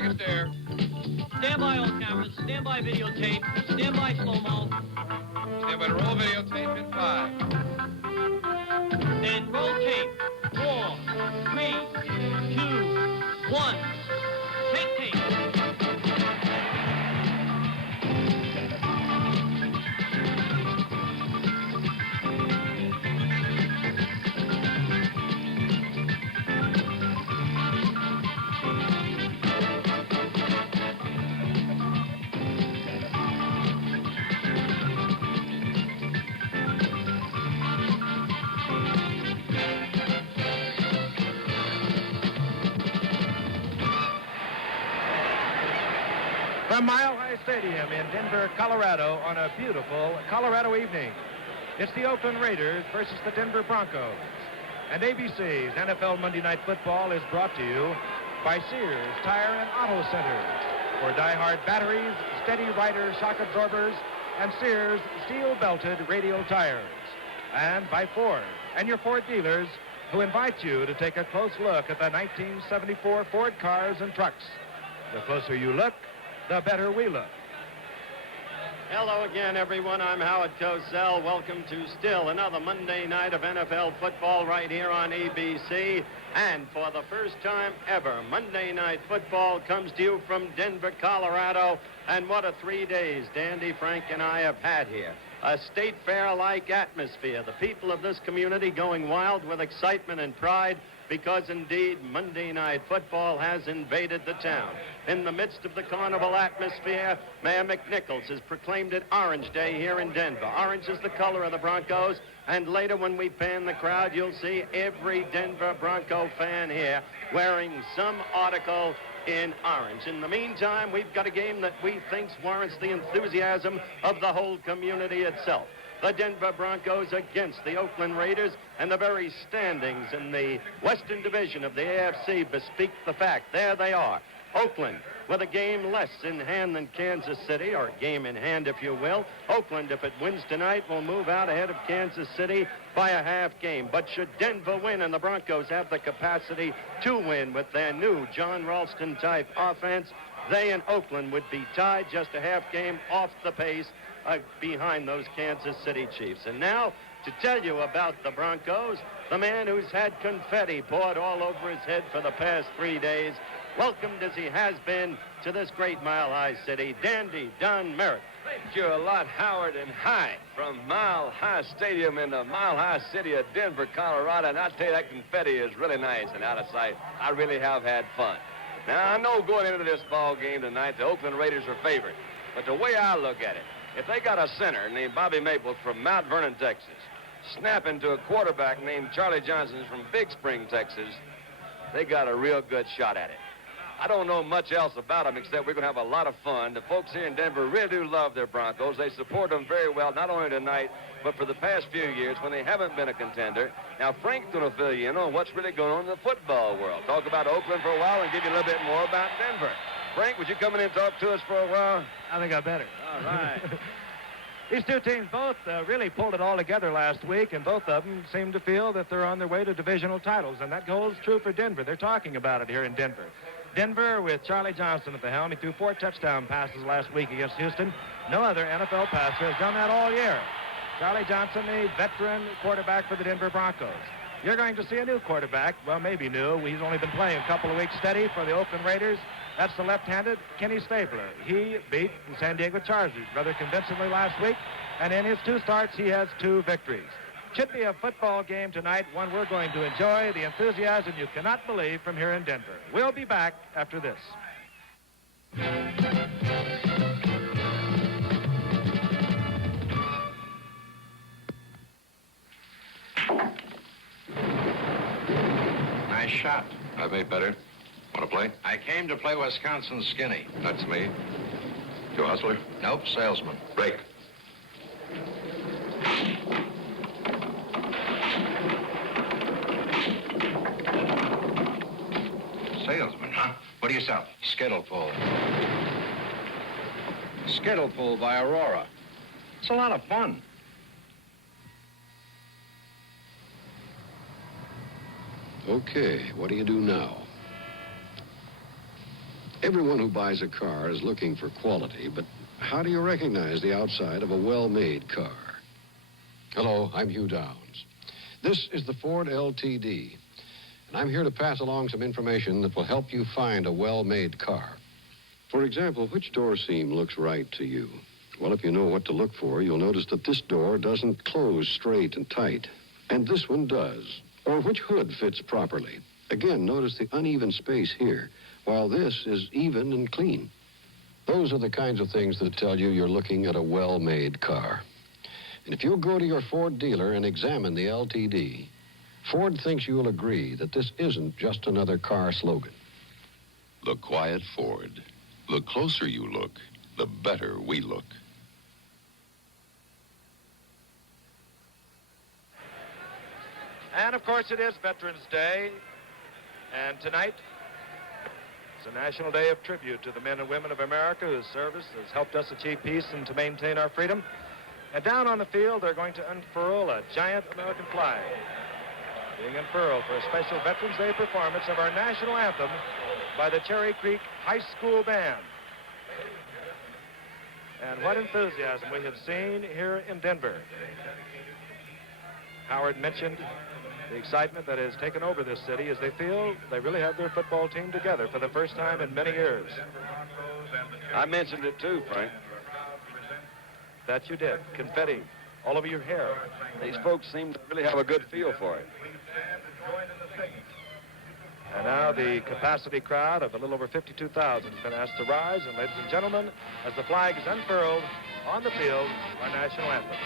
seconds there. Stand by all cameras, stand by videotape, stand by slow-mo. Stand by to roll videotape in 5. And roll tape. 4, 3, 2, 1. Take tape. From Mile High Stadium in Denver, Colorado, on a beautiful Colorado evening, it's the Oakland Raiders versus the Denver Broncos. And ABC's NFL Monday Night Football is brought to you by Sears Tire and Auto Center for die-hard batteries, steady rider shock absorbers, and Sears steel-belted radial tires. And by Ford and your Ford dealers, who invite you to take a close look at the 1974 Ford cars and trucks. The closer you look, the better we look. Hello again, everyone. I'm Howard Cosell. Welcome to still another Monday night of NFL football right here on ABC. And for the first time ever, Monday Night Football comes to you from Denver, Colorado. And what a 3 days Dandy, Frank, and I have had here. A state fair-like atmosphere. The people of this community going wild with excitement and pride because, indeed, Monday Night Football has invaded the town. In the midst of the carnival atmosphere, Mayor McNichols has proclaimed it Orange Day here in Denver. Orange is the color of the Broncos, and later when we pan the crowd, you'll see every Denver Bronco fan here wearing some article in orange. In the meantime, we've got a game that we think warrants the enthusiasm of the whole community itself. The Denver Broncos against the Oakland Raiders, and the very standings in the Western Division of the AFC bespeak the fact. There they are. Oakland with a game less in hand than Kansas City, or a game in hand, if you will. Oakland, if it wins tonight, will move out ahead of Kansas City by a half game. But should Denver win and the Broncos have the capacity to win with their new John Ralston-type offense, they and Oakland would be tied just a half game off the pace behind those Kansas City Chiefs. And now, to tell you about the Broncos, the man who's had confetti poured all over his head for the past 3 days, welcomed as he has been to this great Mile High city, Dandy Don Merritt. Thank you a lot, Howard, and hi from Mile High Stadium in the Mile High city of Denver, Colorado. And I'll tell you, that confetti is really nice and out of sight. I really have had fun. Now, I know going into this ball game tonight, the Oakland Raiders are favored. But the way I look at it, if they got a center named Bobby Maples from Mount Vernon, Texas, snapping to a quarterback named Charlie Johnson from Big Spring, Texas, they got a real good shot at it. I don't know much else about them except we're going to have a lot of fun. The folks here in Denver really do love their Broncos. They support them very well, not only tonight, but for the past few years when they haven't been a contender. Now, Frank's going to fill you in on what's really going on in the football world. Talk about Oakland for a while and give you a little bit more about Denver. Frank, would you come in and talk to us for a while? I think I better. All right. These two teams both really pulled it all together last week, and both of them seem to feel that they're on their way to divisional titles, and that holds true for Denver. They're talking about it here in Denver. Denver, with Charlie Johnson at the helm, he threw 4 touchdown passes last week against Houston. No other NFL passer has done that all year. Charlie Johnson, the veteran quarterback for the Denver Broncos. You're going to see a new quarterback. Well, maybe new. He's only been playing a couple of weeks steady for the Oakland Raiders. That's the left-handed Kenny Stabler. He beat the San Diego Chargers rather convincingly last week, and in his 2 starts, he has 2 victories. Should be a football game tonight, one we're going to enjoy, the enthusiasm you cannot believe from here in Denver. We'll be back after this. Nice shot. I've made better. Want to play? I came to play Wisconsin skinny. That's me. You a hustler? Nope, salesman. Break. Salesman, huh? What do you sell? Skittle pull. Skittle pull by Aurora. It's a lot of fun. Okay, what do you do now? Everyone who buys a car is looking for quality, but how do you recognize the outside of a well-made car? Hello, I'm Hugh Downs. This is the Ford LTD, and I'm here to pass along some information that will help you find a well-made car. For example, which door seam looks right to you? Well, if you know what to look for, you'll notice that this door doesn't close straight and tight, and this one does. Or which hood fits properly. Again, notice the uneven space here, while this is even and clean. Those are the kinds of things that tell you you're looking at a well-made car. And if you'll go to your Ford dealer and examine the LTD, Ford thinks you'll agree that this isn't just another car slogan. The quiet Ford. The closer you look, the better we look. And, of course, it is Veterans Day. And tonight is a national day of tribute to the men and women of America whose service has helped us achieve peace and to maintain our freedom. And down on the field, they're going to unfurl a giant American flag, being unfurled for a special Veterans Day performance of our national anthem by the Cherry Creek High School Band. And what enthusiasm we have seen here in Denver. Howard mentioned the excitement that has taken over this city as they feel they really have their football team together for the first time in many years. I mentioned it too, Frank. That you did. Confetti all over your hair. These folks seem to really have a good feel for it. And now the capacity crowd of a little over 52,000 has been asked to rise. And ladies and gentlemen, as the flag is unfurled on the field, our national anthem.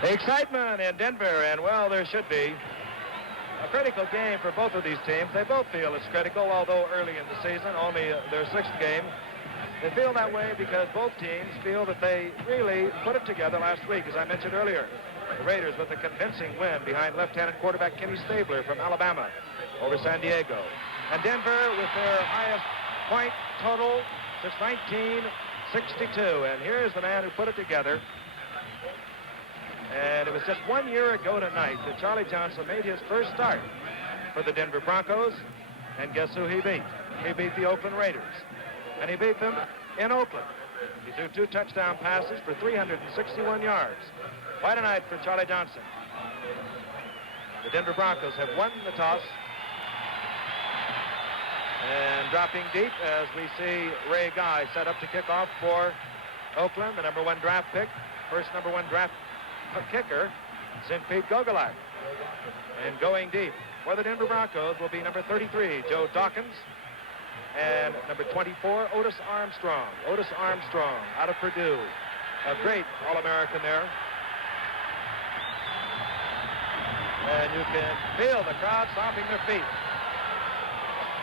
Excitement in Denver, and well, there should be a critical game for both of these teams. They both feel it's critical, although early in the season, only their sixth game. They feel that way because both teams feel that they really put it together last week, as I mentioned earlier. The Raiders with a convincing win behind left-handed quarterback Kenny Stabler from Alabama over San Diego. And Denver with their highest point total since 1962. And here's the man who put it together. And it was just 1 year ago tonight that Charlie Johnson made his first start for the Denver Broncos. And guess who he beat? He beat the Oakland Raiders. And he beat them in Oakland. He threw 2 touchdown passes for 361 yards. Quite a night for Charlie Johnson. The Denver Broncos have won the toss. And dropping deep as we see Ray Guy set up to kick off for Oakland, the #1 draft pick. First #1 draft kicker, St. Pete Gogolak. And going deep for the Denver Broncos will be number 33, Joe Dawkins, and number 24, Otis Armstrong. Otis Armstrong out of Purdue, a great All-American there. And you can feel the crowd stomping their feet.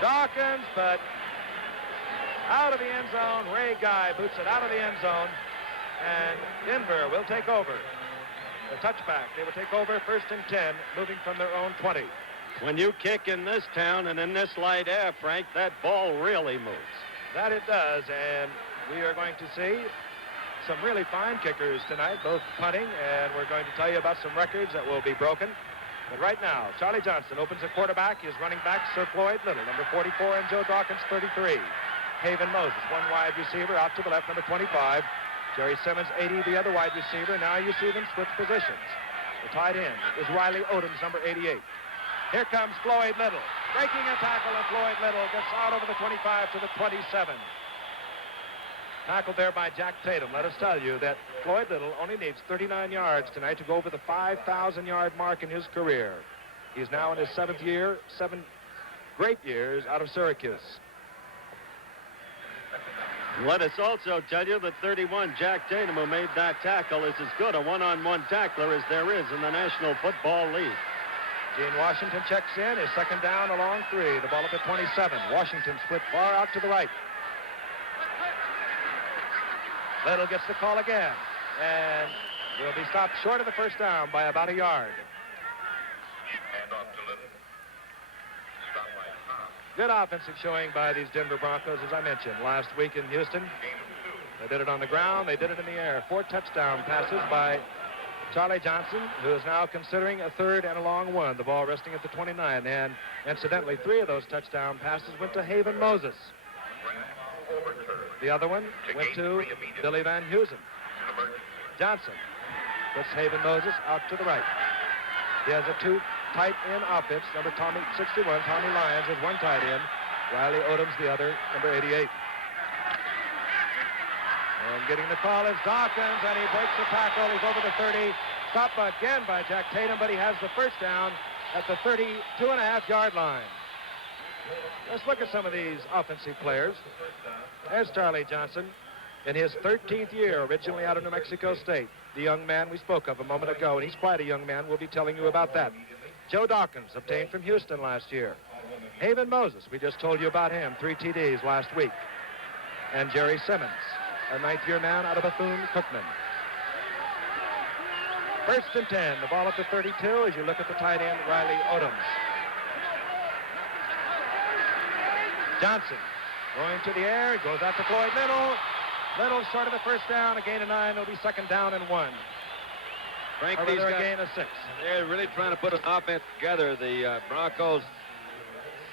Dawkins, but out of the end zone. Ray Guy boots it out of the end zone, and Denver will take over. The touchback. They will take over 1st and 10, moving from their own 20. When you kick in this town and in this light air, Frank, that ball really moves. That it does, and we are going to see some really fine kickers tonight, both punting, and we're going to tell you about some records that will be broken. But right now, Charlie Johnson opens at quarterback. His running back, Sir Floyd Little, number 44, and Joe Dawkins, 33. Haven Moses, one wide receiver, out to the left, number 25. Jerry Simmons, 80, the other wide receiver. Now you see them switch positions. The tight end is Riley Odoms, number 88. Here comes Floyd Little, breaking a tackle, and Floyd Little gets out over the 25 to the 27. Tackled there by Jack Tatum. Let us tell you that Floyd Little only needs 39 yards tonight to go over the 5,000-yard mark in his career. He's now in his 7th year, 7 great years out of Syracuse. Let us also tell you that 31, Jack Tatum, who made that tackle, is as good a one-on-one tackler as there is in the National Football League. Gene Washington checks in. His second down along 3. The ball at the 27. Washington split far out to the right. Little gets the call again, and will be stopped short of the first down by about a yard. Good offensive showing by these Denver Broncos, as I mentioned, last week in Houston. They did it on the ground. They did it in the air. 4 touchdown passes by Charlie Johnson, who is now considering a 3rd and a long one. The ball resting at the 29. And incidentally, 3 of those touchdown passes went to Haven Moses. The other one went to Billy Van Heusen. Johnson puts Haven Moses out to the right. He has a 2 tight end offense. Number 61, Tommy Lyons, is 1 tight end. Riley Odoms, the other, number 88. And getting the call is Dawkins, and he breaks the tackle. He's over the 30. Stopped again by Jack Tatum, but he has the first down at the 32.5-yard line. Let's look at some of these offensive players. There's Charlie Johnson in his 13th year, originally out of New Mexico State. The young man we spoke of a moment ago, and he's quite a young man. We'll be telling you about that. Joe Dawkins, obtained from Houston last year. Haven Moses, we just told you about him, 3 TDs last week. And Jerry Simmons, a 9th-year man out of Bethune-Cookman. 1st and 10, the ball at the 32 as you look at the tight end, Riley Odoms. Johnson going to the air, goes out to Floyd Little. Little short of the first down, a gain of 9. It'll be 2nd down and 1. Frank, Or these rather, guys, a gain of 6. they're really trying to put an offense together. The Broncos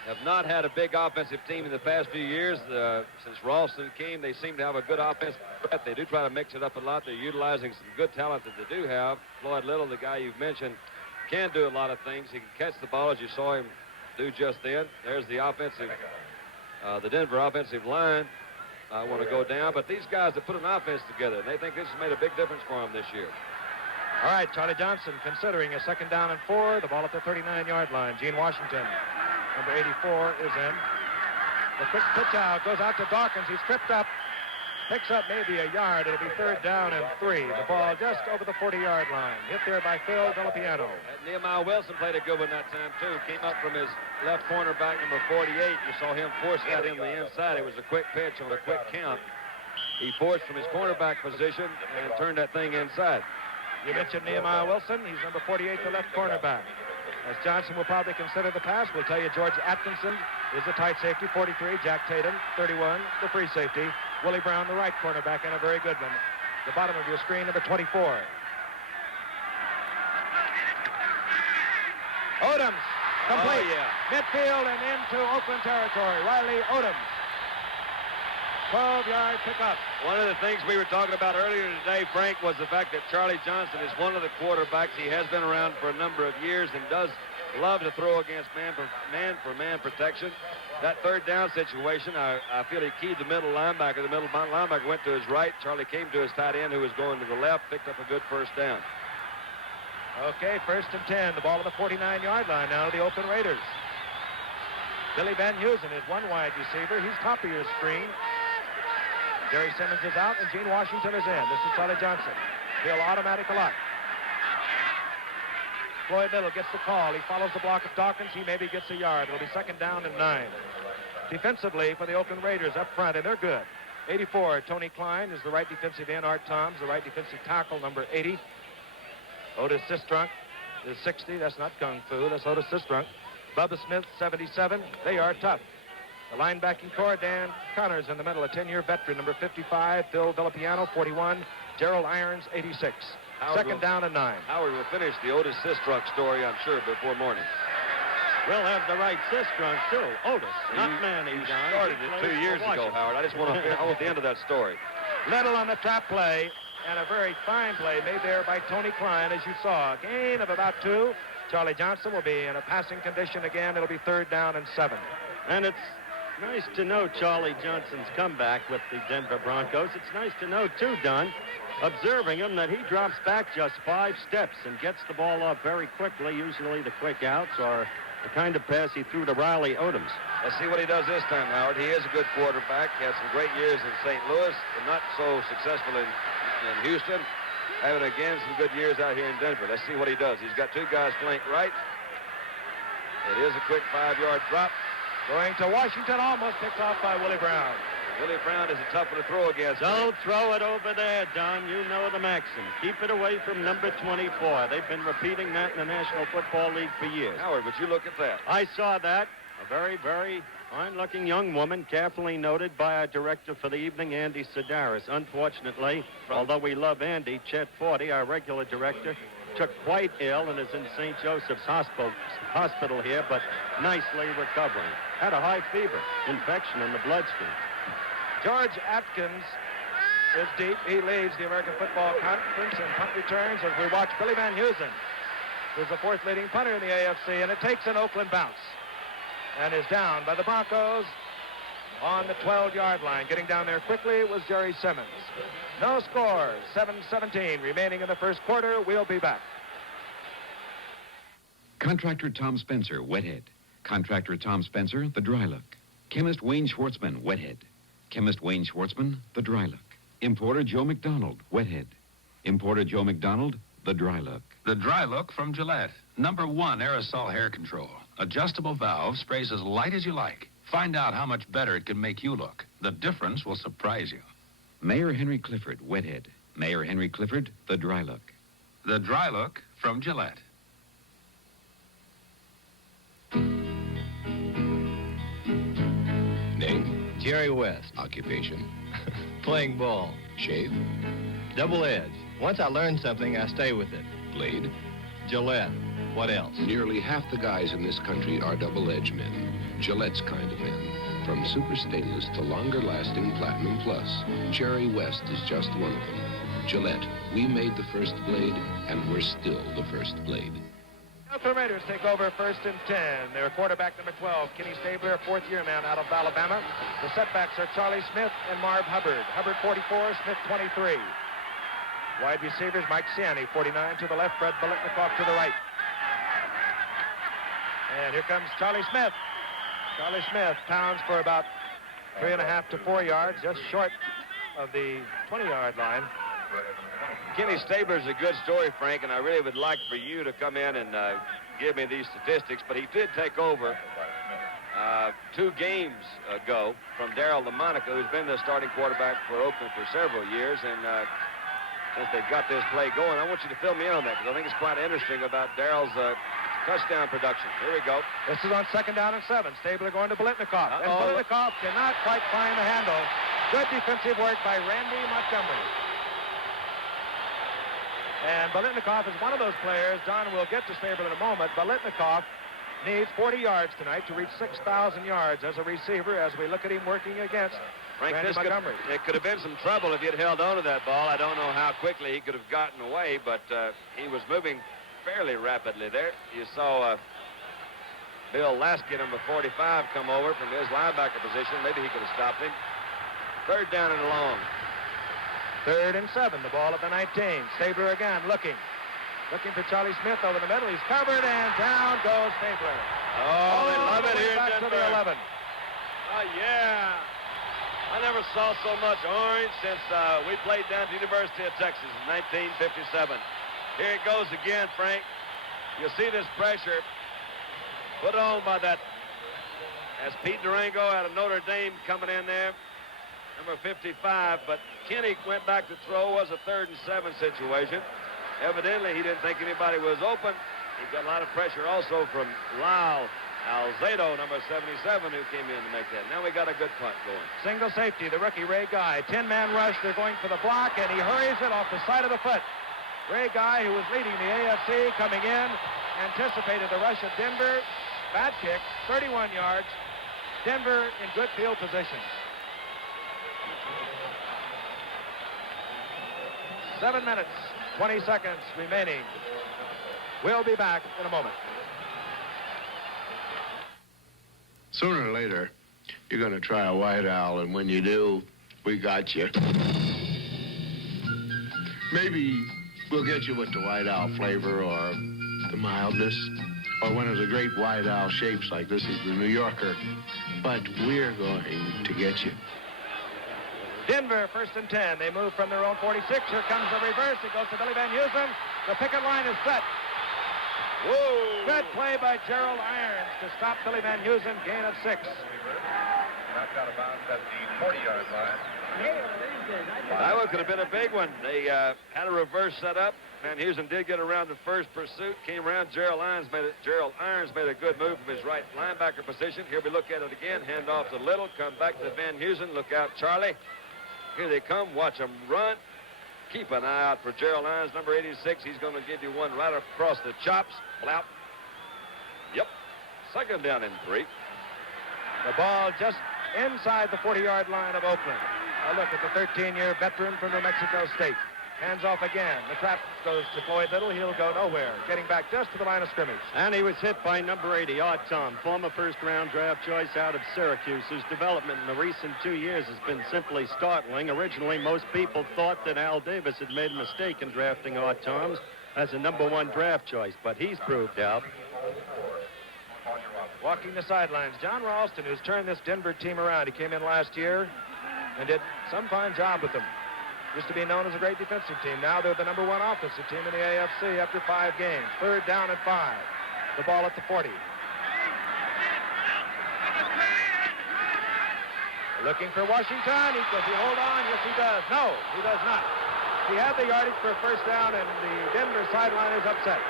have not had a big offensive team in the past few years. Since Ralston came, they seem to have a good offense. They do try to mix it up a lot. They're utilizing some good talent that they do have. Floyd Little, the guy you've mentioned, can do a lot of things. He can catch the ball, as you saw him do just then. There's the offensive, the Denver offensive line. I want to go down, but these guys have put an offense together, and they think this has made a big difference for them this year. All right, Charlie Johnson considering a 2nd down and 4. The ball at the 39-yard line. Gene Washington, number 84, is in. The quick pitch out goes out to Dawkins. He's tripped up, picks up maybe a yard. It'll be 3rd down and 3. The ball just over the 40-yard line. Hit there by Phil Villapiano. Nehemiah Wilson played a good one that time, too. Came up from his left cornerback, number 48. You saw him force that in the inside. It was a quick pitch on a quick count. He forced from his cornerback position and turned that thing inside. You mentioned Nehemiah Wilson. He's number 48, the left cornerback. As Johnson will probably consider the pass, we'll tell you George Atkinson is the tight safety, 43. Jack Tatum, 31, the free safety. Willie Brown, the right cornerback, and a very good one. The bottom of your screen, number 24. Odoms, complete. Oh, yeah. Midfield and into Oakland territory. Riley Odoms. 12-yard pickup. One of the things we were talking about earlier today, Frank, was the fact that Charlie Johnson is one of the quarterbacks. He has been around for a number of years and does love to throw against man-for-man protection. That 3rd down situation, I feel he keyed the middle linebacker. The middle linebacker went to his right. Charlie came to his tight end, who was going to the left, picked up a good first down. Okay, 1st and 10. The ball at the 49-yard line now to the Oakland Raiders. Billy Van Heusen is 1 wide receiver. He's top of your screen. Jerry Simmons is out, and Gene Washington is in. This is Charlie Johnson. He'll automatic a lot. Floyd Little gets the call. He follows the block of Dawkins. He maybe gets a yard. It'll be 2nd down and 9. Defensively for the Oakland Raiders up front, and they're good. 84, Tony Klein is the right defensive end. Art Toms, the right defensive tackle, number 80. Otis Sistrunk is 60. That's not Kung Fu. That's Otis Sistrunk. Bubba Smith, 77. They are tough. The linebacking core, Dan Connors in the middle, a 10-year veteran, number 55. Phil Villapiano, 41. Gerald Irons, 86. Howard Second down and 9. Howard will finish the Otis Sistrunk story, I'm sure, before morning. We'll have the right Sistrunk, too. Otis, not Manny. You Don. started He it plays 2 years for ago, Washington. Howard. I just want the end of that story. Little on the trap play, and a very fine play made there by Tony Klein, as you saw. A gain of about 2. Charlie Johnson will be in a passing condition again. It'll be 3rd down and 7. And it's nice to know Charlie Johnson's comeback with the Denver Broncos. It's nice to know, too, Don, observing him, that he drops back just 5 steps and gets the ball off very quickly, usually the quick outs or the kind of pass he threw to Riley Odoms. Let's see what he does this time, Howard. He is a good quarterback. He had some great years in St. Louis, but not so successful in Houston. Having, again, some good years out here in Denver. Let's see what he does. He's got 2 guys flanked right. It is a quick 5-yard drop. Going to Washington, almost picked off by Willie Brown. Willie Brown is a tough one to throw against. Don't throw it over there, Don. You know the maxim. Keep it away from number 24. They've been repeating that in the National Football League for years. Howard, would you look at that? I saw that. A very, very fine-looking young woman, carefully noted by our director for the evening, Andy Sedaris. Unfortunately, although we love Andy, Chet Forty, our regular director, took quite ill and is in St. Joseph's Hospital here, but nicely recovering. Had a high fever, infection in the bloodstream. George Atkins is deep. He leads the American Football Conference in punt returns as we watch Billy Van Heusen, who's the 4th leading punter in the AFC, and it takes an Oakland bounce and is down by the Broncos on the 12-yard line. Getting down there quickly was Jerry Simmons. No score, 7:17 remaining in the first quarter. We'll be back. Contractor Tom Spencer, Wethead. Contractor Tom Spencer, the dry look. Chemist Wayne Schwartzman, Wethead. Chemist Wayne Schwartzman, the dry look. Importer Joe McDonald, Wethead. Importer Joe McDonald, the dry look. The dry look from Gillette. #1 aerosol hair control. Adjustable valve, sprays as light as you like. Find out how much better it can make you look. The difference will surprise you. Mayor Henry Clifford, Wethead. Mayor Henry Clifford, the dry look. The dry look from Gillette. Name, Jerry West. occupation, Playing ball. shave, Double edge. Once I learn something, I stay with it. blade. Gillette. What else? Nearly half the guys in this country are double-edged men. Gillette's kind of men. From super stainless to longer-lasting Platinum Plus, Jerry West is just one of them. Gillette, we made the first blade, and we're still the first blade. The Raiders take over 1st and 10. Their quarterback, number 12, Kenny Stabler, a 4th-year man out of Alabama. The setbacks are Charlie Smith and Marv Hubbard. Hubbard, 44, Smith, 23. Wide receivers, Mike Siani, 49 to the left, Fred Biletnikoff to the right. And here comes Charlie Smith. Charlie Smith pounds for about 3.5 to 4 yards, just short of the 20-yard line. Kenny Stabler's a good story, Frank, and I really would like for you to come in and give me these statistics, but he did take over 2 games ago from Darryl LaMonica, who's been the starting quarterback for Oakland for several years, and since they've got this play going, I want you to fill me in on that, because I think it's quite interesting about Darryl's touchdown production. Here we go. This is on 2nd down and 7. Stabler going to Biletnikoff. And Biletnikoff cannot quite find the handle. Good defensive work by Randy Montgomery. And Biletnikoff is one of those players. Don will get to Stabler in a moment. Biletnikoff needs 40 yards tonight to reach 6,000 yards as a receiver as we look at him working against Frank, Randy Montgomery. It could have been some trouble if he had held on to that ball. I don't know how quickly he could have gotten away, but he was moving fairly rapidly there. You saw Bill Lasky, number 45, come over from his linebacker position. Maybe he could have stopped him. 3rd down and long. 3rd and 7. The ball at the 19. Stabler again looking for Charlie Smith over the middle. He's covered, and down goes Stabler. Oh, they love it here in back Denver. to the 11. Oh, yeah. I never saw so much orange since we played down at the University of Texas in 1957. Here it goes again, Frank. You see this pressure put on by that, as Pete Durango out of Notre Dame coming in there, number 55. But Kenny went back to throw. Was a 3rd and 7 situation. Evidently, he didn't think anybody was open. He got a lot of pressure also from Lyle Alzado, number 77, who came in to make that. Now we got a good punt going. Single safety, the rookie Ray Guy. 10-man rush, they're going for the block, and he hurries it off the side of the foot. Ray Guy, who was leading the AFC, coming in, anticipated the rush of Denver. Bad kick, 31 yards. Denver in good field position. 7 minutes, 20 seconds remaining. We'll be back in a moment. Sooner or later, you're going to try a white owl, and when you do, we got you. Maybe we'll get you with the white owl flavor or the mildness or one of the great white owl shapes like this is the New Yorker. But we're going to get you. Denver, 1st and 10. They move from their own 46. Here comes the reverse. It goes to Billy Van Heusen. The picket line is set. Whoa! Good play by Gerald Irons to stop Billy Van Heusen. Gain of 6. Knocked out of bounds at the 40-yard line. That one could have been a big one. They had a reverse set up. Van Heusen did get around the first pursuit. Came around. Gerald Irons made a good move from his right linebacker position. Here we look at it again. Hand off to Little. Come back to Van Heusen. Look out, Charlie. Here they come. Watch them run. Keep an eye out for Gerald Irons, number 86. He's going to give you one right across the chops. Blap. Yep. 2nd down and 3. The ball just inside the 40-yard line of Oakland. Now look at the 13-year veteran from New Mexico State. Hands off again. The trap goes to Floyd Little. He'll go nowhere. Getting back just to the line of scrimmage. And he was hit by number 80, Art Tom, former first-round draft choice out of Syracuse, whose development in the recent 2 years has been simply startling. Originally, most people thought that Al Davis had made a mistake in drafting Art Toms as a number 1 draft choice, but he's proved out. Walking the sidelines, John Ralston, who's turned this Denver team around. He came in last year and did some fine job with them. Used to be known as a great defensive team. Now they're the number 1 offensive team in the AFC after 5 games. 3rd down and 5. The ball at the 40. Looking for Washington. Does he hold on? Yes, he does. No, he does not. He had the yardage for a 1st down, and the Denver sideline is upset.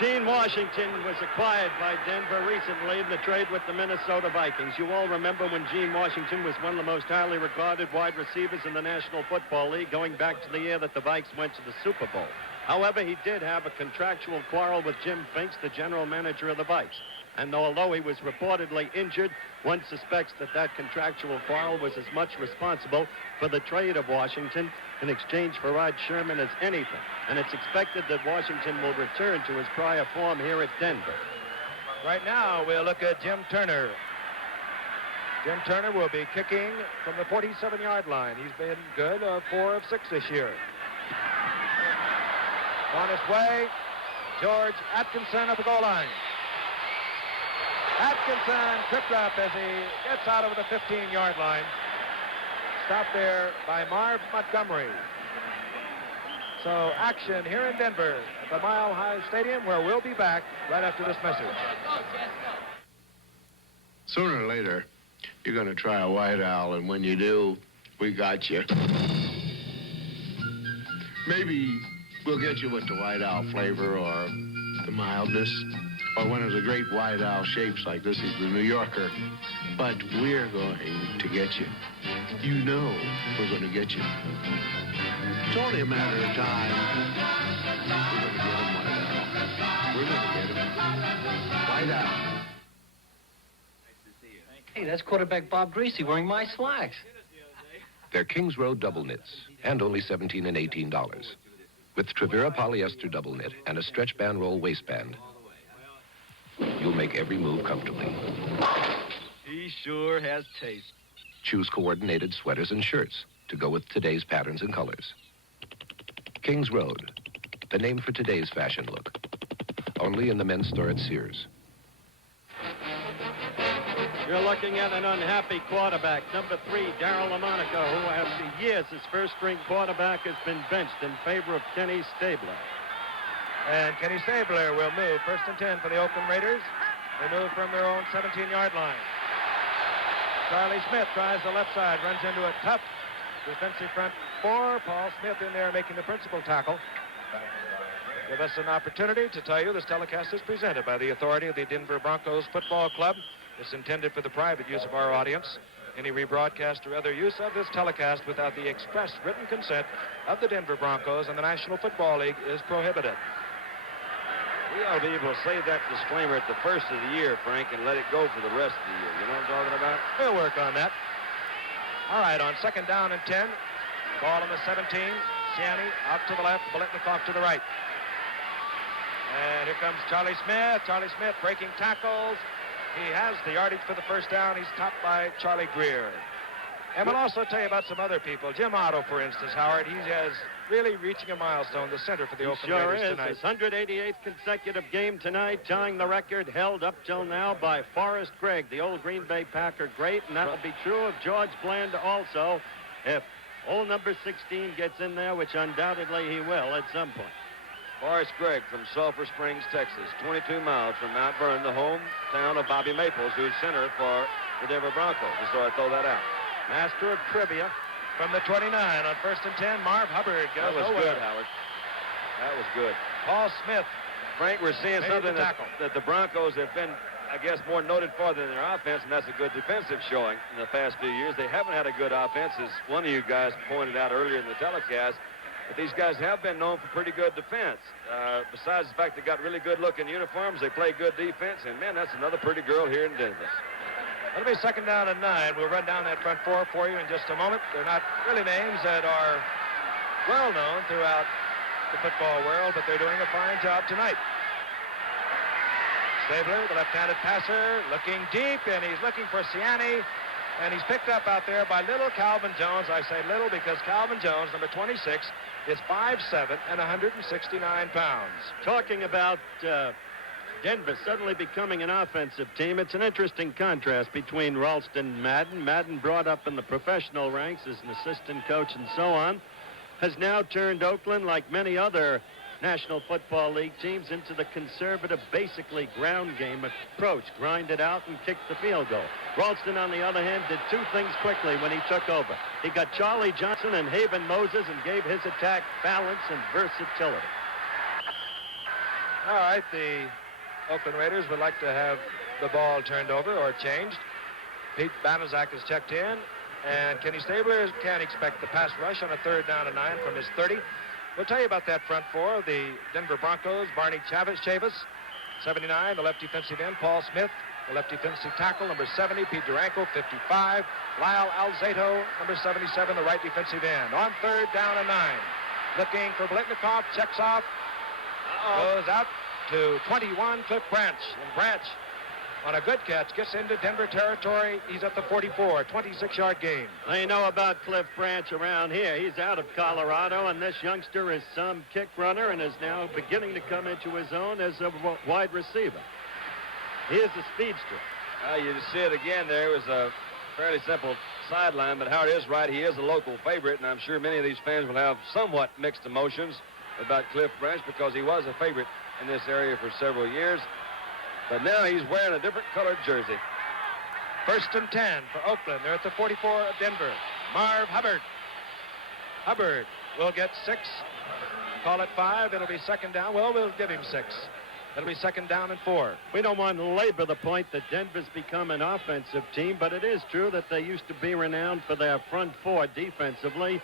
Gene Washington was acquired by Denver recently in the trade with the Minnesota Vikings. You all remember when Gene Washington was one of the most highly regarded wide receivers in the National Football League, going back to the year that the Vikes went to the Super Bowl. However, he did have a contractual quarrel with Jim Finks, the general manager of the Vikes. And although he was reportedly injured, one suspects that that contractual quarrel was as much responsible for the trade of Washington in exchange for Rod Sherman as anything. And it's expected that Washington will return to his prior form here at Denver. Right now, we'll look at Jim Turner. Jim Turner will be kicking from the 47-yard line. He's been good, 4 of 6 this year. On his way, George Atkinson at the goal line. Atkinson tripped up as he gets out over the 15-yard line. Stopped there by Marv Montgomery. So action here in Denver at the Mile High Stadium, where we'll be back right after this message. Sooner or later, you're going to try a white owl, and when you do, we got you. Maybe we'll get you with the white owl flavor or the mildness or one of the great white owl shapes like this is the New Yorker. But we're going to get you. You know we're going to get you. It's only a matter of time. We're going to get him, white owl. We're going to get him. White owl. Hey, that's quarterback Bob Greasy wearing my slacks. They're Kings Road double knits and only $17 and $18. With Trevera polyester double knit and a stretch band roll waistband, you'll make every move comfortably. He sure has taste. Choose coordinated sweaters and shirts to go with today's patterns and colors. Kings Road, the name for today's fashion look. Only in the men's store at Sears. You're looking at an unhappy quarterback, number 3, Darryl LaMonica, who after years his first-string quarterback has been benched in favor of Kenny Stabler. And Kenny Stabler will move 1st and 10 for the Oakland Raiders. They move from their own 17-yard line. Charlie Smith tries the left side, runs into a tough defensive front 4. Paul Smith in there making the principal tackle. give us an opportunity to tell you this telecast is presented by the authority of the Denver Broncos Football Club. It's intended for the private use of our audience. Any rebroadcast or other use of this telecast without the express written consent of the Denver Broncos and the National Football League is prohibited. We ought to be able to save that disclaimer at the first of the year, Frank, and let it go for the rest of the year. You know what I'm talking about? We'll work on that. All right, on second down and 10, ball on the 17. Ciani out to the left, Biletnikoff to the right. And here comes Charlie Smith. Charlie Smith breaking tackles. He has the yardage for the first down. He's topped by Charlie Greer. And we'll also tell you about some other people. Jim Otto, for instance, Howard, he is really reaching a milestone, the center for the Oakland Raiders tonight. His 188th consecutive game tonight, tying the record held up till now by Forrest Gregg, the old Green Bay Packer great, and that will be true of George Bland also, if old number 16 gets in there, which undoubtedly he will at some point. Forrest Gregg from Sulphur Springs, Texas, 22 miles from Mount Vernon, the hometown of Bobby Maples, who's center for the Denver Broncos. Just thought I'd throw that out. Master of trivia. From the 29 on first and 10, Marv Hubbard goes That was nowhere. good, Howard. That was good. Paul Smith. Frank, we're seeing made something the tackle. that the Broncos have been, I guess, more noted for than their offense, and that's a good defensive showing in the past few years. They haven't had a good offense, as one of you guys pointed out earlier in the telecast, but these guys have been known for pretty good defense. Besides the fact they got really good-looking uniforms, they play good defense, and, man, that's another pretty girl here in Denver. It'll be second down and 9. We'll run down that front four for you in just a moment. They're not really names that are well known throughout the football world, but they're doing a fine job tonight. Stabler, the left-handed passer, looking deep, and he's looking for Ciani, and he's picked up out there by little Calvin Jones. I say little because Calvin Jones, number 26, is 5'7" and 169 pounds. Talking about Denver suddenly becoming an offensive team, it's an interesting contrast between Ralston and Madden. Madden, brought up in the professional ranks as an assistant coach and so on, has now turned Oakland, like many other National Football League teams, into the conservative, basically ground game approach. Grind it out and kick the field goal. Ralston, on the other hand, did two things quickly when he took over. He got Charlie Johnson and Haven Moses and gave his attack balance and versatility. All right, the Oakland Raiders would like to have the ball turned over or changed. Pete Banaszak is checked in, and Kenny Stabler can't expect the pass rush on a third down and 9 from his 30. We'll tell you about that front four. The Denver Broncos, Barney Chavis, 79, the left defensive end, Paul Smith, the left defensive tackle, number 70, Pete Duranko, 55, Lyle Alzado, number 77, the right defensive end. On third down and 9, looking for Biletnikoff, checks off, goes out to 21, Cliff Branch. And Branch, on a good catch, gets into Denver territory. He's at the 44, 26-yard gain. They know about Cliff Branch around here. He's out of Colorado, and this youngster is some kick runner and is now beginning to come into his own as a wide receiver. He is a speedster. You just see it again there. It was a fairly simple sideline, but Howard is right. He is a local favorite, and I'm sure many of these fans will have somewhat mixed emotions about Cliff Branch because he was a favorite in this area for several years. But now he's wearing a different colored jersey. First and 10 for Oakland. They're at the 44 of Denver. Marv Hubbard. Hubbard will get 6. Call it 5. It'll be second down. Well, we'll give him 6. It'll be second down and 4. We don't want to labor the point that Denver's become an offensive team, but it is true that they used to be renowned for their front four defensively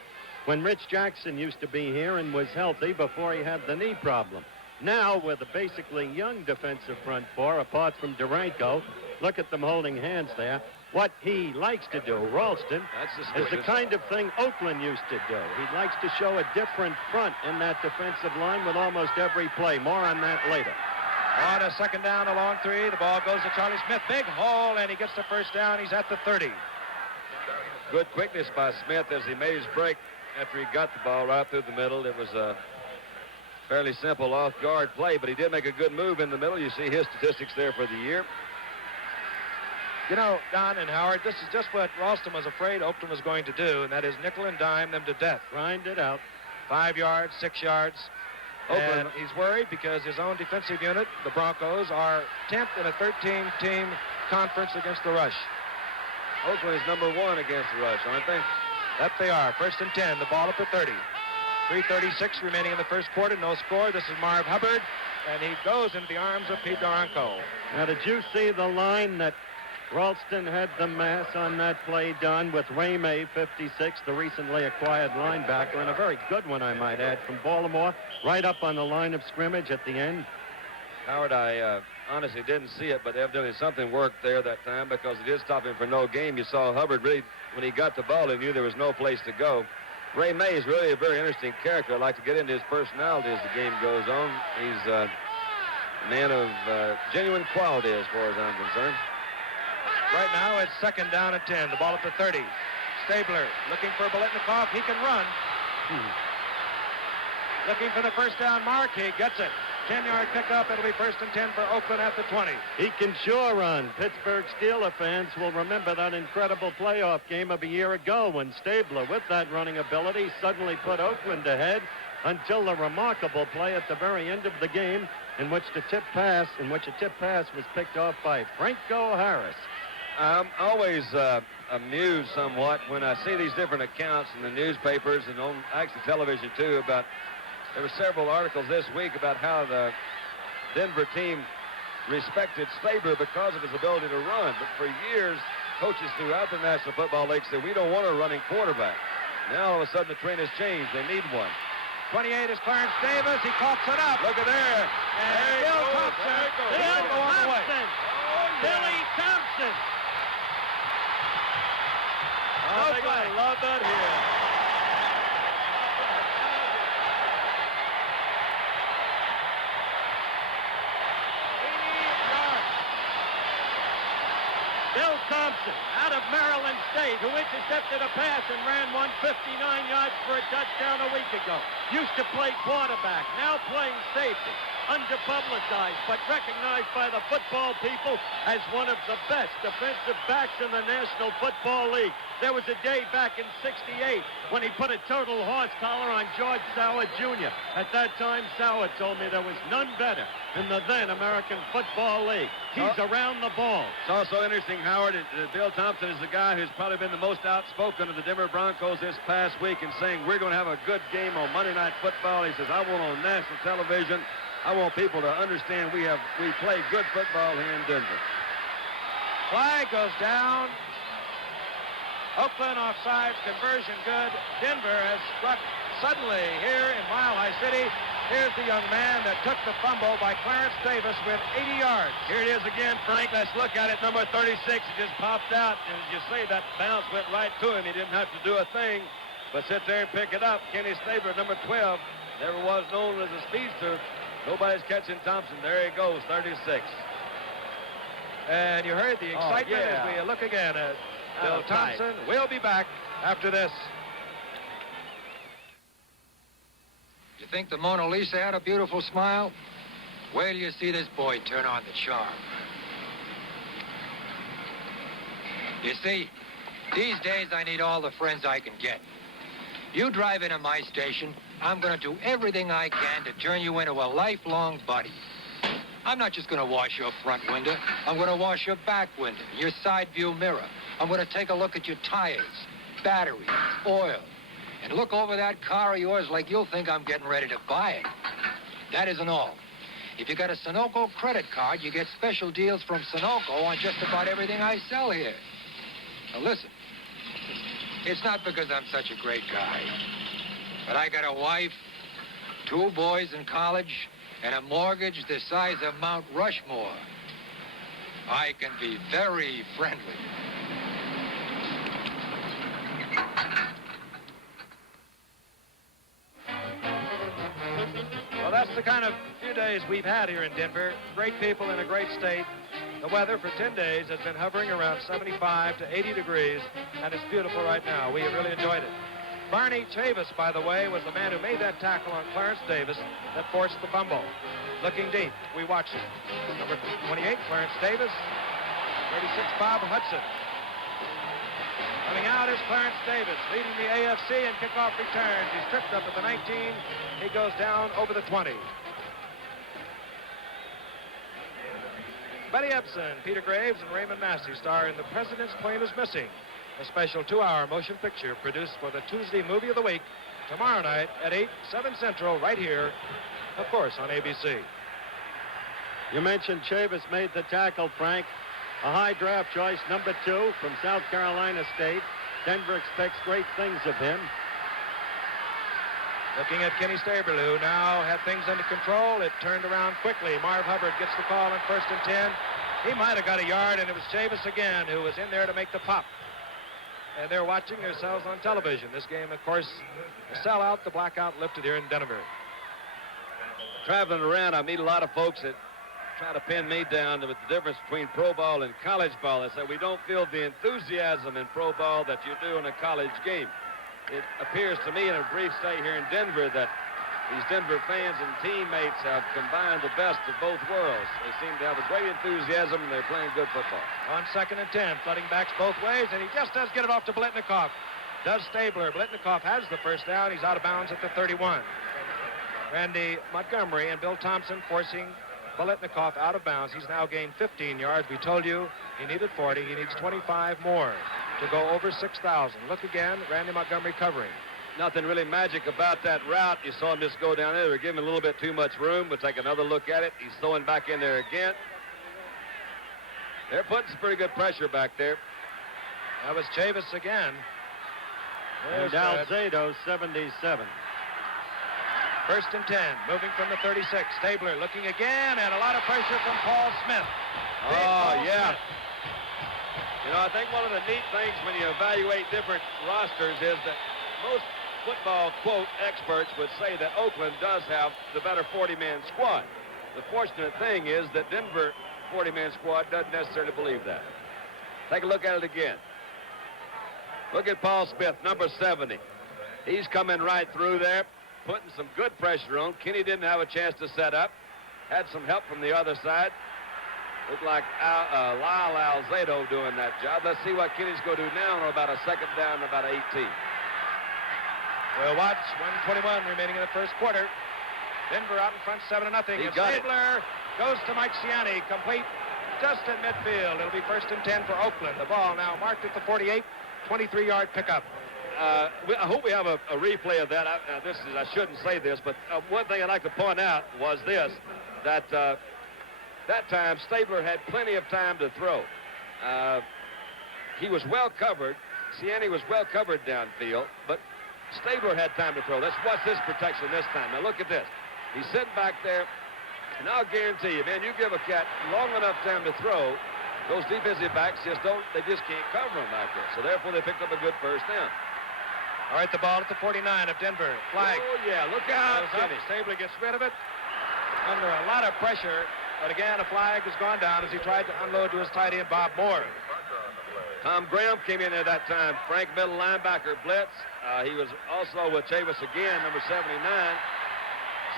when Rich Jackson used to be here and was healthy before he had the knee problem. Now, with a basically young defensive front four, apart from Duranko, look at them holding hands there. What he likes to do, Ralston, is the kind of thing Oakland used to do. He likes to show a different front in that defensive line with almost every play. More on that later. On a second down, a long 3. The ball goes to Charlie Smith. Big hole, and he gets the first down. He's at the 30. Good quickness by Smith as he made his break after he got the ball right through the middle. It was a fairly simple off-guard play, but he did make a good move in the middle. You see his statistics there for the year. You know, Don and Howard, this is just what Ralston was afraid Oakland was going to do, and that is nickel and dime them to death. Grind it out. 5 yards, 6 yards. And he's worried because his own defensive unit, the Broncos, are 10th in a 13-team conference against the rush. Oakland is number 1 against the rush, aren't they? That they are. First and 10, the ball at the 30. 3:36 remaining in the first quarter. No score. This is Marv Hubbard, and he goes into the arms of Pete Doranko. Now, did you see the line that Ralston had the mass on that play done with Ray May, 56, the recently acquired linebacker, and a very good one, I might add, from Baltimore, right up on the line of scrimmage at the end? Howard, I honestly didn't see it, but evidently something worked there that time because it did stop him for no game. You saw Hubbard really, when he got the ball, he knew there was no place to go. Ray May is really a very interesting character. I'd like to get into his personality as the game goes on. He's a man of genuine quality as far as I'm concerned. Right now it's 2nd down and 10. The ball at the 30. Stabler looking for Biletnikoff. He can run. Looking for the first down mark. He gets it. 10-yard pickup. It'll be 1st and 10 for Oakland at the 20. He can sure run. Pittsburgh Steelers fans will remember that incredible playoff game of a year ago when Stabler, with that running ability, suddenly put Oakland ahead until the remarkable play at the very end of the game in which a tip pass was picked off by Franco Harris. I'm always amused somewhat when I see these different accounts in the newspapers and on actually television too about. There were several articles this week about how the Denver team respected Stabler because of his ability to run. But for years, coaches throughout the National Football League said, we don't want a running quarterback. Now, all of a sudden, the trend has changed. They need one. 28 is Clarence Davis. He coughs it up. Look at there. And Bill Thompson. Bill Thompson. Billy Thompson. Oh, I love that here. Bill Thompson, out of Maryland State, who intercepted a pass and ran 159 yards for a touchdown a week ago. Used to play quarterback, now playing safety. Underpublicized, but recognized by the football people as one of the best defensive backs in the National Football League. There was a day back in '68 when he put a total horse collar on George Sauer Jr. At that time, Sauer told me there was none better in the then American Football League. He's around the ball. It's also interesting, Howard, that Bill Thompson is the guy who's probably been the most outspoken of the Denver Broncos this past week in saying we're going to have a good game on Monday Night Football. He says, I want on national television. I want people to understand we play good football here in Denver. Flag goes down. Oakland offsides, conversion good. Denver has struck suddenly here in Mile High City. Here's the young man that took the fumble by Clarence Davis with 80 yards. Here it is again, Frank. Let's look at it. Number 36. It just popped out. And as you say, that bounce went right to him. He didn't have to do a thing but sit there and pick it up. Kenny Stabler, number 12, never was known as a speedster. Nobody's catching Thompson. There he goes, 36. And you heard the excitement as we look again at Bill Thompson. We'll be back after this. You think the Mona Lisa had a beautiful smile? Wait till you see this boy turn on the charm. You see, these days I need all the friends I can get. You drive into my station, I'm going to do everything I can to turn you into a lifelong buddy. I'm not just going to wash your front window. I'm going to wash your back window, your side view mirror. I'm going to take a look at your tires, batteries, oil, and look over that car of yours like you'll think I'm getting ready to buy it. That isn't all. If you got a Sunoco credit card, you get special deals from Sunoco on just about everything I sell here. Now listen, it's not because I'm such a great guy, but I got a wife, 2 boys in college, and a mortgage the size of Mount Rushmore. I can be very friendly. Well, that's the kind of few days we've had here in Denver. Great people in a great state. The weather for 10 days has been hovering around 75 to 80 degrees, and it's beautiful right now. We have really enjoyed it. Barney Chavis, by the way, was the man who made that tackle on Clarence Davis that forced the fumble. Looking deep, we watch it. Number 28, Clarence Davis. 36, Bob Hudson. Coming out is Clarence Davis, leading the AFC in kickoff returns. He's tripped up at the 19. He goes down over the 20. Betty Epson, Peter Graves, and Raymond Massey star in The President's Plane is Missing, a special 2-hour motion picture produced for the Tuesday Movie of the Week, tomorrow night at 8, 7 Central, right here, of course, on ABC. You mentioned Chavis made the tackle, Frank. A high draft choice, number 2 from South Carolina State. Denver expects great things of him. Looking at Kenny Stabler, who now had things under control. It turned around quickly. Marv Hubbard gets the call on 1st and 10. He might have got a yard, and it was Chavis again who was in there to make the pop. And they're watching themselves on television. This game, of course, the sellout, the blackout lifted here in Denver. Traveling around, I meet a lot of folks that try to pin me down with the difference between pro ball and college ball. They say we don't feel the enthusiasm in pro ball that you do in a college game. It appears to me in a brief stay here in Denver that these Denver fans and teammates have combined the best of both worlds. They seem to have a great enthusiasm, and they're playing good football. On 2nd and 10, flooding backs both ways, and he just does get it off to Blitnikoff. Does Stabler. Blitnikoff has the first down. He's out of bounds at the 31. Randy Montgomery and Bill Thompson forcing Blitnikoff out of bounds. He's now gained 15 yards. We told you he needed 40. He needs 25 more to go over 6,000. Look again, Randy Montgomery covering. Nothing really magic about that route. You saw him just go down there. They were giving him a little bit too much room. We'll take another look at it. He's throwing back in there again. They're putting some pretty good pressure back there. That was Chavis again. And Alzado, 77. 1st and 10, moving from the 36. Stabler looking again, and a lot of pressure from Paul Smith. Oh, yeah. You know, I think one of the neat things when you evaluate different rosters is that most football, quote, experts would say that Oakland does have the better 40-man squad. The fortunate thing is that Denver 40-man squad doesn't necessarily believe that. Take a look at it again. Look at Paul Smith, number 70. He's coming right through there, putting some good pressure on. Kenny didn't have a chance to set up. Had some help from the other side. Looked like Lyle Alzado doing that job. Let's see what Kenny's going to do now on about a 2nd down and about 18. We'll watch. 1:21 remaining in the first quarter. Denver out in front 7-0. Stabler goes to Mike Ciani, complete just at midfield. It'll be 1st and 10 for Oakland. The ball now marked at the 48, 23-yard pickup. I hope we have a replay of that. I shouldn't say this, but one thing I'd like to point out was this, that that time Stabler had plenty of time to throw. He was well covered. Ciani was well covered downfield, but Stabler had time to throw. Let's watch this protection this time. Now look at this. He's sitting back there, and I'll guarantee you, man, you give a cat long enough time to throw, those defensive backs just can't cover him back there. So therefore they picked up a good first down. All right, the ball at the 49 of Denver. Flag. Oh, yeah, look out. Stabler gets rid of it under a lot of pressure. But again, a flag has gone down as he tried to unload to his tight end, Bob Moore. Tom Graham came in at that time. Frank middle linebacker blitz. He was also with Chavis again, number 79.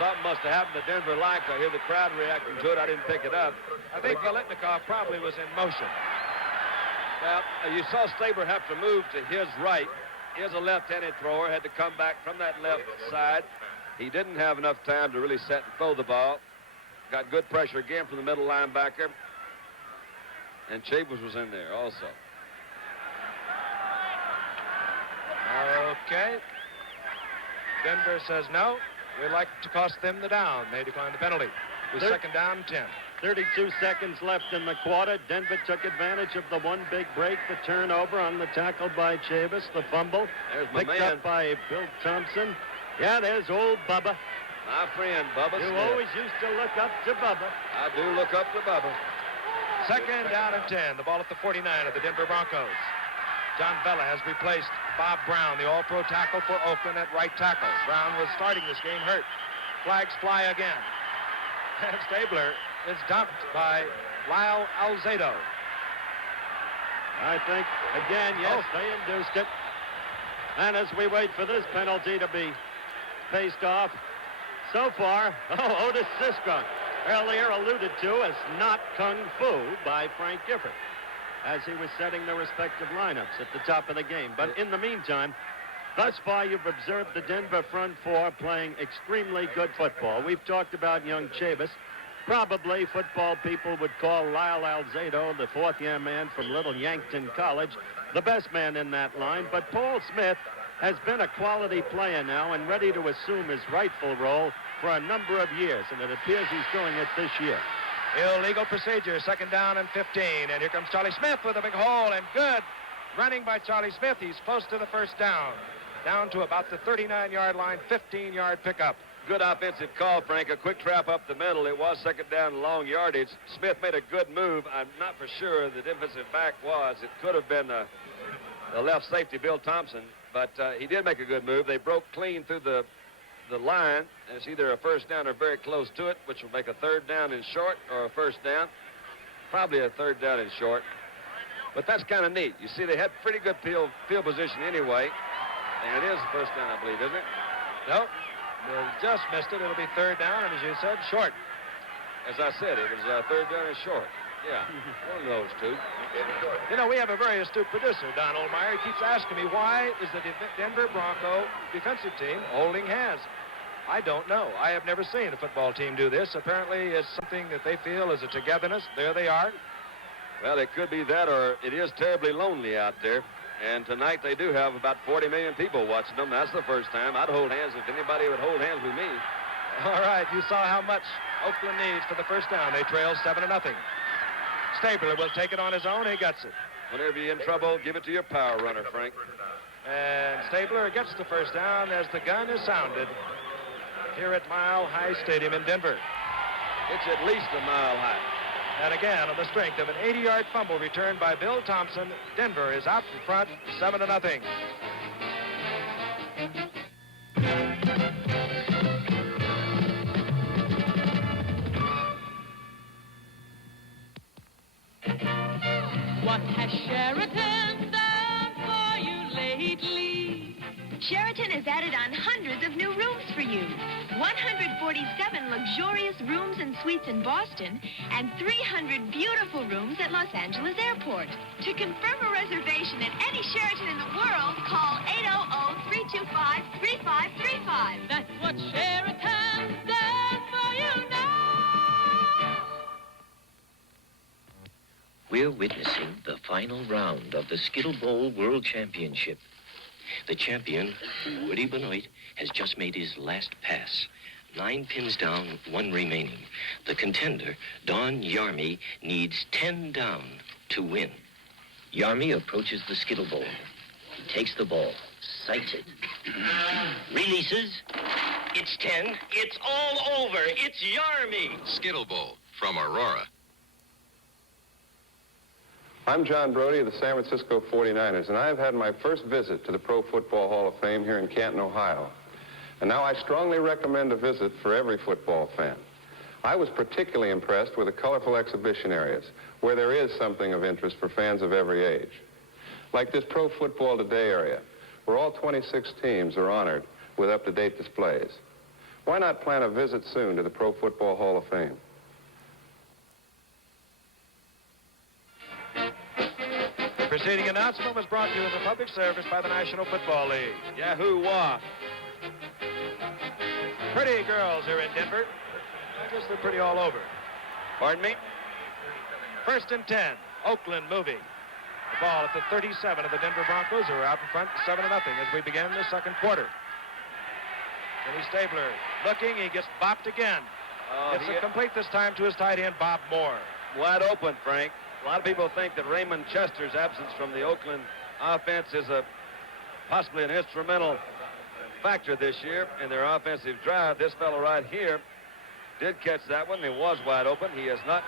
Something must have happened to Denver liked. I hear the crowd reacting to it. I didn't pick it up. I think Blitnikoff probably was in motion. Well, you saw Stabler have to move to his right. Here's a left-handed thrower. Had to come back from that left side. He didn't have enough time to really set and throw the ball. Got good pressure again from the middle linebacker. And Chavis was in there also. Okay. Denver says no. We'd like to cost them the down. They decline the penalty. With 2nd down and 10. 32 seconds left in the quarter. Denver took advantage of the one big break, the turnover on the tackle by Chavis, the fumble. There's my picked man. up by Bill Thompson. Yeah, there's old Bubba. My friend, Bubba You Smith. always used to look up to Bubba. I do look up to Bubba. 2nd down and 10. The ball at the 49 of the Denver Broncos. John Bella has replaced Bob Brown, the all-pro tackle for Oakland at right tackle. Brown was starting this game hurt. Flags fly again. And Stabler is dumped by Lyle Alzado. I think, again, yes, they induced it. And as we wait for this penalty to be faced off, so far, Otis Siskon, earlier alluded to as not kung fu by Frank Gifford, as he was setting the respective lineups at the top of the game. But in the meantime, thus far you've observed the Denver front four playing extremely good football. We've talked about young Chavis. Probably football people would call Lyle Alzado, the fourth-year man from Little Yankton College, the best man in that line. But Paul Smith has been a quality player now and ready to assume his rightful role for a number of years, and it appears he's doing it this year. Illegal procedure, 2nd down and 15. And here comes Charlie Smith with a big hole, and good running by Charlie Smith. He's close to the first down to about the 39-yard line, 15-yard pickup. Good offensive call, Frank. A quick trap up the middle. It was 2nd down, long yardage. Smith made a good move. I'm not for sure the defensive back was. It could have been the left safety, Bill Thompson, but he did make a good move. They broke clean through the line, and it's either a first down or very close to it, which will make a 3rd down and short or a first down. Probably a 3rd down and short. But that's kind of neat. You see, they had pretty good field position anyway. And it is a first down, I believe, isn't it? Nope. They just missed it. It'll be 3rd down, and as you said, short. As I said, it was 3rd down and short. Yeah, one of those two. You know, we have a very astute producer, Don Oldmeyer. He keeps asking me, why is the Denver Bronco defensive team holding hands? I don't know. I have never seen a football team do this. Apparently, it's something that they feel is a togetherness. There they are. Well, it could be that, or it is terribly lonely out there. And tonight they do have about 40 million people watching them. That's the first time. I'd hold hands if anybody would hold hands with me. All right, you saw how much Oakland needs for the first down. They trail 7-0. Stabler will take it on his own. He gets it. Whenever you're in trouble, give it to your power runner, Frank. And Stabler gets the first down as the gun is sounded here at Mile High Stadium in Denver. It's at least a mile high. And again, on the strength of an 80-yard fumble returned by Bill Thompson, Denver is out in front, 7-0. What has Sheraton done for you lately? Sheraton has added on hundreds of new rooms for you. 147 luxurious rooms and suites in Boston and 300 beautiful rooms at Los Angeles Airport. To confirm a reservation at any Sheraton in the world, call 800-325-3535. That's what Sheraton does for you now. We're witnessing the final round of the Skittle Bowl World Championship. The champion, Woody Benoit, has just made his last pass. 9 pins down, 1 remaining. The contender, Don Yarmy, needs 10 down to win. Yarmy approaches the Skittle Bowl. He takes the ball, sights it, releases. It's 10. It's all over. It's Yarmy. Skittle Bowl from Aurora. I'm John Brody of the San Francisco 49ers, and I've had my first visit to the Pro Football Hall of Fame here in Canton, Ohio. And now I strongly recommend a visit for every football fan. I was particularly impressed with the colorful exhibition areas, where there is something of interest for fans of every age. Like this Pro Football Today area, where all 26 teams are honored with up-to-date displays. Why not plan a visit soon to the Pro Football Hall of Fame? The preceding announcement was brought to you as a public service by the National Football League. Yahoo-wah. Pretty girls here in Denver. I guess they're pretty all over. Pardon me? 1st and 10. Oakland moving. The ball at the 37 of the Denver Broncos, who are out in front 7-0 as we begin the second quarter. Kenny Stabler looking. He gets bopped again. It's a complete this time to his tight end, Bob Moore. Wide open, Frank. A lot of people think that Raymond Chester's absence from the Oakland offense is possibly an instrumental factor this year in their offensive drive. This fellow right here did catch that one. It was wide open. He is not.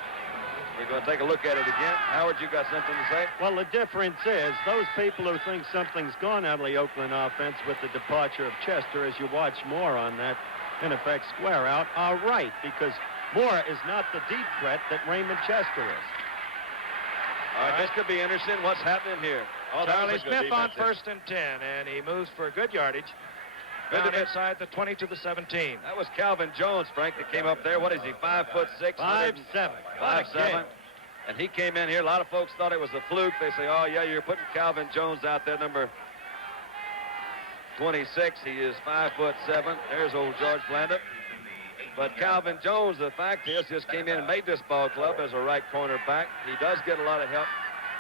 We're going to take a look at it again. Howard, you got something to say? Well, the difference is those people who think something's gone out of the Oakland offense with the departure of Chester, as you watch Moore on that, in effect, square out, are right, because Moore is not the deep threat that Raymond Chester is. All right, this could be interesting. What's happening here? Charlie Smith on 1st and 10, and he moves for good yardage. Down inside the 20 to the 17. That was Calvin Jones, Frank, that came up there. What is he, 5'6"? 5'7". 5'7". And he came in here. A lot of folks thought it was a fluke. They say, oh, yeah, you're putting Calvin Jones out there, number 26. He is 5'7". There's old George Blanda. But Calvin Jones, the fact is, just came in and made this ball club as a right cornerback. He does get a lot of help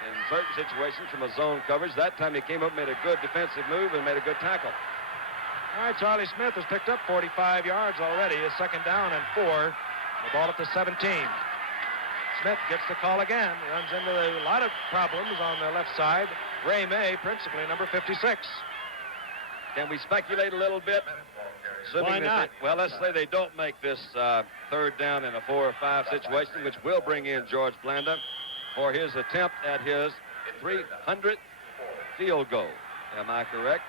in certain situations from a zone coverage. That time he came up, made a good defensive move, and made a good tackle. All right, Charlie Smith has picked up 45 yards already. His second down and 4. The ball at the 17. Smith gets the call again. Runs into a lot of problems on the left side. Ray May, principally number 56. Can we speculate a little bit? Why not? Well, let's say they don't make this third down in a 4 or 5 situation, which will bring in George Blanda for his attempt at his 300th field goal. Am I correct?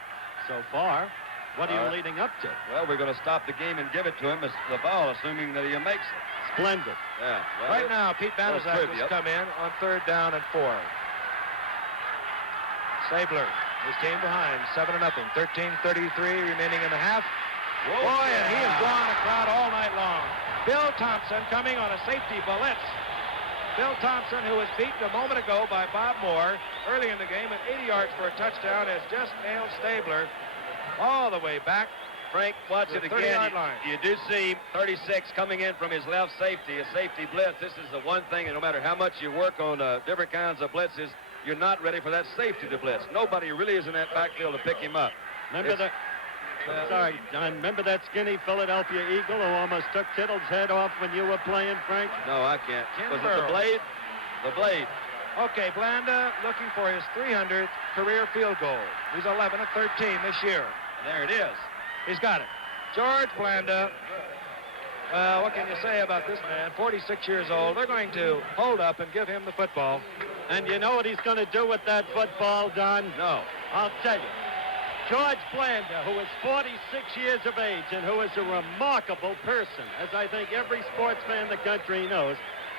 So far. What are you right. leading up to? Well, we're going to stop the game and give it to him as the ball, assuming that he makes it. Splendid. Yeah. Well, Right now, Pete Banaszak has come in on third down and 4. Sabler, his team behind, 7-0. 13:33 remaining in the half. Whoa. Boy, and he has drawn a crowd all night long. Bill Thompson coming on a safety blitz. Bill Thompson, who was beaten a moment ago by Bob Moore early in the game at 80 yards for a touchdown, has just nailed Stabler all the way back. Frank, watch to it the again. 30-yard line. You do see 36 coming in from his left safety, a safety blitz. This is the one thing, and no matter how much you work on different kinds of blitzes, you're not ready for that safety to blitz. Nobody really is in that backfield to pick him up. Remember sorry, John, remember that skinny Philadelphia Eagle who almost took Kittle's head off when you were playing, Frank? No, I can't. Ken Was it Burrows. the blade? The blade. Okay, Blanda looking for his 300th career field goal. He's 11 of 13 this year. There it is. He's got it. George Blanda. What can you say about this man? 46 years old. They're going to hold up and give him the football. And you know what he's going to do with that football, Don? No. I'll tell you. George Blanda, who is 46 years of age and who is a remarkable person, as I think every sports fan in the country knows,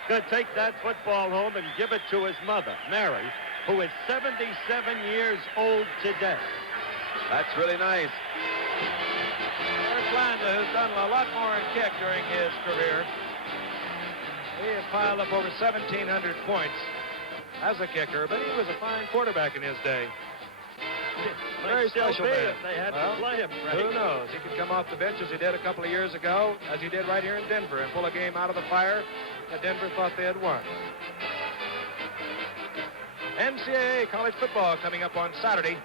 going to take that football home and give it to his mother, Mary, who is 77 years old today. That's really nice. George Blanda, who's done a lot more in kick during his career. He has piled up over 1,700 points as a kicker, but he was a fine quarterback in his day. Very special man. If they had to play him, Frank. Who knows? He could come off the bench as he did a couple of years ago, as he did right here in Denver, and pull a game out of the fire that Denver thought they had won. NCAA college football coming up on Saturday,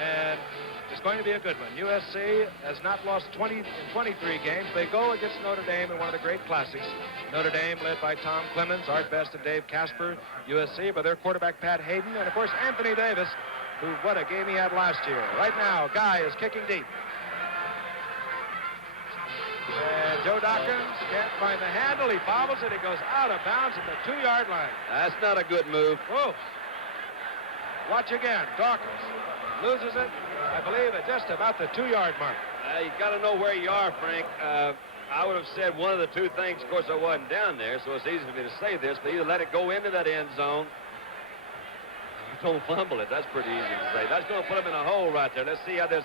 and it's going to be a good one. USC has not lost 20 in 23 games. They go against Notre Dame in one of the great classics. Notre Dame led by Tom Clemens, Art Best, and Dave Casper. USC by their quarterback Pat Hayden, and of course Anthony Davis, who, what a game he had last year. Right now, Guy is kicking deep. And Joe Dawkins can't find the handle. He bobbles it. He goes out of bounds at the 2-yard line. That's not a good move. Whoa. Watch again. Dawkins loses it, I believe, at just about the 2-yard mark. You got to know where you are, Frank. I would have said one of the two things. Of course, I wasn't down there, so it's easy for me to say this, but either let it go into that end zone, don't fumble it. That's pretty easy to say. That's going to put them in a hole right there. Let's see how this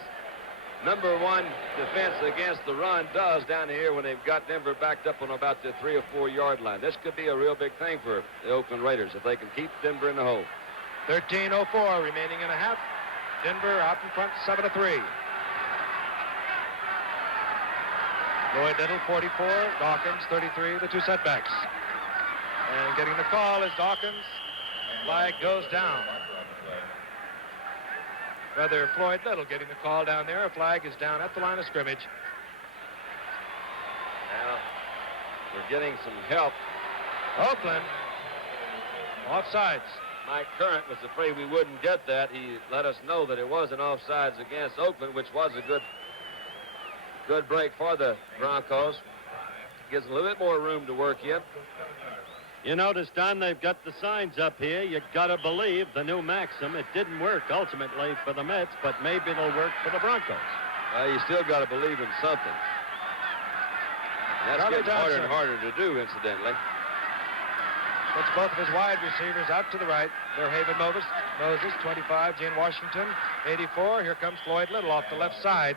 number 1 defense against the run does down here when they've got Denver backed up on about the 3 or 4 yard line. This could be a real big thing for the Oakland Raiders if they can keep Denver in the hole. 13:04 remaining in a half. Denver out in front, 7-3. Lloyd Little, 44. Dawkins, 33. The 2 setbacks. And getting the call is Dawkins. Flag goes down. Rather, Floyd Little getting the call down there. A flag is down at the line of scrimmage. Now, we're getting some help. Oakland, offsides. Mike Current was afraid we wouldn't get that. He let us know that it was an offsides against Oakland, which was a good break for the Broncos. Gives them a little bit more room to work in. You notice, Don, they've got the signs up here. You gotta believe the new maxim. It didn't work ultimately for the Mets, but maybe it'll work for the Broncos. You still got to believe in something. And that's getting harder and harder to do, incidentally. Puts both of his wide receivers out to the right. They're Haven Moses, 25, Gene Washington, 84. Here comes Floyd Little off the left side.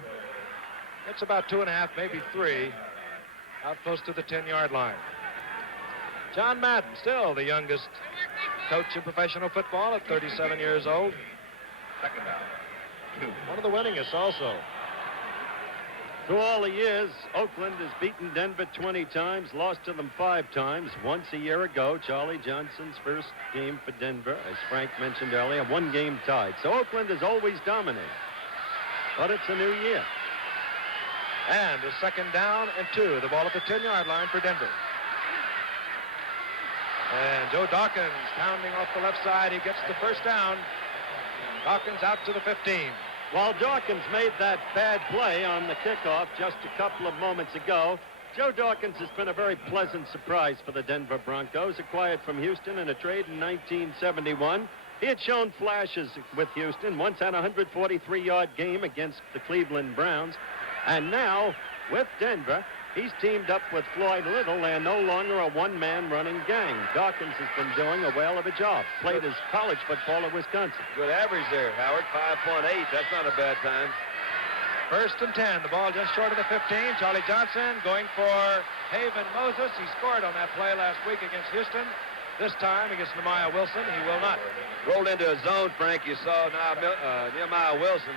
It's about 2.5, maybe 3, out close to the 10-yard line. John Madden, still the youngest coach in professional football at 37 years old. One of the winningest also. Through all the years, Oakland has beaten Denver 20 times, lost to them 5 times. Once a year ago, Charlie Johnson's first game for Denver, as Frank mentioned earlier, 1 game tied. So Oakland is always dominating. But it's a new year. And a 2nd down and 2. The ball at the 10-yard line for Denver. And Joe Dawkins pounding off the left side. He gets the first down. Dawkins out to the 15. While Dawkins made that bad play on the kickoff just a couple of moments ago, Joe Dawkins has been a very pleasant surprise for the Denver Broncos, acquired from Houston in a trade in 1971. He had shown flashes with Houston, once had a 143-yard game against the Cleveland Browns, and now, with Denver, he's teamed up with Floyd Little. They're no longer a one-man running gang. Dawkins has been doing a whale of a job. Played his college football at Wisconsin. Good average there, Howard. 5.8. That's not a bad time. 1st and 10. The ball just short of the 15. Charlie Johnson going for Haven Moses. He scored on that play last week against Houston. This time against Nehemiah Wilson, he will not. Rolled into a zone, Frank. You saw Nehemiah Wilson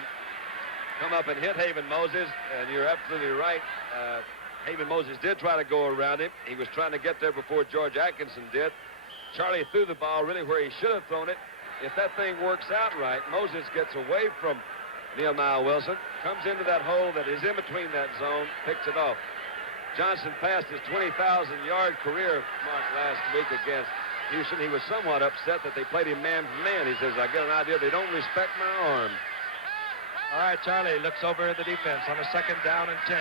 come up and hit Haven Moses, and you're absolutely right. Haven Moses did try to go around him. He was trying to get there before George Atkinson did. Charlie threw the ball really where he should have thrown it. If that thing works out right, Moses gets away from Nehemiah Wilson, comes into that hole that is in between that zone, picks it off. Johnson passed his 20,000-yard career mark last week against Houston. He was somewhat upset that they played him man for man. He says, I get an idea they don't respect my arm. All right, Charlie looks over at the defense on a 2nd down and 10.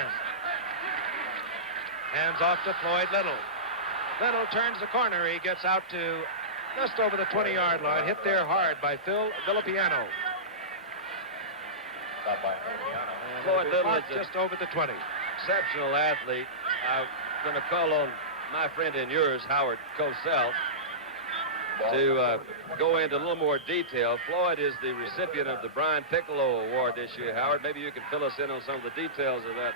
Hands off to Floyd Little. Little turns the corner. He gets out to just over the 20-yard line. Hit there hard by Phil Villapiano. Floyd Little is just over the 20. Exceptional athlete. I'm going to call on my friend and yours, Howard Cosell, to go into a little more detail. Floyd is the recipient of the Brian Piccolo Award this year, Howard. Maybe you can fill us in on some of the details of that.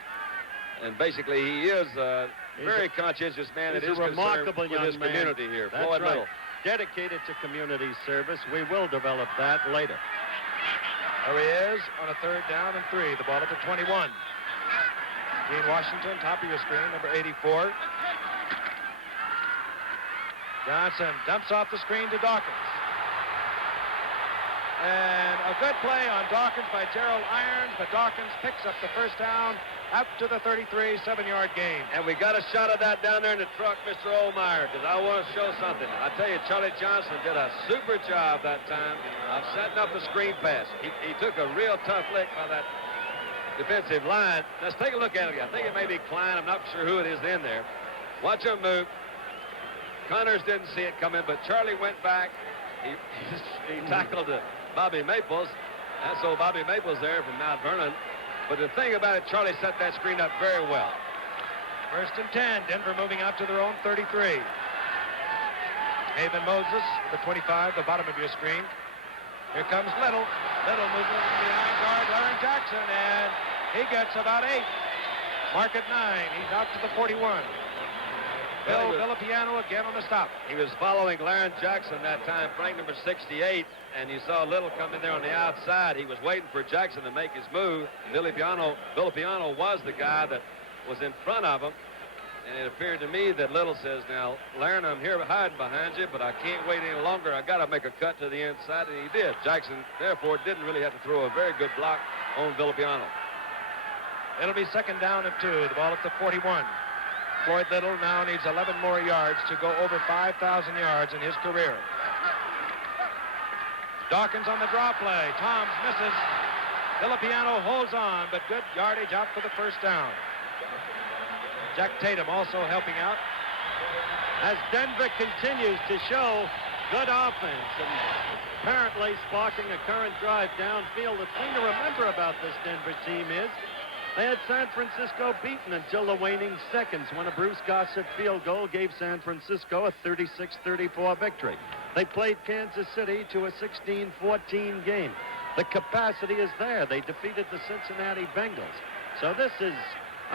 And basically, he is a very conscientious man. He's It is a remarkable concerned young with his man. community here. That's Floyd right. Little. Dedicated to community service. We will develop that later. There he is on a 3rd down and 3. The ball at the 21. Gene Washington, top of your screen, number 84. Johnson dumps off the screen to Dawkins. And a good play on Dawkins by Gerald Irons, but Dawkins picks up the first down up to the 33, 7-yard gain. And we got a shot of that down there in the truck, Mr. Olmeyer, because I want to show something. I tell you, Charlie Johnson did a super job that time of setting up the screen pass. He took a real tough lick by that defensive line. Let's take a look at it again. I think it may be Klein. I'm not sure who it is in there. Watch him move. Connors didn't see it coming, but Charlie went back. He tackled Bobby Maples. That's old Bobby Maples there from Mount Vernon. But the thing about it, Charlie set that screen up very well. 1st and 10. Denver moving out to their own 33. Haven Moses, the 25, the bottom of your screen. Here comes Little. Little moving behind guard Larry Jackson, and he gets about 8. Mark at 9. He's out to the 41. Bill Villapiano again on the stop. He was following Laren Jackson that time, Frank, number 68, and you saw Little come in there on the outside. He was waiting for Jackson to make his move. Villapiano was the guy that was in front of him, and it appeared to me that Little says, now, Laren, I'm here hiding behind you, but I can't wait any longer. I got to make a cut to the inside, and he did. Jackson, therefore, didn't really have to throw a very good block on Villapiano. It'll be 2nd down and 2. The ball at the 41. Floyd Little now needs 11 more yards to go over 5,000 yards in his career. Dawkins on the draw play. Toms misses. Villapiano holds on, but good yardage out for the first down. Jack Tatum also helping out. As Denver continues to show good offense and apparently sparking a current drive downfield. The thing to remember about this Denver team is they had San Francisco beaten until the waning seconds when a Bruce Gossett field goal gave San Francisco a 36-34 victory. They played Kansas City to a 16-14 game. The capacity is there. They defeated the Cincinnati Bengals. So this is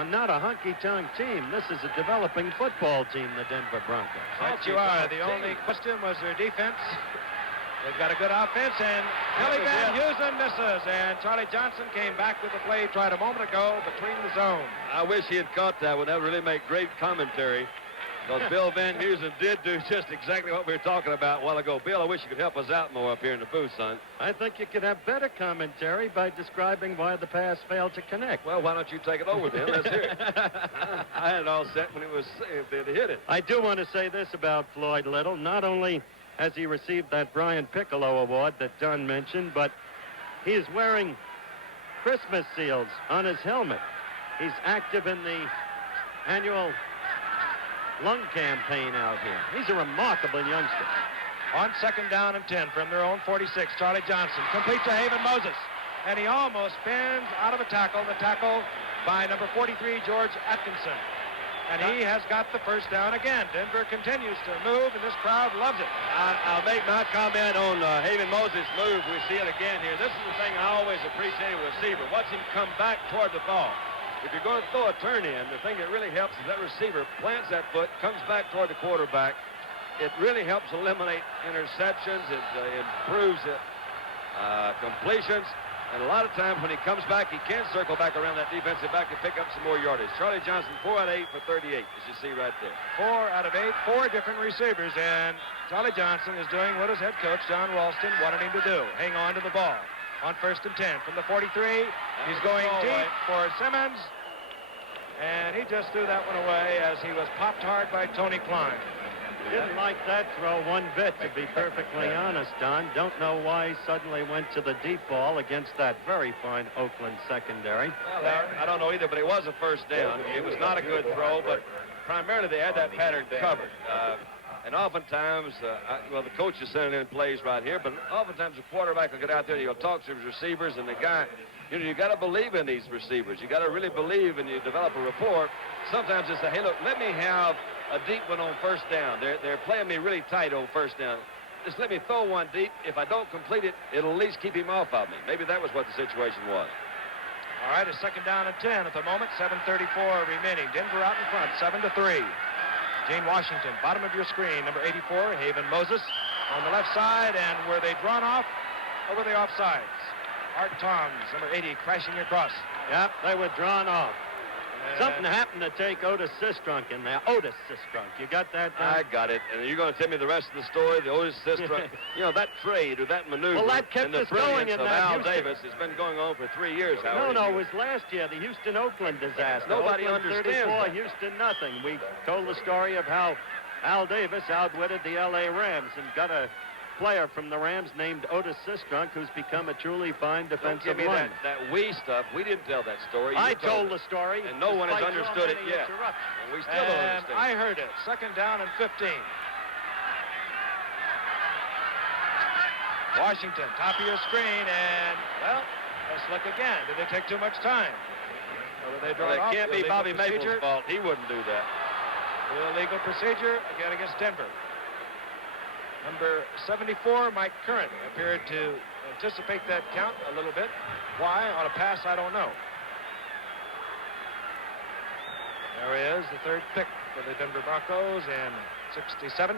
not a hunky-tonk team. This is a developing football team, the Denver Broncos. Right you are. The only question was their defense. They've got a good offense, and Billy Van Heusen misses, and Charlie Johnson came back with the play tried a moment ago between the zones. I wish he had caught that one. That would really make great commentary. Because Bill Van Heusen did do just exactly what we were talking about a while ago. Bill, I wish you could help us out more up here in the booth, son. I think you could have better commentary by describing why the pass failed to connect. Well, why don't you take it over then? Let's hear it. I had it all set when it was if they'd hit it. I do want to say this about Floyd Little. Not only has he received that Brian Piccolo Award that John mentioned, but he is wearing Christmas seals on his helmet. He's active in the annual lung campaign out here. He's a remarkable youngster. On second down and 10 from their own 46, Charlie Johnson complete to Haven Moses. And he almost spins out of a tackle. The tackle by number 43, George Atkinson. And he has got the first down again. Denver continues to move, and this crowd loves it. I'll make my comment on Haven Moses' move. We see it again here. This is the thing I always appreciate with a receiver. Watch him come back toward the ball. If you're going to throw a turn in, the thing that really helps is that receiver plants that foot, comes back toward the quarterback. It really helps eliminate interceptions. It improves completions. And a lot of times when he comes back, he can circle back around that defensive back and pick up some more yardage. Charlie Johnson, 4 out of 8 for 38, as you see right there. 4 out of 8, 4 different receivers. And Charlie Johnson is doing what his head coach, John Ralston, wanted him to do. Hang on to the ball. On first and 10 from the 43, he's going deep for Simmons, and he just threw that one away as he was popped hard by Tony Klein. Didn't like that throw one bit, to be perfectly honest, Don. Don't know why he suddenly went to the deep ball against that very fine Oakland secondary. Well, I don't know either, but it was a first down. It was not a good throw, but primarily they had that pattern covered. And oftentimes, well, the coach is sending in plays right here, but oftentimes the quarterback will get out there, he'll talk to his receivers, and the guy, you know, you got to believe in these receivers. You got to really believe, and you develop a rapport. Sometimes it's a, hey, look, let me have a deep one on first down. They're playing me really tight on first down. Just let me throw one deep. If I don't complete it, it'll at least keep him off of me. Maybe that was what the situation was. All right, a second down and 10 at the moment. 7:34 remaining. Denver out in front, 7-3. Gene Washington, bottom of your screen, number 84, Haven Moses on the left side, and were they drawn off or were they offsides? Art Toms, number 80, crashing across. Yep, they were drawn off. Something happened to take Otis Sistrunk in there. Otis Sistrunk. You got that down? I got it. And you're going to tell me the rest of the story, the Otis Sistrunk. You know, that trade or that maneuver. Well, that kept and the us going in of that Al Houston. Davis has been going on for 3 years, Howard. No, it was last year, the Houston-Oakland disaster. Nobody Oakland understands 34, that. Houston nothing. We told the story of how Al Davis outwitted the L.A. Rams and got a player from the Rams named Otis Sistrunk, who's become a truly fine defensive lineman. That we stuff. We didn't tell that story. I told the story. And no one has understood it yet. And we still don't understand. I heard it. Second down and 15. Washington, top of your screen, and, well, let's look again. Did they take too much time? Or were they drawn off? It can't be Bobby Maple's fault. He wouldn't do that. Illegal procedure again against Denver. Number 74, Mike Curran, appeared to anticipate that count a little bit. Why? On a pass, I don't know. There he is, the third pick for the Denver Broncos in 67.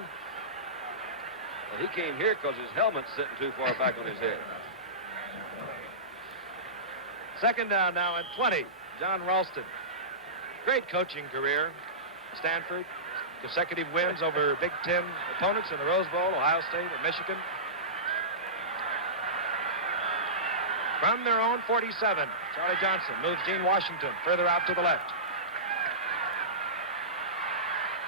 Well, he came here because his helmet's sitting too far back on his head. Second down now and 20. John Ralston. Great coaching career. Stanford. Consecutive wins over Big Ten opponents in the Rose Bowl, Ohio State and Michigan. From their own 47, Charlie Johnson moves Gene Washington further out to the left.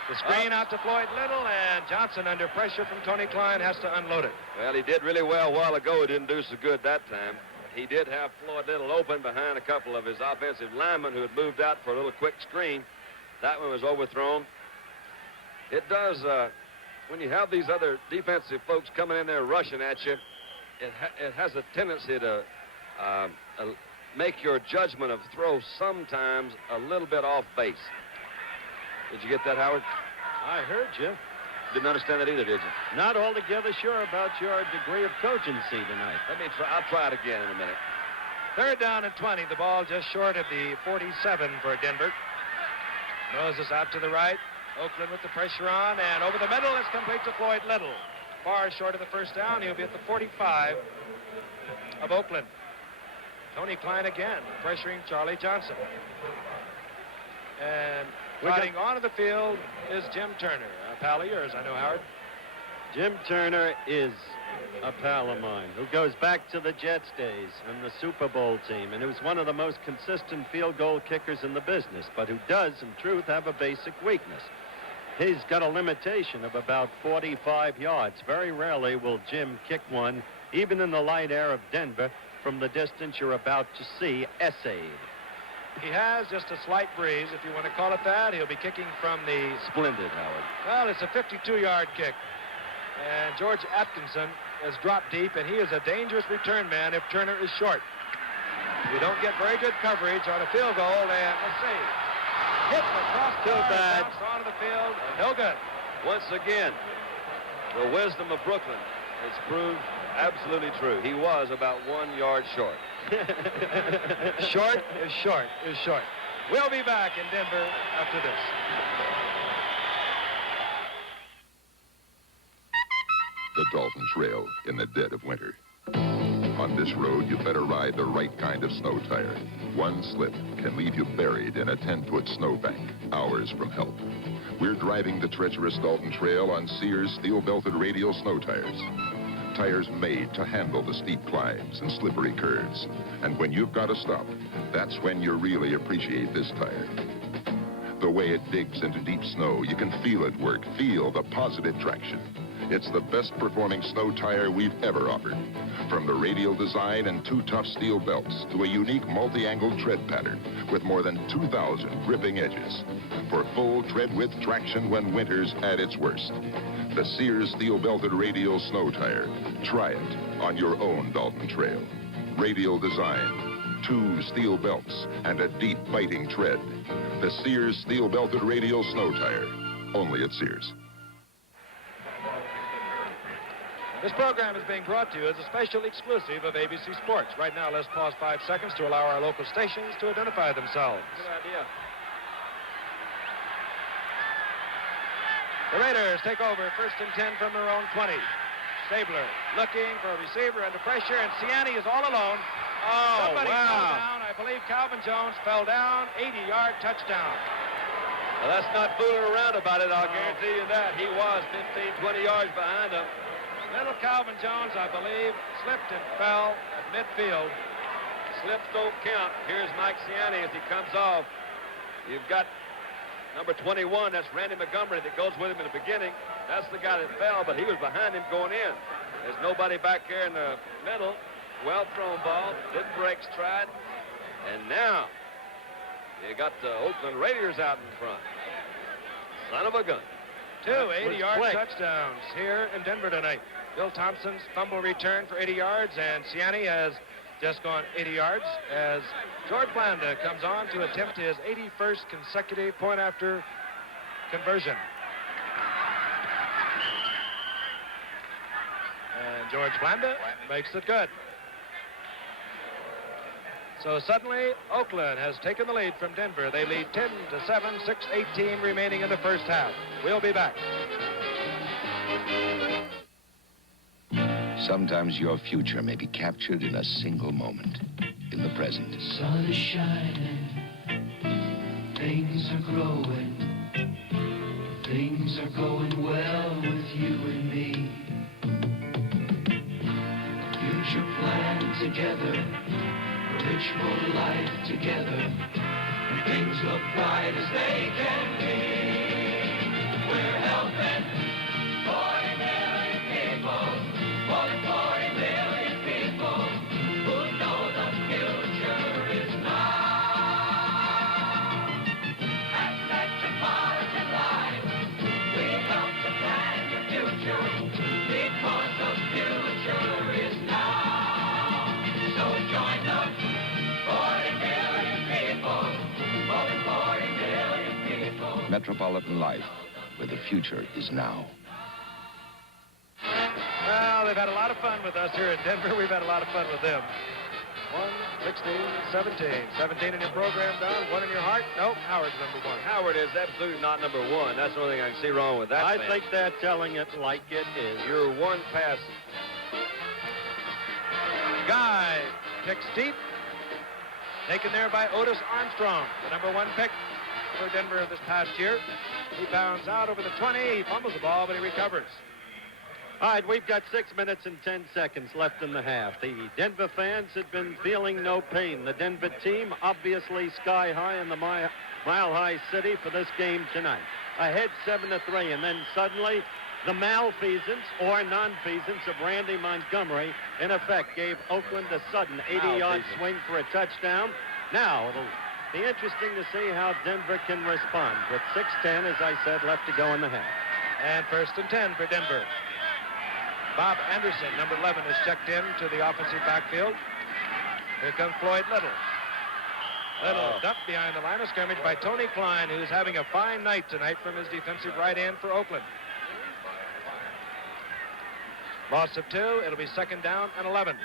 The screen out to Floyd Little, and Johnson, under pressure from Tony Klein, has to unload it. Well, he did really well a while ago. He didn't do so good that time. He did have Floyd Little open behind a couple of his offensive linemen who had moved out for a little quick screen. That one was overthrown. It does, when you have these other defensive folks coming in there rushing at you, it has a tendency to make your judgment of throw sometimes a little bit off base. Did you get that, Howard? I heard you. Didn't understand that either, did you? Not altogether sure about your degree of cogency tonight. Let me try. I'll try it again in a minute. Third down and 20. The ball just short of the 47 for Denver. Moses out to the right. Oakland with the pressure on, and over the middle, it's complete to Floyd Little. far short of the first down. He'll be at the 45 of Oakland. Tony Klein again pressuring Charlie Johnson. And trotting onto the field is Jim Turner, a pal of yours, I know, Howard. Jim Turner is a pal of mine who goes back to the Jets days and the Super Bowl team, and who's one of the most consistent field goal kickers in the business, but who does, in truth, have a basic weakness. He's got a limitation of about 45 yards. Very rarely will Jim kick one, even in the light air of Denver, from the distance you're about to see essayed. He has just a slight breeze, if you want to call it that. He'll be kicking from the... Splendid, Howard. Well, it's a 52-yard kick. And George Atkinson has dropped deep, and he is a dangerous return man if Turner is short. You don't get very good coverage on a field goal, and let's see. Hit across the bad. onto the field. No good. Once again, the wisdom of Brooklyn has proved absolutely true. He was about 1 yard short. Short is short is short. We'll be back in Denver after this. The Dalton Trail in the dead of winter. On this road, you better ride the right kind of snow tire. One slip can leave you buried in a 10-foot snowbank, hours from help. We're driving the treacherous Dalton Trail on Sears steel-belted radial snow tires. Tires made to handle the steep climbs and slippery curves. And when you've got to stop, that's when you really appreciate this tire. The way it digs into deep snow, you can feel it work, feel the positive traction. It's the best performing snow tire we've ever offered. From the radial design and 2 tough steel belts to a unique multi-angled tread pattern with more than 2,000 gripping edges. For full tread width traction when winter's at its worst. The Sears steel-belted radial snow tire. Try it on your own Dalton Trail. Radial design, 2 steel belts, and a deep biting tread. The Sears steel-belted radial snow tire. Only at Sears. This program is being brought to you as a special exclusive of ABC Sports. Right now, let's pause 5 seconds to allow our local stations to identify themselves. Good idea. The Raiders take over 1st and 10 from their own 20. Stabler looking for a receiver under pressure, and Ciani is all alone. Oh, Somebody wow. fell down. I believe Calvin Jones fell down. 80-yard touchdown. Well, that's not fooling around about it, I'll guarantee you that. He was 15, 20 yards behind him. Little Calvin Jones, I believe, slipped and fell at midfield. Slips don't count. Here's Mike Ciani as he comes off. You've got number 21, that's Randy Montgomery that goes with him in the beginning. That's the guy that fell, but he was behind him going in. There's nobody back here in the middle. Well thrown ball, didn't break stride. And now, you got the Oakland Raiders out in front. Son of a gun. 2 80-yard touchdowns here in Denver tonight. Bill Thompson's fumble return for 80 yards, and Ciani has just gone 80 yards as George Blanda comes on to attempt his 81st consecutive point-after conversion. And George Blanda makes it good. So suddenly, Oakland has taken the lead from Denver. They lead 10-7, 6:18 remaining in the first half. We'll be back. Sometimes your future may be captured in a single moment, in the present. Sun is shining, things are growing, things are going well with you and me. Future plan together, ritual life together, and things look bright as they can be. We're helping 40 million people, more than 40 million people who know the future is now. At Metropolitan Life, we help to plan your future because the future is now. So join the 40 million people, more than 40 million people. Metropolitan Life, where the future is now. Well, they've had a lot of fun with us here in Denver. We've had a lot of fun with them. 16, 17. 17 in your program, Don. 1 in your heart? Nope. Howard's number 1. Howard is absolutely not number 1. That's the only thing I can see wrong with that. I fan. think they're telling it like it is. You're one pass. Guy picks deep. Taken there by Otis Armstrong, the number 1 pick for Denver this past year. He bounds out over the 20. He fumbles the ball, but he recovers. All right, we've got 6 minutes and 10 seconds left in the half. The Denver fans had been feeling no pain. The Denver team obviously sky high in the Mile High City for this game tonight. Ahead 7-3, and then suddenly the malfeasance or nonfeasance of Randy Montgomery, in effect, gave Oakland a sudden 80-yard swing for a touchdown. Now, it'll be interesting to see how Denver can respond with 6:10, as I said, left to go in the half. And 1st and 10 for Denver. Bob Anderson, number 11, is checked in to the offensive backfield. Here comes Floyd Little. Little dumped behind the line of scrimmage by Tony Klein, who's having a fine night tonight from his defensive right end for Oakland. Loss of 2. It'll be 2nd down and 11.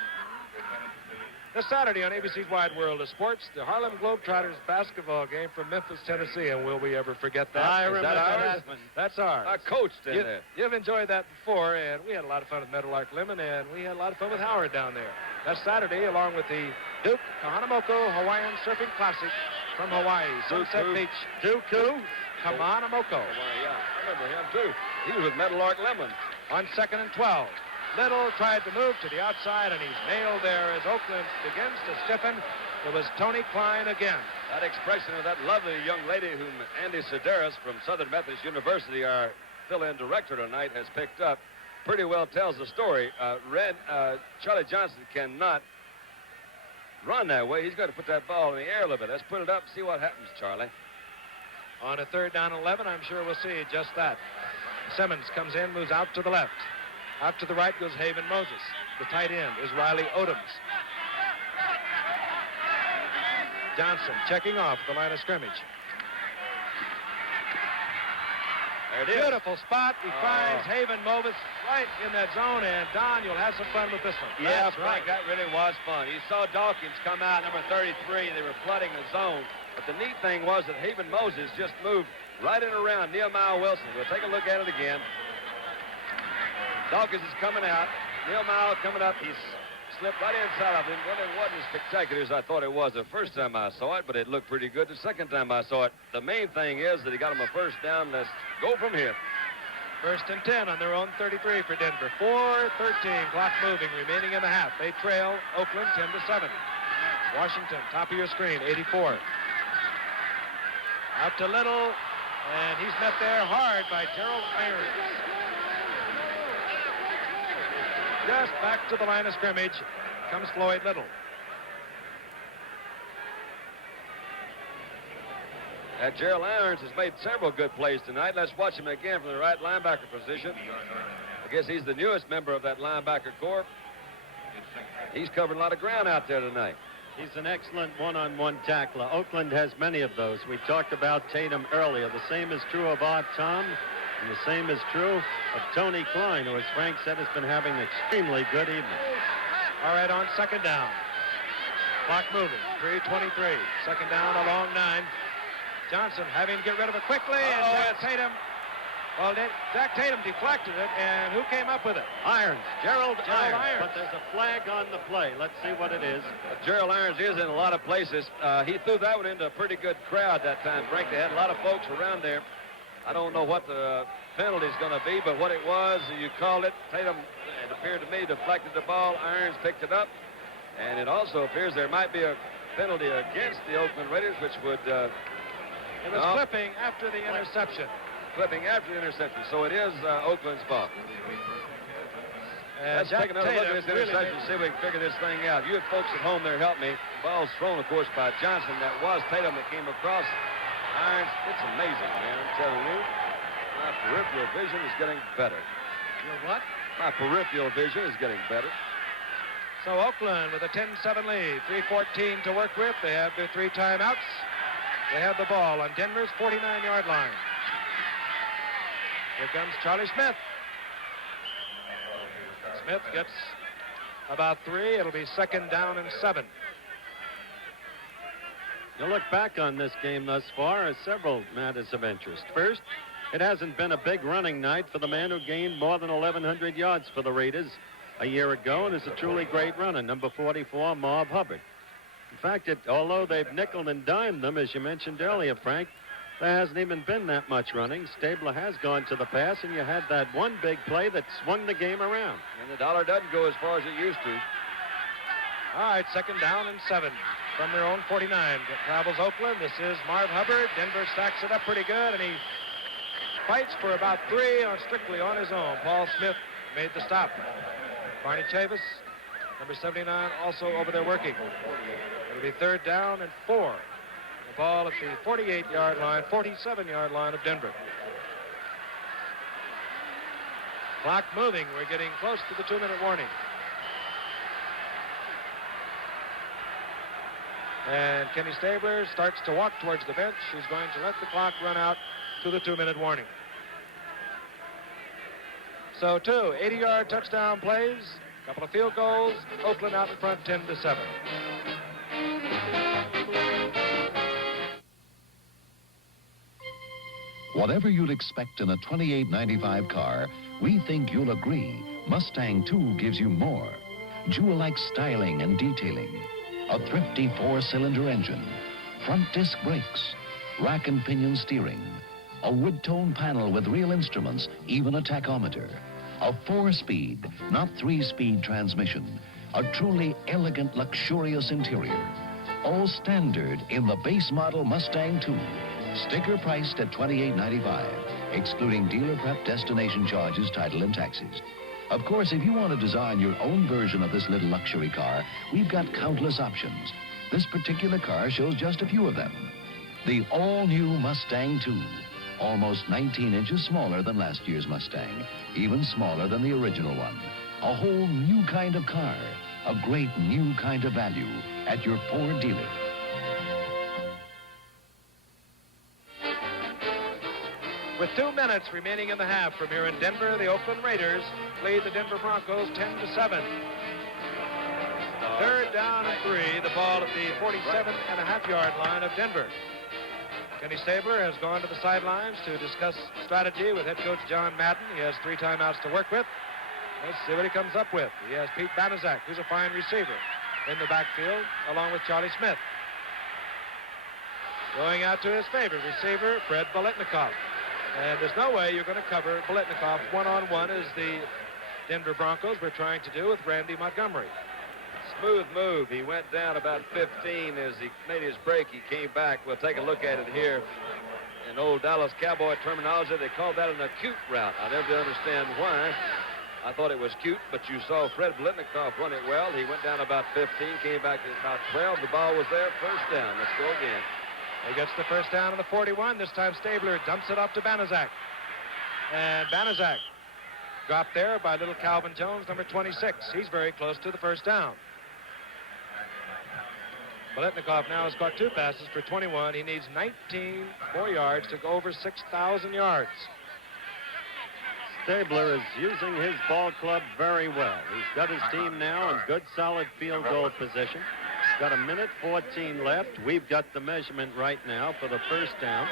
This Saturday on ABC's Wide World of Sports, the Harlem Globetrotters basketball game from Memphis, Tennessee. And will we ever forget that? I Is remember that one. That's ours. I coached in there. You've enjoyed that before, and we had a lot of fun with Meadowlark Lemon, and we had a lot of fun with Howard down there. That's Saturday, along with the Duke Kahanamoko Hawaiian Surfing Classic from Hawaii, Sunset Beach. Dooku Kahanamoko. Yeah, I remember him, too. He was with Meadowlark Lemon. On 2nd and 12. Little tried to move to the outside, and he's nailed there as Oakland begins to stiffen. It was Tony Klein again. That expression of that lovely young lady whom Andy Sedaris from Southern Methodist University, our fill-in director tonight, has picked up, pretty well tells the story. Charlie Johnson cannot run that way. He's got to put that ball in the air a little bit. Let's put it up and see what happens, Charlie. On a 3rd down and 11, I'm sure we'll see just that. Simmons comes in, moves out to the left. Out to the right goes Haven Moses. The tight end is Riley Odoms. Johnson checking off the line of scrimmage. There it is. Beautiful spot. He finds Haven Moses right in that zone, and Don, you'll have some fun with this one. Yeah, That's right. Frank, that really was fun. You saw Dawkins come out, number 33. They were flooding the zone. But the neat thing was that Haven Moses just moved right in around Nehemiah Wilson. We'll take a look at it again. Dawkins is coming out. Nehemiah coming up. He's slipped right inside of him. Well, it wasn't as spectacular as I thought it was the first time I saw it, but it looked pretty good the second time I saw it. The main thing is that he got him a 1st down. Let's go from here. 1st and 10 on their own 33 for Denver. 4:13, clock moving, remaining in the half. They trail Oakland 10-7. Washington, top of your screen, 84. Out to Little, and he's met there hard by Gerald Irons. Just back to the line of scrimmage comes Floyd Little. Gerald Irons has made several good plays tonight. Let's watch him again from the right linebacker position. I guess he's the newest member of that linebacker corps. He's covered a lot of ground out there tonight. He's an excellent one-on-one tackler. Oakland has many of those. We talked about Tatum earlier. The same is true of Art Tom, and the same is true of Tony Klein, who, as Frank said, has been having an extremely good evening. All right, on 2nd down. Clock moving, 3:23. 2nd down, a long 9. Johnson having to get rid of it quickly, and Zach Tatum deflected it, and who came up with it? Irons, Gerald Irons. Irons. But there's a flag on the play. Let's see what it is. Gerald Irons is in a lot of places. He threw that one into a pretty good crowd that time, Frank. They had a lot of folks around there. I don't know what the penalty is going to be, but what it was, you called it. Tatum, it appeared to me, deflected the ball. Irons picked it up. And it also appears there might be a penalty against the Oakland Raiders, which would... it was clipping after the interception. Clipping after the interception. So it is Oakland's ball. Let's take another look at this interception and see if we can figure this thing out. You folks at home there, help me. The ball's thrown, of course, by Johnson. That was Tatum that came across. Irons, it's amazing, man. I'm telling you. My peripheral vision is getting better. Your what? My peripheral vision is getting better. So Oakland with a 10-7 lead. 3:14 to work with. They have their 3 timeouts. They have the ball on Denver's 49-yard line. Here comes Charlie Smith. Smith gets about 3. It'll be 2nd down and 7. You look back on this game thus far as several matters of interest. First, it hasn't been a big running night for the man who gained more than 1,100 yards for the Raiders a year ago and is a truly great runner, number 44, Marv Hubbard. In fact, although they've nickel and dimed them, as you mentioned earlier, Frank, there hasn't even been that much running. Stabler has gone to the pass, and you had that one big play that swung the game around. And the dollar doesn't go as far as it used to. All right, 2nd down and 7 from their own 49. It travels Oakland. This is Marv Hubbard. Denver stacks it up pretty good, and he fights for about 3 strictly on his own. Paul Smith made the stop. Barney Chavis, number 79, also over there working. It'll be 3rd down and 4. The ball at the 48-yard line, 47-yard line of Denver. Clock moving. We're getting close to the 2-minute warning. And Kenny Stabler starts to walk towards the bench. He's going to let the clock run out to the 2-minute warning. So 2 80-yard touchdown plays, a couple of field goals, Oakland out in front 10-7. Whatever you'd expect in a $28.95 car, we think you'll agree Mustang 2 gives you more. Jewel-like styling and detailing, a thrifty 4-cylinder engine, front disc brakes, rack and pinion steering, a wood-tone panel with real instruments, even a tachometer, a 4-speed, not 3-speed transmission, a truly elegant, luxurious interior, all standard in the base model Mustang 2. Sticker priced at $28.95, excluding dealer prep, destination charges, title, and taxes. Of course, if you want to design your own version of this little luxury car, we've got countless options. This particular car shows just a few of them. The all-new Mustang 2, almost 19 inches smaller than last year's Mustang, even smaller than the original one. A whole new kind of car, a great new kind of value at your Ford dealer. With 2 minutes remaining in the half from here in Denver, the Oakland Raiders lead the Denver Broncos 10-7. 3rd down and 3, the ball at the 47.5-yard line of Denver. Kenny Stabler has gone to the sidelines to discuss strategy with head coach John Madden. He has 3 timeouts to work with. Let's see what he comes up with. He has Pete Banaszak, who's a fine receiver, in the backfield, along with Charlie Smith. Going out to his favorite receiver, Fred Biletnikoff. And there's no way you're going to cover Biletnikoff one-on-one as the Denver Broncos were trying to do with Randy Montgomery. Smooth move. He went down about 15 as he made his break. He came back. We'll take a look at it here. In old Dallas Cowboy terminology, they call that an acute route. I never did understand why. I thought it was cute, but you saw Fred Biletnikoff run it well. He went down about 15, came back to about 12. The ball was there. 1st down. Let's go again. He gets the 1st down on the 41. This time Stabler dumps it off to Banaszak. And Banaszak dropped there by little Calvin Jones, number 26. He's very close to the 1st down. Biletnikoff now has caught 2 passes for 21. He needs 19 more yards to go over 6,000 yards. Stabler is using his ball club very well. He's got his team now in good, solid field goal position. Got 1:14 left. We've got the measurement right now for the 1st down.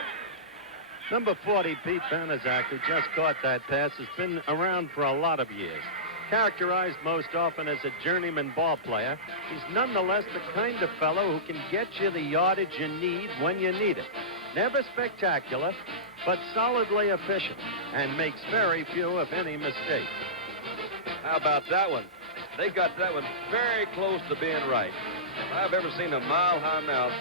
Number 40, Pete Banaszak, who just caught that pass, has been around for a lot of years. Characterized most often as a journeyman ball player, he's nonetheless the kind of fellow who can get you the yardage you need when you need it. Never spectacular, but solidly efficient, and makes very few, if any, mistakes. How about that one? They got that one very close to being right. If I've ever seen a mile-high mouth,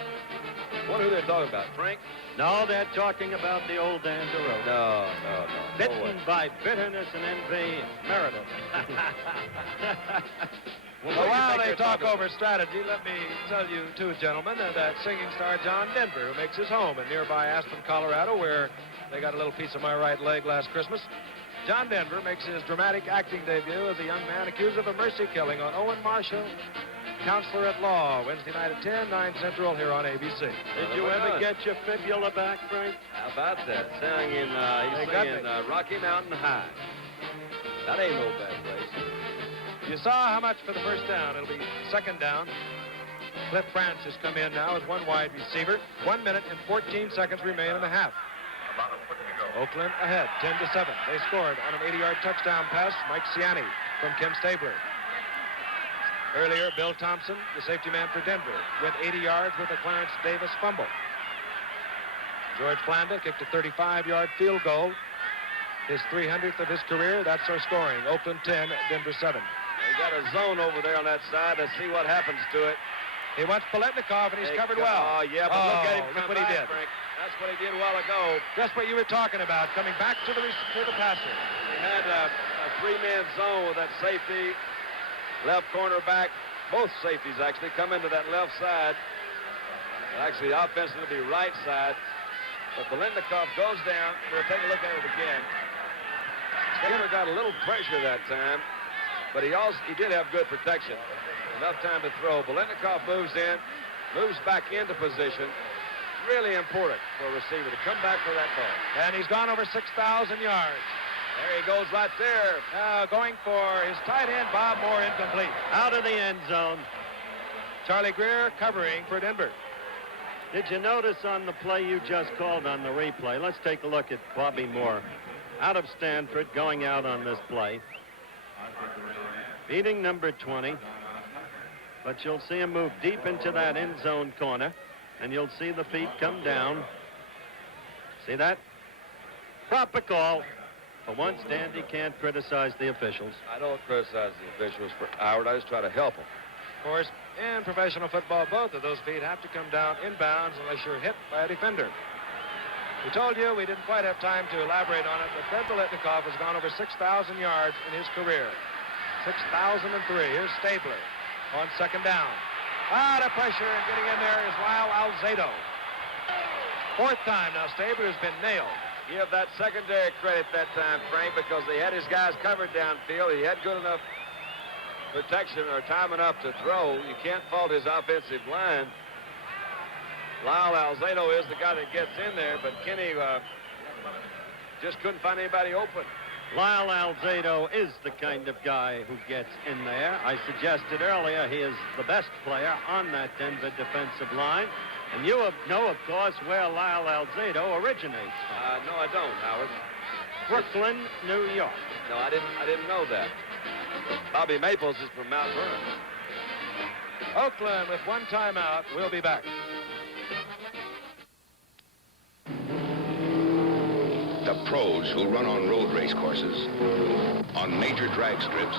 wonder who they're talking about, Frank? No, they're talking about the old Dan DeRoe. No. Bitten by bitterness and envy, Meredith. Well, while they talk over strategy, let me tell you, too, gentlemen, that singing star John Denver, who makes his home in nearby Aspen, Colorado, where they got a little piece of my right leg last Christmas. John Denver makes his dramatic acting debut as a young man accused of a mercy killing on Owen Marshall, Counselor at Law, Wednesday night at 10, 9 Central here on ABC. Did you ever get your fibula back, Frank? How about that? Singing, he's singing Rocky Mountain High. That ain't no bad place. You saw how much for the 1st down. It'll be 2nd down. Cliff Francis come in now as one wide receiver. 1 minute and 14 seconds remain in the half. Oakland ahead, 10-7. They scored on an 80-yard touchdown pass, Mike Ciani from Kim Stabler. Earlier, Bill Thompson, the safety man for Denver, went 80 yards with a Clarence Davis fumble. George Blanda kicked a 35-yard field goal. His 300th of his career. That's our scoring. Oakland 10, Denver 7. They got a zone over there on that side. Let's see what happens to it. He wants Paletnikov, and he's covered well. Oh, yeah, but look at him. Look what he did. Frank. That's what he did a while ago. Just what you were talking about, coming back to the passer. He had a three-man zone with that safety, left cornerback. Both safeties actually come into that left side. Actually, the offense is going to be right side. But Paletnikov goes down. We'll take a look at it again. Taylor got a little pressure that time, but he did have good protection. Enough time to throw. Paletnikov moves in, moves back into position. Really important for a receiver to come back for that ball. And he's gone over 6,000 yards. There he goes right there. Now going for his tight end, Bob Moore, incomplete. Out of the end zone. Charlie Greer covering for Denver. Did you notice on the play you just called on the replay? Let's take a look at Bobby Moore. Out of Stanford, going out on this play. Beating number 20. But you'll see him move deep into that end zone corner. And you'll see the feet come down. See that? Proper call. For once, Dandy can't criticize the officials. I don't criticize the officials for Howard. I just try to help them. Of course, in professional football, both of those feet have to come down inbounds unless you're hit by a defender. We told you we didn't quite have time to elaborate on it, but Fred Paletnikov has gone over 6,000 yards in his career. 6,003. Here's Stabler on second down. Out of pressure, and getting in there is Lyle Alzado. Fourth time now, Stabler has been nailed. Give that secondary credit that time, Frank, because they had his guys covered downfield. He had good enough protection or time enough to throw. You can't fault his offensive line. Lyle Alzado is the guy that gets in there, but Kenny just couldn't find anybody open. Lyle Alzado is the kind of guy who gets in there. I suggested earlier he is the best player on that Denver defensive line. And you know, of course, where Lyle Alzado originates from. No, I don't, Howard. Brooklyn, New York. No, I didn't know that. Bobby Maples is from Mount Vernon. Oakland with one timeout. We'll be back. The pros who run on road race courses, on major drag strips,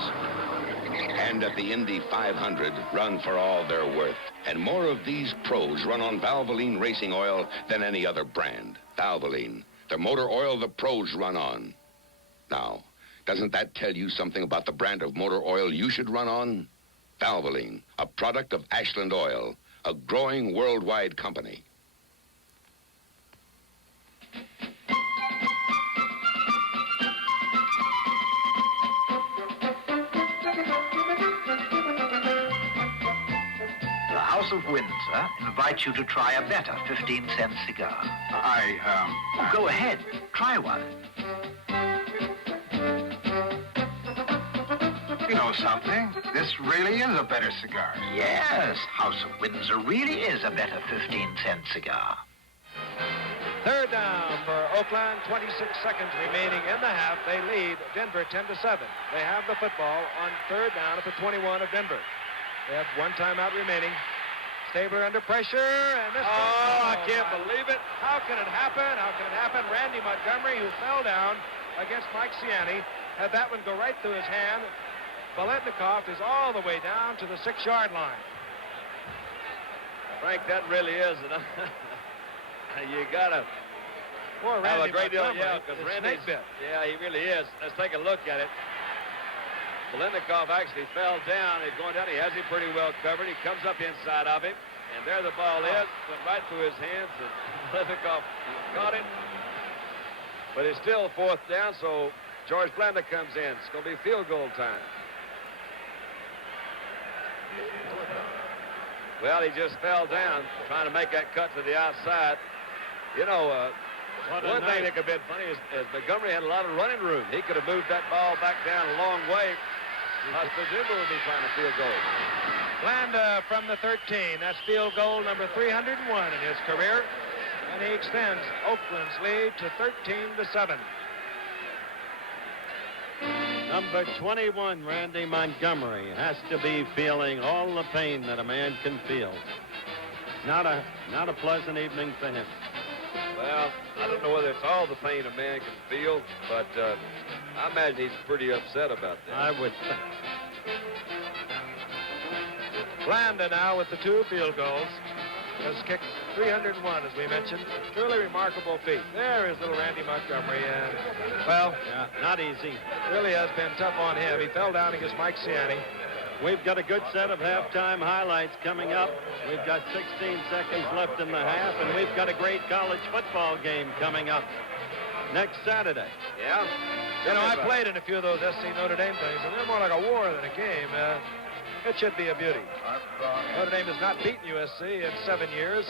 and at the Indy 500 run for all they're worth. And more of these pros run on Valvoline racing oil than any other brand. Valvoline, the motor oil the pros run on. Now, doesn't that tell you something about the brand of motor oil you should run on? Valvoline, a product of Ashland Oil, a growing worldwide company. House of Windsor invites you to try a better 15-cent cigar. Go ahead, try one. You know something? This really is a better cigar. Yes, House of Windsor really is a better 15-cent cigar. Third down for Oakland, 26 seconds remaining in the half. They lead Denver 10-7. They have the football on third down at the 21 of Denver. They have one timeout remaining. Stabler under pressure, and this I can't believe it. How can it happen? How can it happen? Randy Montgomery, who fell down against Mike Ciani, had that one go right through his hand. Paletnikov is all the way down to the 6-yard line. Frank, that really is. You got to have a great deal. Yeah, because Randy's bit. Yeah, he really is. Let's take a look at it. Paletnikov actually fell down. He's going down. He has him pretty well covered. He comes up inside of him, and there the ball is. Went right through his hands, and Paletnikov caught it. But it's still fourth down, so George Blanda comes in. It's going to be field goal time. Well, he just fell down trying to make that cut to the outside. You know, one thing that could have been funny is Montgomery had a lot of running room. He could have moved that ball back down a long way. So Denver will be trying to field goal. Blanda from the 13. That's field goal number 301 in his career. And he extends Oakland's lead to 13-7. Number 21, Randy Montgomery, has to be feeling all the pain that a man can feel. Not a pleasant evening for him. Well, I don't know whether it's all the pain a man can feel, but I imagine he's pretty upset about that. I would think. Blanda now with the 2 field goals. Has kicked 301, as we mentioned. Truly remarkable feat. There is little Randy Montgomery, and, well, yeah, not easy. Really has been tough on him. He fell down against Mike Ciani. We've got a good set of halftime highlights coming up. We've got 16 seconds left in the half, and we've got a great college football game coming up next Saturday. Yeah? You know, I played in a few of those SC Notre Dame things, and they're more like a war than a game. It should be a beauty. Notre Dame has not beaten USC in 7 years.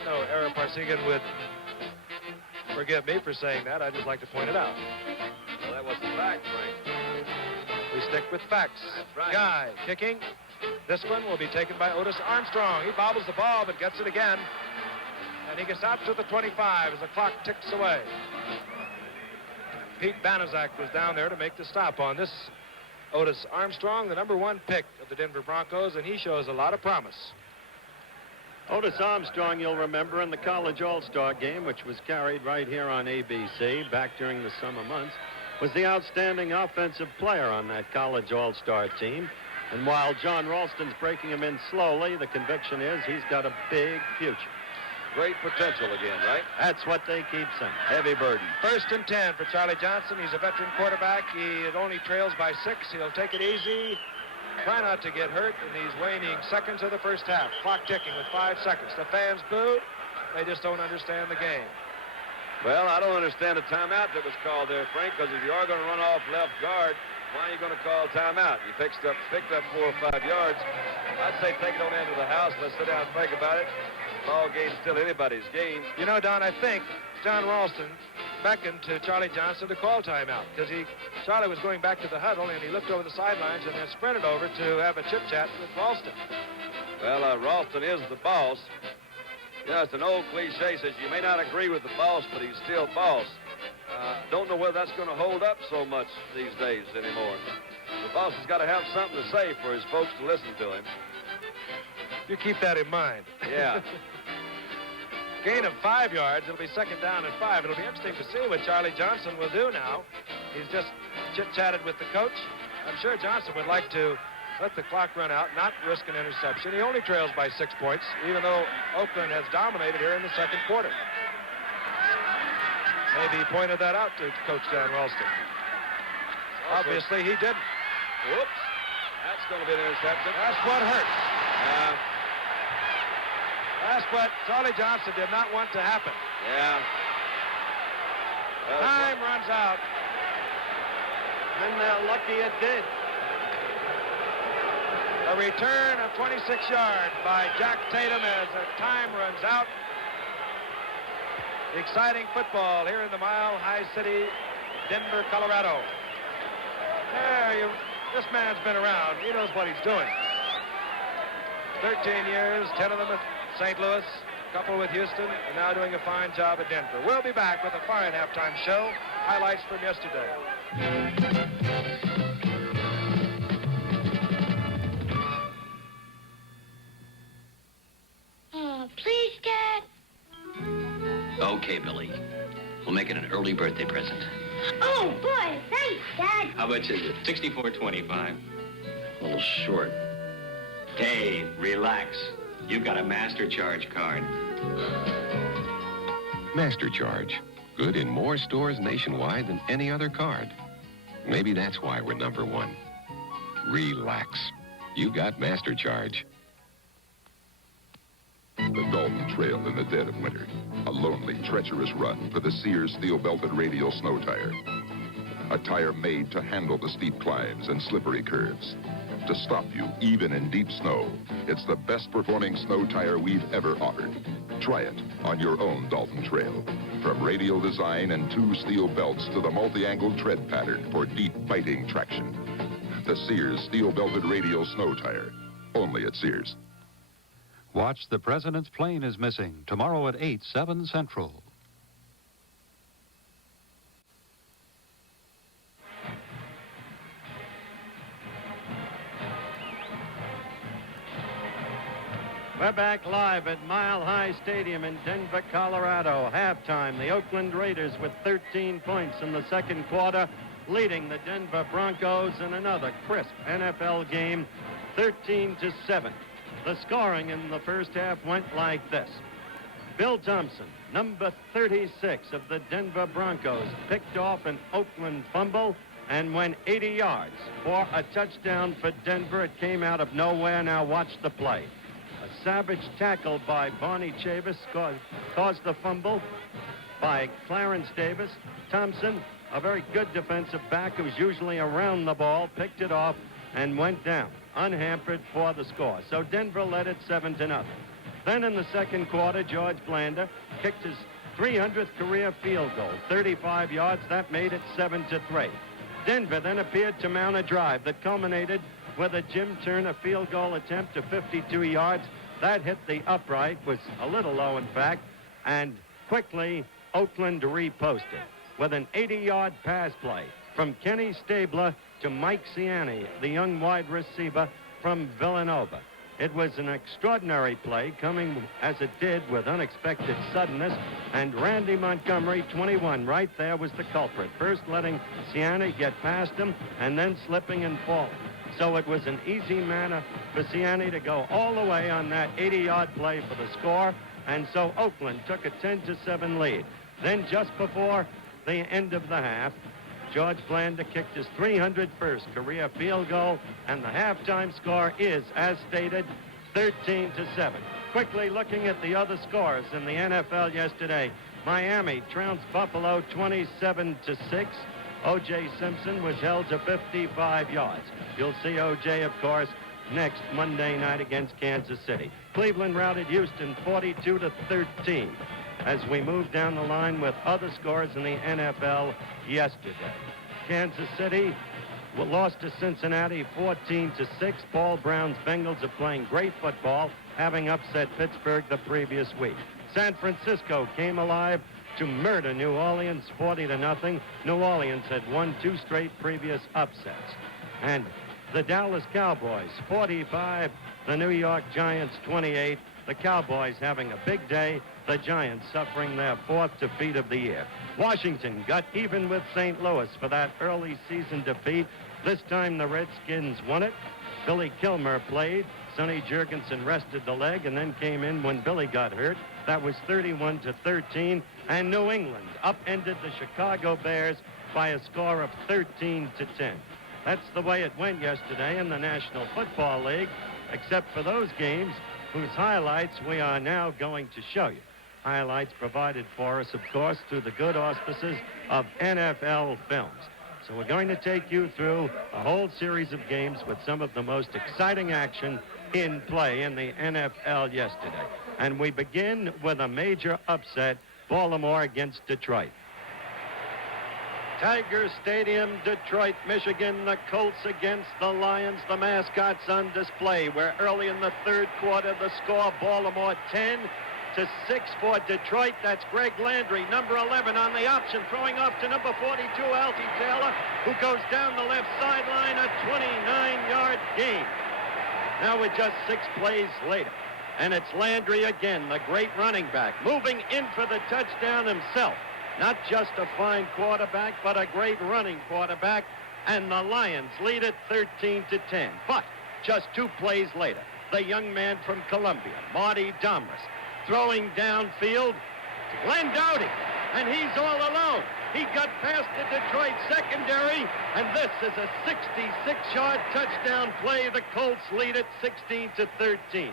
I know Ara Parsegan would forgive me for saying that. I'd just like to point it out. Well, that was the fact, Frank. We stick with facts. That's right. Guy kicking. This one will be taken by Otis Armstrong. He bobbles the ball, but gets it again. And he gets out to the 25 as the clock ticks away. Pete Banaszak was down there to make the stop on this Otis Armstrong, the number 1 pick of the Denver Broncos, and he shows a lot of promise. Otis Armstrong, you'll remember, in the College All-Star game, which was carried right here on ABC back during the summer months, was the outstanding offensive player on that College All-Star team. And while John Ralston's breaking him in slowly, the conviction is he's got a big future. Great potential again, right? That's what they keep saying. Heavy burden. 1st and 10 for Charlie Johnson. He's a veteran quarterback. He only trails by 6. He'll take it easy. Try not to get hurt in these waning seconds of the first half. Clock ticking with 5 seconds. The fans boo. They just don't understand the game. Well, I don't understand the timeout that was called there, Frank, because if you are going to run off left guard, why are you going to call timeout? You picked up 4 or 5 yards. I'd say take it on into the house. Let's sit down and think about it. Ball game's still anybody's game. You know, Don, I think John Ralston beckoned to Charlie Johnson to call timeout because Charlie was going back to the huddle, and he looked over the sidelines and then sprinted over to have a chit-chat with Ralston. Well, Ralston is the boss. You know, it's an old cliche, says you may not agree with the boss, but he's still boss. Don't know whether that's going to hold up so much these days anymore. The boss has got to have something to say for his folks to listen to him. You keep that in mind. Yeah. Gain of 5 yards. It'll be 2nd down and 5. It'll be interesting to see what Charlie Johnson will do now. He's just chit-chatted with the coach. I'm sure Johnson would like to let the clock run out, not risk an interception. He only trails by 6 points, even though Oakland has dominated here in the 2nd quarter. Maybe he pointed that out to Coach John Ralston. Obviously, he didn't. Whoops. That's going to be an interception. That's what hurts. That's what Charlie Johnson did not want to happen. Yeah. Well, time runs out. And they're lucky it did. A return of 26 yards by Jack Tatum as the time runs out. Exciting football here in the Mile High City, Denver, Colorado. This man's been around. He knows what he's doing. 13 years, 10 of them at St. Louis, a couple with Houston, and now doing a fine job at Denver. We'll be back with a fine halftime show. Highlights from yesterday. Oh, please, Dad. Okay, Billy. We'll make it an early birthday present. Oh, boy, thanks, Dad. How much is it? $64.25. A little short. Hey, relax. You've got a Master Charge card. Master Charge. Good in more stores nationwide than any other card. Maybe that's why we're number 1. Relax. You got Master Charge. The Dalton Trail in the dead of winter. A lonely, treacherous run for the Sears steel-belted radial snow tire. A tire made to handle the steep climbs and slippery curves. To stop you, even in deep snow. It's the best-performing snow tire we've ever offered. Try it on your own Dalton Trail. From radial design and 2 steel belts to the multi-angled tread pattern for deep, biting traction. the Sears steel-belted radial snow tire. Only at Sears. Watch The President's Plane is Missing tomorrow at 8, 7 Central. We're back live at Mile High Stadium in Denver, Colorado. Halftime, the Oakland Raiders with 13 points in the second quarter, leading the Denver Broncos in another crisp NFL game, 13-7. The scoring in the first half went like this. Bill Thompson, number 36 of the Denver Broncos, picked off an Oakland fumble and went 80 yards for a touchdown for Denver. It came out of nowhere. Now watch the play. A savage tackle by Barney Chavis caused the fumble by Clarence Davis. Thompson, a very good defensive back who's usually around the ball, picked it off and went down, unhampered for the score. So Denver led it 7-0. Then in the second quarter, George Blanda kicked his 300th career field goal, 35 yards. That made it 7-3. Denver then appeared to mount a drive that culminated with a Jim Turner field goal attempt of 52 yards. That hit the upright, was a little low in fact, and quickly Oakland reposted with an 80-yard pass play from Kenny Stabler to Mike Ciani, the young wide receiver from Villanova. It was an extraordinary play, coming as it did with unexpected suddenness, and Randy Montgomery, 21, right there was the culprit. First letting Ciani get past him, and then slipping and falling. So it was an easy matter for Ciani to go all the way on that 80-yard play for the score, and so Oakland took a 10-7 lead. Then just before the end of the half, George Blanda kicked his 301st career field goal, and the halftime score is, as stated, 13-7. Quickly looking at the other scores in the NFL yesterday, Miami trounced Buffalo 27-6. O.J. Simpson was held to 55 yards. You'll see O.J., of course, next Monday night against Kansas City. Cleveland routed Houston 42-13. As we move down the line with other scores in the NFL yesterday, Kansas City lost to Cincinnati 14-6. Paul Brown's Bengals are playing great football, having upset Pittsburgh the previous week. San Francisco came alive to murder New Orleans 40-0. New Orleans had won 2 straight previous upsets. And the Dallas Cowboys 45, the New York Giants 28. The Cowboys having a big day, the Giants suffering their 4th defeat of the year. Washington got even with St. Louis for that early season defeat. This time the Redskins won it. Billy Kilmer played. Sonny Jurgensen rested the leg and then came in when Billy got hurt. That was 31-13. And New England upended the Chicago Bears by a score of 13-10. That's the way it went yesterday in the National Football League, except for those games whose highlights we are now going to show you. Highlights provided for us, of course, through the good auspices of NFL Films. So we're going to take you through a whole series of games with some of the most exciting action in play in the NFL yesterday. And we begin with a major upset, Baltimore against Detroit. Tiger Stadium, Detroit, Michigan. The Colts against the Lions. The mascots on display, where early in the third quarter, the score, Baltimore 10-6 for Detroit. That's Greg Landry, number 11 on the option, throwing off to number 42, Alfie Taylor, who goes down the left sideline, a 29-yard gain. Now we're just 6 plays later, and it's Landry again, the great running back, moving in for the touchdown himself. Not just a fine quarterback, but a great running quarterback. And the Lions lead it 13-10. But just 2 plays later, the young man from Columbia, Marty Domris, throwing downfield to Glenn Dowdy. And he's all alone. He got past the Detroit secondary. And this is a 66-yard touchdown play. The Colts lead it 16-13.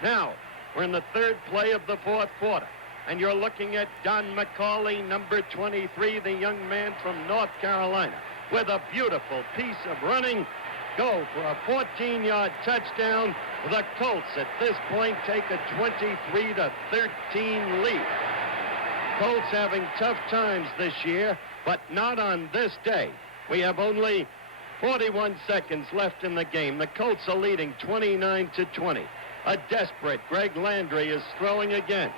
Now, we're in the third play of the fourth quarter. And you're looking at Don McCauley, number 23, the young man from North Carolina, with a beautiful piece of running, go for a 14-yard touchdown. The Colts at this point take a 23-13 lead. Colts having tough times this year, but not on this day. We have only 41 seconds left in the game. The Colts are leading 29-20. A desperate Greg Landry is throwing again.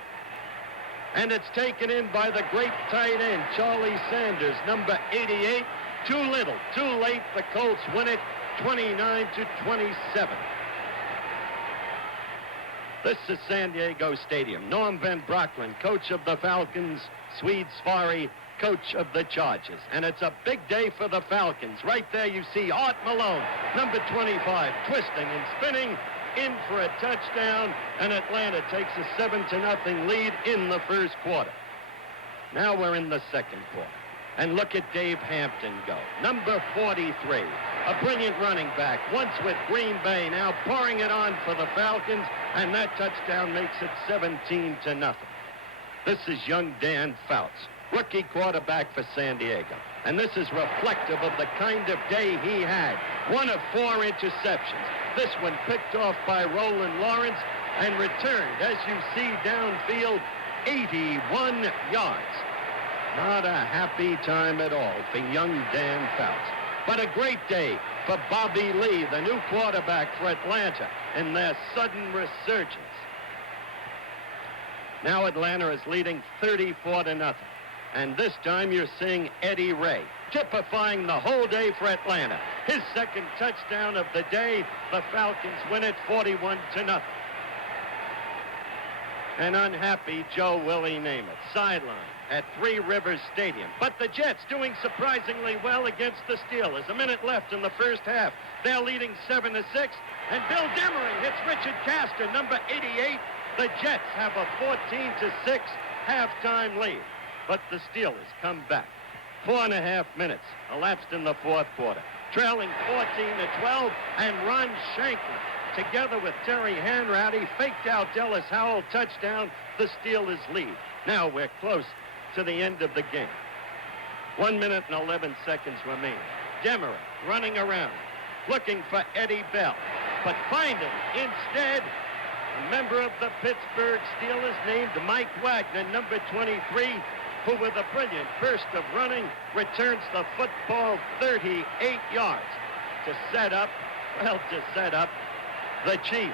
And it's taken in by the great tight end, Charlie Sanders, number 88. Too little, too late. The Colts win it 29-27. This is San Diego Stadium. Norm Van Brocklin, coach of the Falcons. Swede Svari, coach of the Chargers. And it's a big day for the Falcons. Right there you see Art Malone, number 25, twisting and spinning in for a touchdown. And Atlanta takes a 7-0 lead in the first quarter. Now we're in the second quarter. And look at Dave Hampton go. Number 43, a brilliant running back, once with Green Bay, now pouring it on for the Falcons, and that touchdown makes it 17-0. This is young Dan Fouts, rookie quarterback for San Diego. And this is reflective of the kind of day he had. 1 of 4 interceptions. This one picked off by Roland Lawrence and returned, as you see downfield, 81 yards. Not a happy time at all for young Dan Fouts. But a great day for Bobby Lee, the new quarterback for Atlanta, in their sudden resurgence. Now Atlanta is leading 34-0. And this time you're seeing Eddie Ray, typifying the whole day for Atlanta. His second touchdown of the day. The Falcons win it 41-0. An unhappy Joe Willie Namath, sideline at Three Rivers Stadium. But the Jets doing surprisingly well against the Steelers. A minute left in the first half. They're leading 7-6. And Bill Demery hits Richard Castor, number 88. The Jets have a 14-6 halftime lead. But the Steelers come back. 4.5 minutes elapsed in the fourth quarter. Trailing 14-12, and Ron Shankland, together with Terry Hanratty, faked out Dallas Howell touchdown, the Steelers lead. Now we're close to the end of the game. 1 minute and 11 seconds remaining. Demery running around, looking for Eddie Bell, but finding instead a member of the Pittsburgh Steelers named Mike Wagner, number 23, who with a brilliant burst of running returns the football 38 yards to set up the chief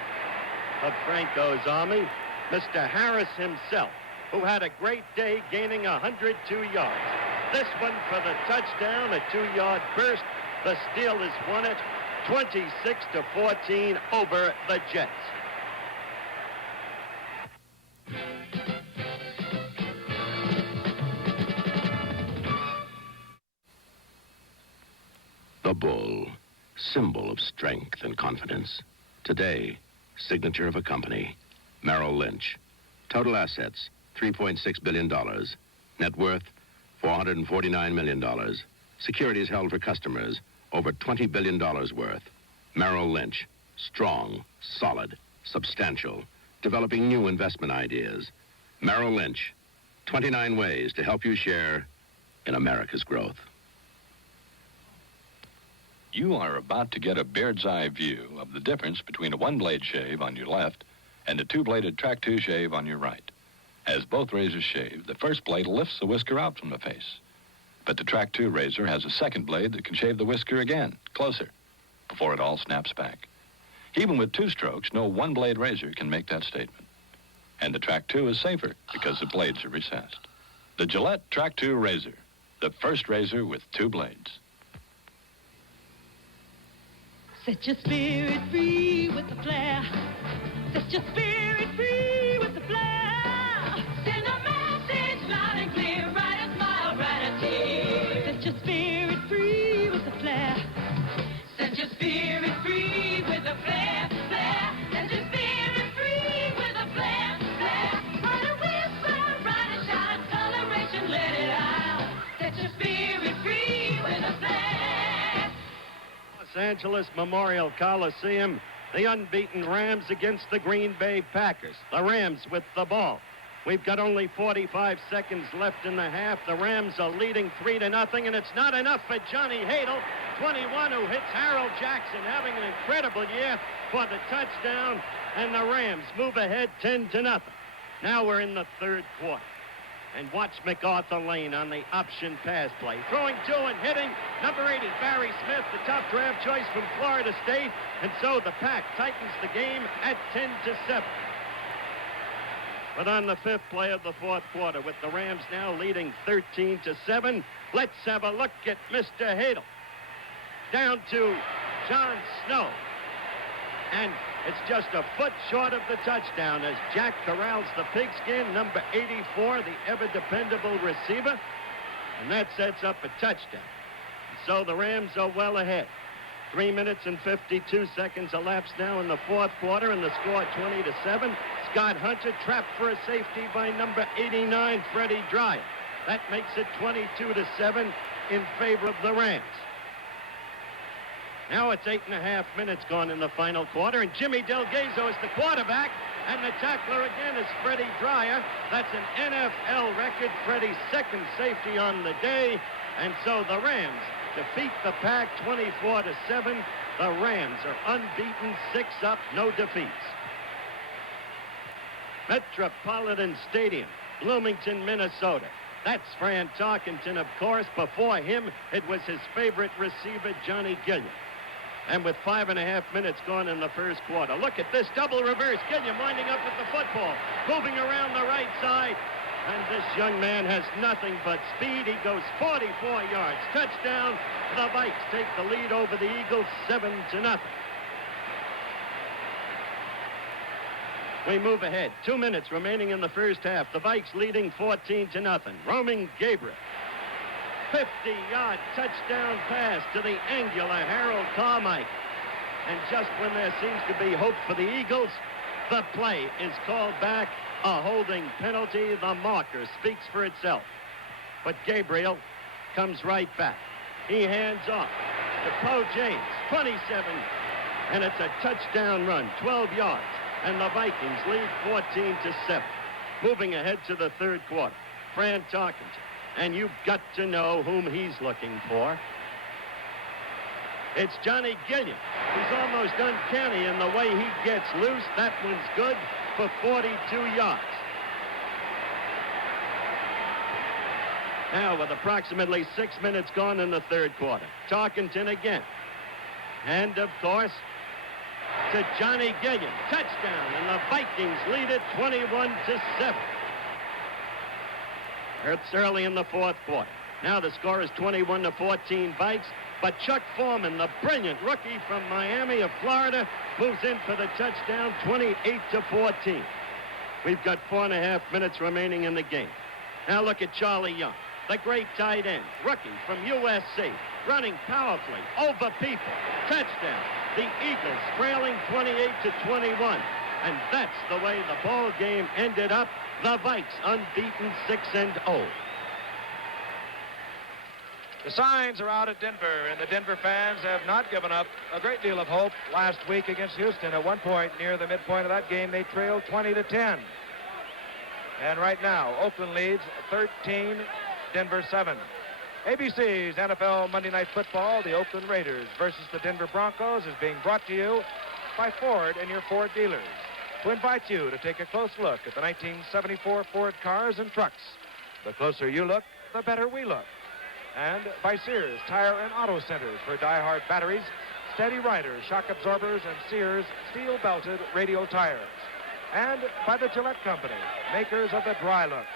of Franco's army, Mr. Harris himself, who had a great day gaining 102 yards. This one for the touchdown, a 2-yard burst. The Steelers won it 26-14 over the Jets. The bull, symbol of strength and confidence. Today, signature of a company, Merrill Lynch. Total assets, $3.6 billion. Net worth, $449 million. Securities held for customers, over $20 billion worth. Merrill Lynch, strong, solid, substantial, developing new investment ideas. Merrill Lynch, 29 ways to help you share in America's growth. You are about to get a bird's eye view of the difference between a one-blade shave on your left and a two-bladed Track 2 shave on your right. As both razors shave, the first blade lifts the whisker out from the face. But the Track 2 razor has a second blade that can shave the whisker again, closer, before it all snaps back. Even with 2 strokes, no one-blade razor can make that statement. And the Track 2 is safer because the blades are recessed. The Gillette Track 2 razor, the first razor with 2 blades. Set your spirit free with the flair. Set your spirit free with the flair. Send a message loud and clear. Write a smile, write a tear. Set your spirit free with the flair. Set your spirit free with the flair, flair. Set your spirit free with the flair, flair. Write a whisper, write a shout, coloration, let it out. Set your spirit free with the flair. Los Angeles Memorial Coliseum, the unbeaten Rams against the Green Bay Packers. The Rams with the ball. We've got only 45 seconds left in the half. The Rams are leading 3-0, and it's not enough for Johnny Hadle, 21, who hits Harold Jackson, having an incredible year for the touchdown, and the Rams move ahead 10-0. Now we're in the third quarter. And watch MacArthur Lane on the option pass play. Throwing to and hitting. Number 8 is Barry Smith, the top draft choice from Florida State. And so the Pack tightens the game at 10-7. But on the 5th play of the 4th quarter, with the Rams now leading 13-7, let's have a look at Mr. Hadel. Down to John Snow. And it's just a foot short of the touchdown as Jack corrals the pigskin, number 84, the ever-dependable receiver. And that sets up a touchdown. So the Rams are well ahead. 3 minutes and 52 seconds elapsed now in the 4th quarter, and the score 20-7. Scott Hunter trapped for a safety by number 89, Freddie Dreyer. That makes it 22-7 in favor of the Rams. Now it's 8.5 minutes gone in the final quarter, and Jimmy Delgado is the quarterback, and the tackler again is Freddie Dreyer. That's an NFL record, Freddie's second safety on the day, and so the Rams defeat the Pack 24-7. The Rams are unbeaten, 6 up, no defeats. Metropolitan Stadium, Bloomington, Minnesota. That's Fran Tarkenton, of course. Before him, it was his favorite receiver, Johnny Gilliam. And with 5.5 minutes gone in the first quarter, look at this double reverse. Gilliam winding up with the football, moving around the right side. And this young man has nothing but speed. He goes 44 yards. Touchdown. The Vikes take the lead over the Eagles, 7-0. We move ahead. 2 minutes remaining in the first half. The Vikes leading 14-0. Roaming Gabriel. 50-yard touchdown pass to the angular Harold Carmichael. And just when there seems to be hope for the Eagles, the play is called back. A holding penalty. The marker speaks for itself. But Gabriel comes right back. He hands off to Poe James, 27. And it's a touchdown run, 12 yards. And the Vikings lead 14-7. Moving ahead to the third quarter. Fran Tarkenton. And you've got to know whom he's looking for. It's Johnny Gilliam. He's almost uncanny in the way he gets loose. That one's good for 42 yards. Now with approximately 6 minutes gone in the third quarter. Tarkenton again. And of course, to Johnny Gilliam. Touchdown, and the Vikings lead it 21-7. It's early in the fourth quarter. Now the score is 21-14 Vikes, but Chuck Foreman, the brilliant rookie from Miami of Florida, moves in for the touchdown, 28-14. We've got 4.5 minutes remaining in the game. Now look at Charlie Young, the great tight end, rookie from USC, running powerfully over people. Touchdown. The Eagles trailing 28-21. And that's the way the ball game ended up. The Vikes unbeaten 6-0. The signs are out at Denver, and the Denver fans have not given up a great deal of hope last week against Houston. At one point, near the midpoint of that game, they trailed 20-10. And right now, Oakland leads 13, Denver 7. ABC's NFL Monday Night Football, the Oakland Raiders versus the Denver Broncos, is being brought to you by Ford and your Ford dealers, to invite you to take a close look at the 1974 Ford cars and trucks. The closer you look, the better we look. And by Sears Tire and Auto Centers for die-hard batteries, Steady Riders, shock absorbers, and Sears steel-belted radial tires. And by the Gillette Company, makers of the Dry Look.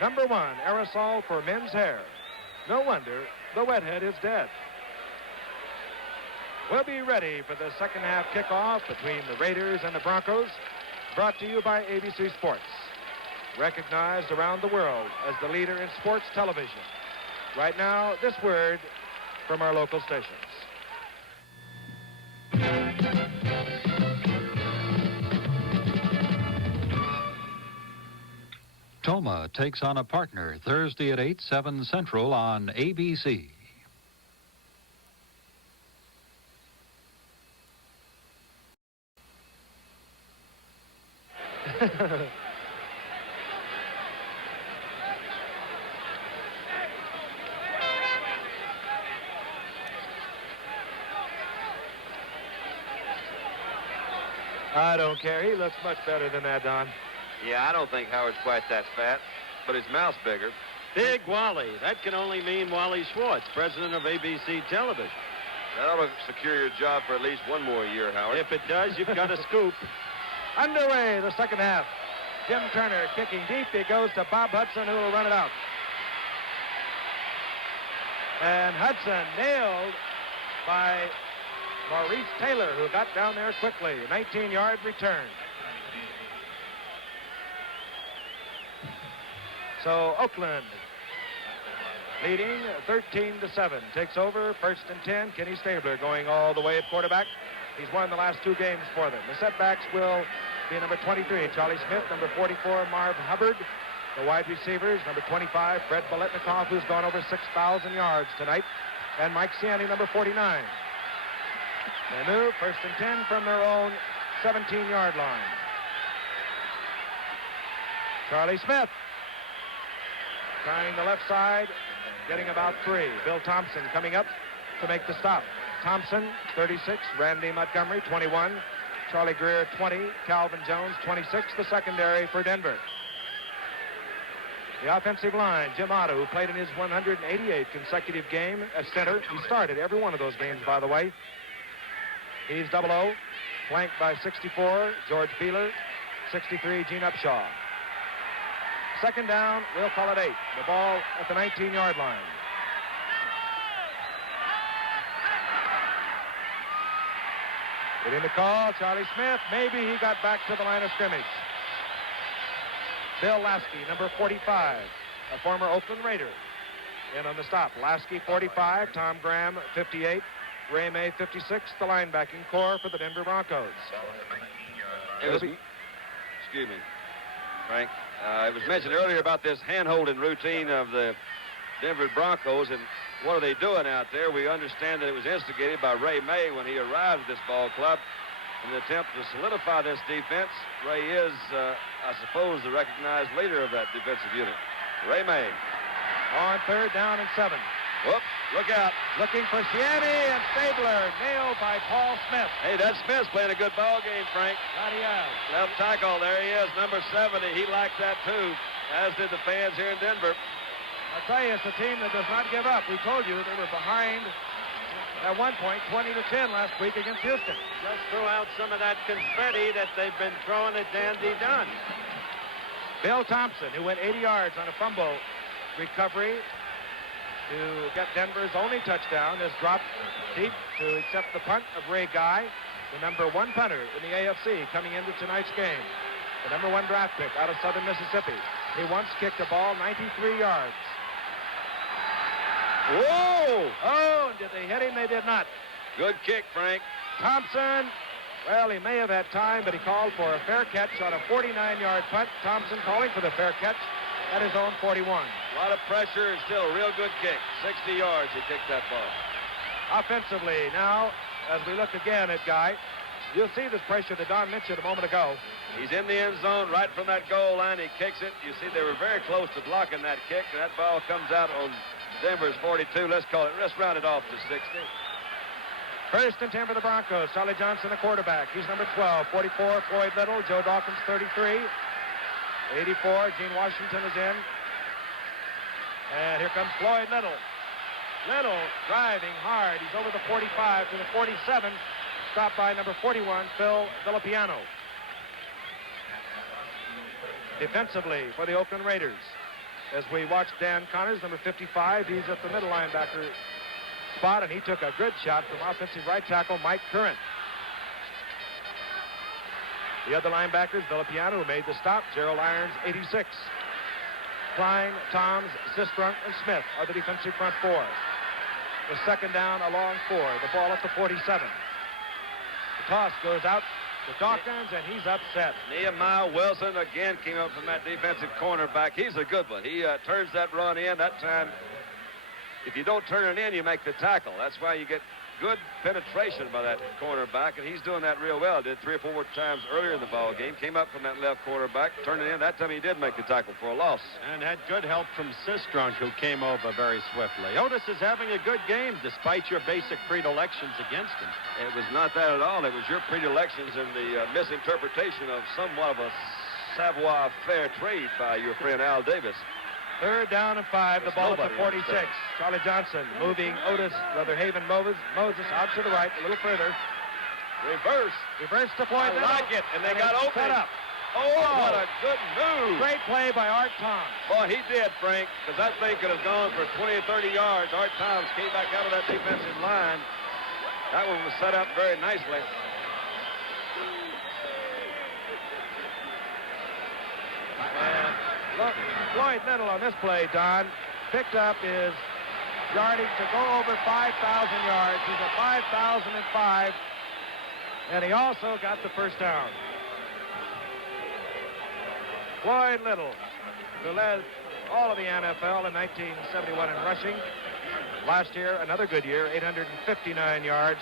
#1 aerosol for men's hair. No wonder the wet-head is dead. We'll be ready for the second half kickoff between the Raiders and the Broncos, brought to you by ABC Sports, recognized around the world as the leader in sports television. Right now, this word from our local stations. Toma takes on a partner Thursday at 8, 7 Central on ABC. I don't care. He looks much better than that, Don. Yeah, I don't think Howard's quite that fat. but his mouth's bigger. Big Wally. That can only mean Wally Schwartz, president of ABC Television. That ought to secure your job for at least one more year, Howard. If it does, you've got a scoop. Underway, the second half. Jim Turner kicking deep. He goes to Bob Hudson, who will run it out. And Hudson nailed by Maurice Taylor, who got down there quickly. 19-yard return. So Oakland leading 13-7. Takes over, 1st and 10. Kenny Stabler going all the way at quarterback. He's won the last 2 games for them. The setbacks will be number 23, Charlie Smith, number 44, Marv Hubbard. The wide receivers, number 25, Fred Biletnikoff, who's gone over 6,000 yards tonight, and Mike Siani, number 49. They move 1st and 10 from their own 17-yard line. Charlie Smith trying the left side, getting about 3. Bill Thompson coming up to make the stop. Thompson, 36. Randy Montgomery, 21. Charlie Greer, 20. Calvin Jones, 26. The secondary for Denver. The offensive line, Jim Otto, who played in his 188th consecutive game at center. He started every one of those games, by the way. He's 00, flanked by 64, George Beeler, 63, Gene Upshaw. Second down, we'll call it 8. The ball at the 19-yard line. Getting the call, Charlie Smith. Maybe he got back to the line of scrimmage. Bill Lasky, number 45, a former Oakland Raider. In on the stop. Lasky, 45. Tom Graham, 58. Ray May, 56. The linebacking core for the Denver Broncos. Excuse me, Frank. It was mentioned earlier about this hand-holding routine of the Denver Broncos, and what are they doing out there? We understand that it was instigated by Ray May when he arrived at this ball club in an attempt to solidify this defense. Ray is, I suppose, the recognized leader of that defensive unit. Ray May. On 3rd down and 7. Whoop, look out. Looking for Siani, and Stabler nailed by Paul Smith. Hey, that Smith's playing a good ball game, Frank. That he has. Left tackle, there he is, number 70. He liked that, too, as did the fans here in Denver. I'll tell you, it's a team that does not give up. We told you they were behind at one point, 20-10 last week against Houston. Just throw out some of that confetti that they've been throwing at Dandy Dunn. Bill Thompson, who went 80 yards on a fumble recovery to get Denver's only touchdown, has dropped deep to accept the punt of Ray Guy, the number 1 punter in the AFC coming into tonight's game. The number 1 draft pick out of Southern Mississippi. He once kicked a ball 93 yards. Whoa! Oh, did they hit him? They did not. Good kick, Frank. Thompson, well, he may have had time, but he called for a fair catch on a 49-yard punt. Thompson calling for the fair catch at his own 41. A lot of pressure and still a real good kick. 60 yards he kicked that ball. Offensively, now, as we look again at Guy, you'll see this pressure that Don mentioned a moment ago. He's in the end zone right from that goal line. He kicks it. You see they were very close to blocking that kick, and that ball comes out on Denver's 42. Let's round it off to 60. 1st and 10 for the Broncos. Charlie Johnson, the quarterback. He's number 12. 44, Floyd Little. Joe Dawkins, 33. 84, Gene Washington is in. And here comes Floyd Little. Little driving hard. He's over the 45 to the 47. Stopped by number 41, Phil Villapiano. Defensively for the Oakland Raiders, as we watch Dan Connors, number 55, he's at the middle linebacker spot, and he took a good shot from offensive right tackle Mike Curran. The other linebackers, Villapiano, who made the stop, Gerald Irons, 86. Klein, Toms, Sistrunk, and Smith are the defensive front 4. The second down, a long 4. The ball at the 47. The toss goes out to Dawkins, and he's upset. Nehemiah Wilson again came up from that defensive cornerback. He's a good one. He turns that run in. That time, if you don't turn it in, you make the tackle. That's why you get good penetration by that cornerback, and he's doing that real well. Did 3 or 4 times earlier in the ball game. Came up from that left cornerback, turned it in. That time he did make the tackle for a loss. And had good help from Sistrunk, who came over very swiftly. Otis is having a good game, despite your basic predilections against him. It was not that at all. It was your predilections and the misinterpretation of somewhat of a savoir-faire trade by your friend Al Davis. Third down and 5. The ball at the 46. Charlie Johnson moving Haven Moses out to the right a little further. Reverse to Floyd. I like it, and they got open. Set up. Oh, what a good move. Great play by Art Thomas. Boy, he did, Frank, because that thing could have gone for 20 or 30 yards. Art Thomas came back out of that defensive line. That one was set up very nicely. And look, Floyd Little on this play, Don, picked up his yardage to go over 5,000 yards. He's at 5,005, and he also got the first down. Floyd Little, who led all of the NFL in 1971 in rushing. Last year, another good year, 859 yards.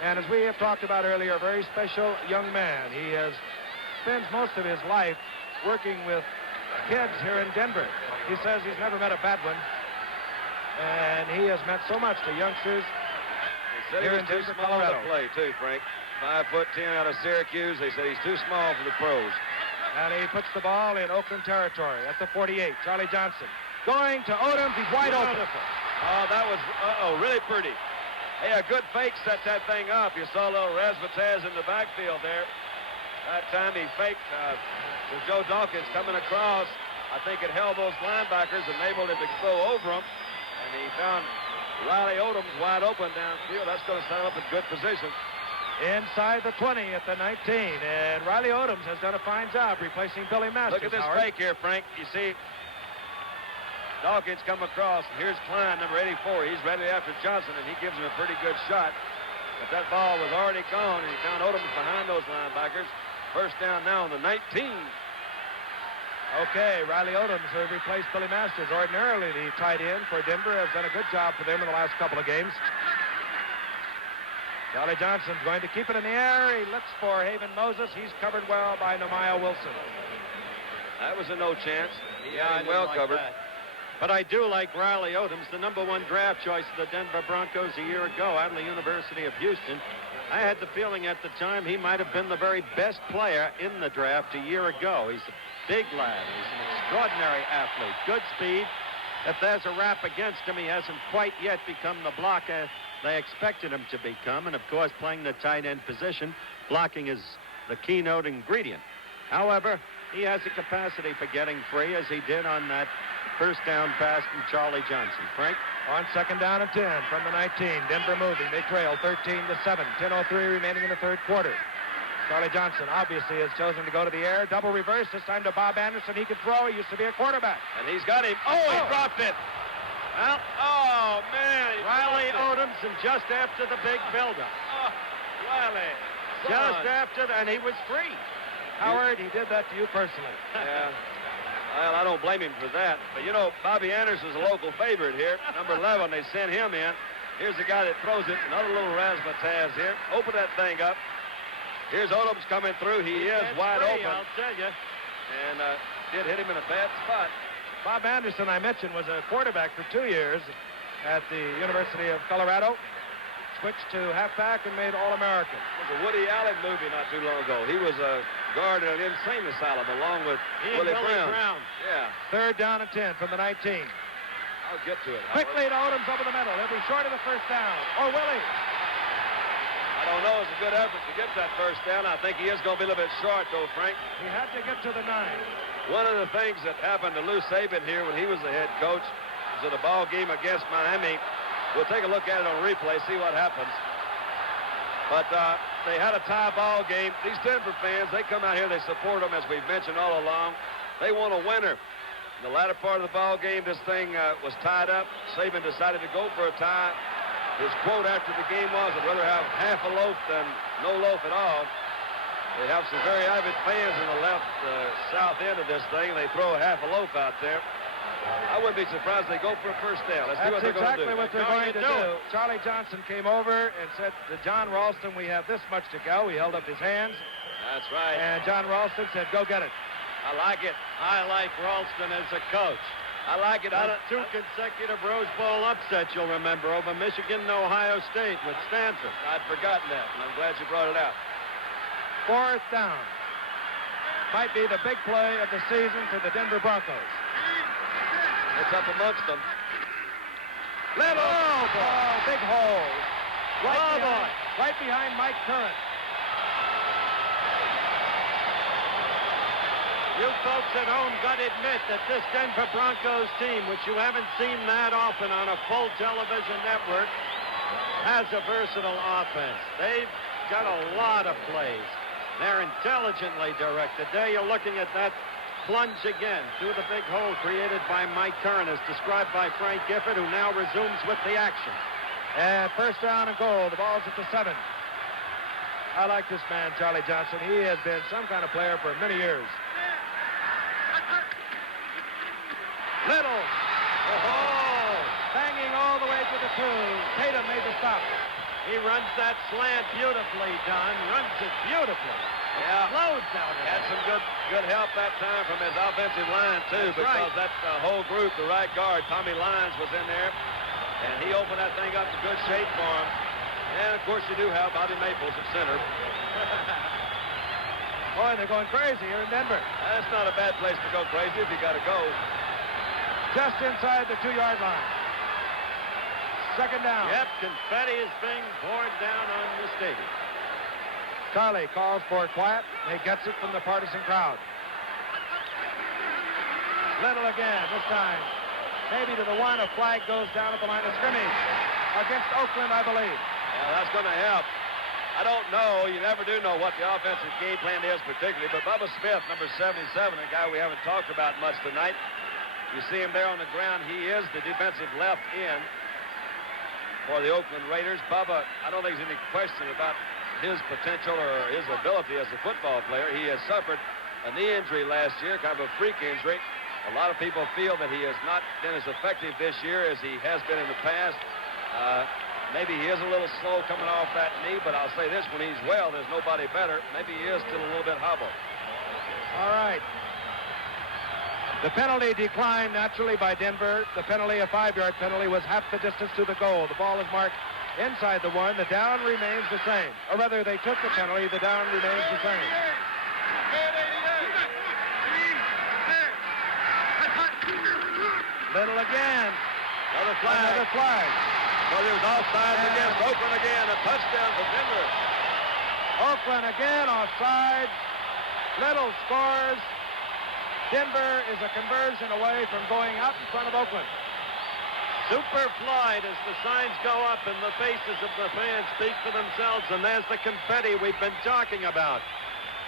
And as we have talked about earlier, a very special young man. He spends most of his life working with kids here in Denver. He says he's never met a bad one. And he has meant so much to youngsters here in Denver, Colorado. To play, too, Frank. 5'10" out of Syracuse. They said he's too small for the pros. And he puts the ball in Oakland territory at the 48. Charlie Johnson going to Odoms. He's wide open. Oh, that was, really pretty. Hey, a good fake set that thing up. You saw a little razzmatazz in the backfield there. That time he faked to Joe Dawkins coming across. I think it held those linebackers, enabled him to throw over them. And he found Riley Odoms wide open downfield. That's going to set him up in good position. Inside the 20 at the 19. And Riley Odoms has done a fine job replacing Billy Masters. Look at this Howard. fake here, Frank. You see Dawkins come across. And here's Klein, number 84. He's ready after Johnson, and he gives him a pretty good shot. But that ball was already gone, and he found Odoms behind those linebackers. First down now on the 19. Okay, Riley Odoms has replaced Billy Masters. Ordinarily, the tight end for Denver has done a good job for them in the last couple of games. Charlie Johnson's going to keep it in the air. He looks for Haven Moses. He's covered well by Nehemiah Wilson. That was a no chance. He had him I well like covered. that. But I do like Riley Odoms, the #1 draft choice of the Denver Broncos a year ago out of the University of Houston. I had the feeling at the time he might have been the very best player in the draft a year ago. He's a big lad. He's an extraordinary athlete. Good speed. If there's a rap against him, he hasn't quite yet become the blocker they expected him to become. And, of course, playing the tight end position, blocking is the keynote ingredient. However, he has the capacity for getting free, as he did on that first down pass from Charlie Johnson. Frank? On second down and 10 from the 19. Denver moving. They trail 13-7. 10:03 remaining in the third quarter. Charlie Johnson obviously has chosen to go to the air. Double reverse. This time to Bob Anderson. He can throw. He used to be a quarterback. And he's got him. Oh, he dropped it. Well, Oh, man. Riley Odoms, and just after the big buildup. Oh, Riley. Just after that, and he was free. Howard, he did that to you personally. Yeah. Well, I don't blame him for that. But, you know, Bobby Anderson's a local favorite here. Number 11, they sent him in. Here's the guy that throws it. Another little razzmatazz here. Open that thing up. Here's Odoms coming through. He is wide open. I'll tell you. And did hit him in a bad spot. Bob Anderson, I mentioned, was a quarterback for 2 years at the University of Colorado. Switched to halfback and made All-American. It was a Woody Allen movie not too long ago. He was a guard at an insane asylum along with Willie Brown. Yeah. Third down and 10 from the 19. I'll get to it. Quickly to Odoms over the middle. He'll be short of the first down. Or Willie. I don't know. It's a good effort to get that first down. I think he is going to be a little bit short, though, Frank. He had to get to the 9. One of the things that happened to Lou Saban here when he was the head coach was in a ball game against Miami. We'll take a look at it on replay, see what happens. But they had a tie ball game. These Denver fans, they come out here, they support them, as we've mentioned all along. They want a winner. In the latter part of the ball game, this thing was tied up. Saban decided to go for a tie. His quote after the game was, I'd rather have half a loaf than no loaf at all. They have some very avid fans in the left south end of this thing, and they throw half a loaf out there. I wouldn't be surprised if they go for a first down. Let's see what they're going to do. That's exactly what they're going to do. Charlie Johnson came over and said to John Ralston, we have this much to go. He held up his hands. That's right. And John Ralston said, go get it. I like it. I like Ralston as a coach. I like it. Two consecutive Rose Bowl upsets, you'll remember, over Michigan and Ohio State with Stanford. I'd forgotten that, and I'm glad you brought it out. Fourth down. Might be the big play of the season for the Denver Broncos. It's up amongst them. Little. Oh, big hole. Right behind Mike Curran. You folks at home got to admit that this Denver Broncos team, which you haven't seen that often on a full television network, has a versatile offense. They've got a lot of plays. They're intelligently directed. There you're looking at that plunge again through the big hole created by Mike Curran, as described by Frank Gifford, who now resumes with the action. And first down and goal. The ball's at the 7. I like this man, Charlie Johnson. He has been some kind of player for many years. Little. Oh, banging all the way to the 2. Tatum made the stop. He runs that slant beautifully, Don. Runs it beautifully. Yeah. Loads out of it. Had some good help that time from his offensive line, too, That's because right. that whole group, the right guard, Tommy Lyons, was in there, and he opened that thing up in good shape for him. And, of course, you do have Bobby Maples at center. Boy, they're going crazy here in Denver. That's not a bad place to go crazy if you got to go. Just inside the 2-yard line. Second down. Yep, confetti is being poured down on the stadium. Charlie calls for quiet. He gets it from the partisan crowd. Little again, this time. Maybe to the 1. A flag goes down at the line of scrimmage. Against Oakland, I believe. Yeah, that's going to help. I don't know. You never do know what the offensive game plan is particularly, but Bubba Smith, number 77, a guy we haven't talked about much tonight. You see him there on the ground. He is the defensive left end for the Oakland Raiders. Bubba, I don't think there's any question about his potential or his ability as a football player. He has suffered a knee injury last year, kind of a freak injury. A lot of people feel that he has not been as effective this year as he has been in the past. Maybe he is a little slow coming off that knee, but I'll say this, when he's well, there's nobody better. Maybe he is still a little bit hobbled. All right. The penalty declined naturally by Denver. The penalty, a 5-yard penalty, was half the distance to the goal. The ball is marked inside the 1. The down remains the same. Or rather, they took the penalty. The down remains the same. Little again. Another flag. Another flag. So there was offside against Oakland again. A touchdown for Denver. Oakland again offside. Little scores. Denver is a conversion away from going out in front of Oakland. Super flight as the signs go up and the faces of the fans speak for themselves, and there's the confetti we've been talking about.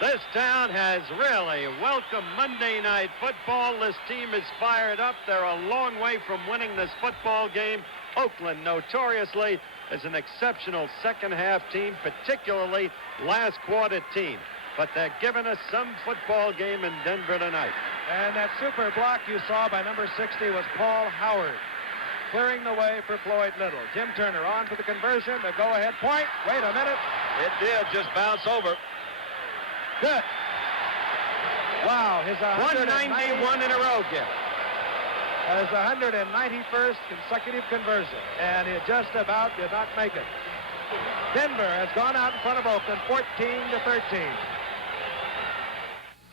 This town has really welcomed Monday Night Football. This team is fired up. They're a long way from winning this football game. Oakland, notoriously, is an exceptional second-half team, particularly last quarter team. But they're giving us some football game in Denver tonight. And that super block you saw by number 60 was Paul Howard, clearing the way for Floyd Little. Jim Turner on for the conversion. The go-ahead point. Wait a minute. It did just bounce over. Good. Wow, his 191 in a row, Giff. His 191st consecutive conversion, and he just about did not make it. Denver has gone out in front of Oakland 14-13.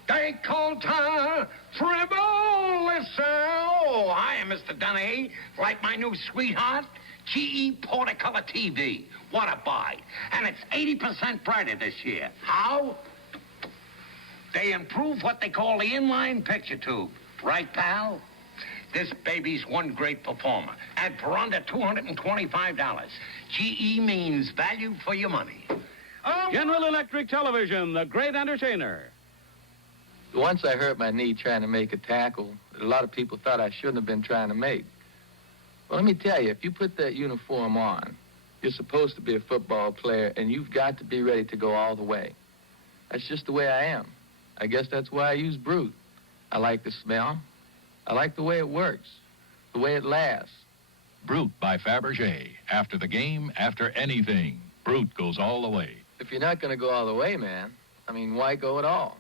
They call time, Tribble, listen. Oh, hi, Mr. Dunny. Like my new sweetheart? GE Portacolor TV. What a buy. And it's 80% brighter this year. How? They improve what they call the inline picture tube. Right, pal? This baby's one great performer. And for under $225. GE means value for your money. General Electric Television, the great entertainer. Once I hurt my knee trying to make a tackle that a lot of people thought I shouldn't have been trying to make. Well, let me tell you, if you put that uniform on, you're supposed to be a football player, and you've got to be ready to go all the way. That's just the way I am. I guess that's why I use Brute. I like the smell. I like the way it works, the way it lasts. Brute by Fabergé. After the game, after anything, Brute goes all the way. If you're not going to go all the way, man, I mean, why go at all?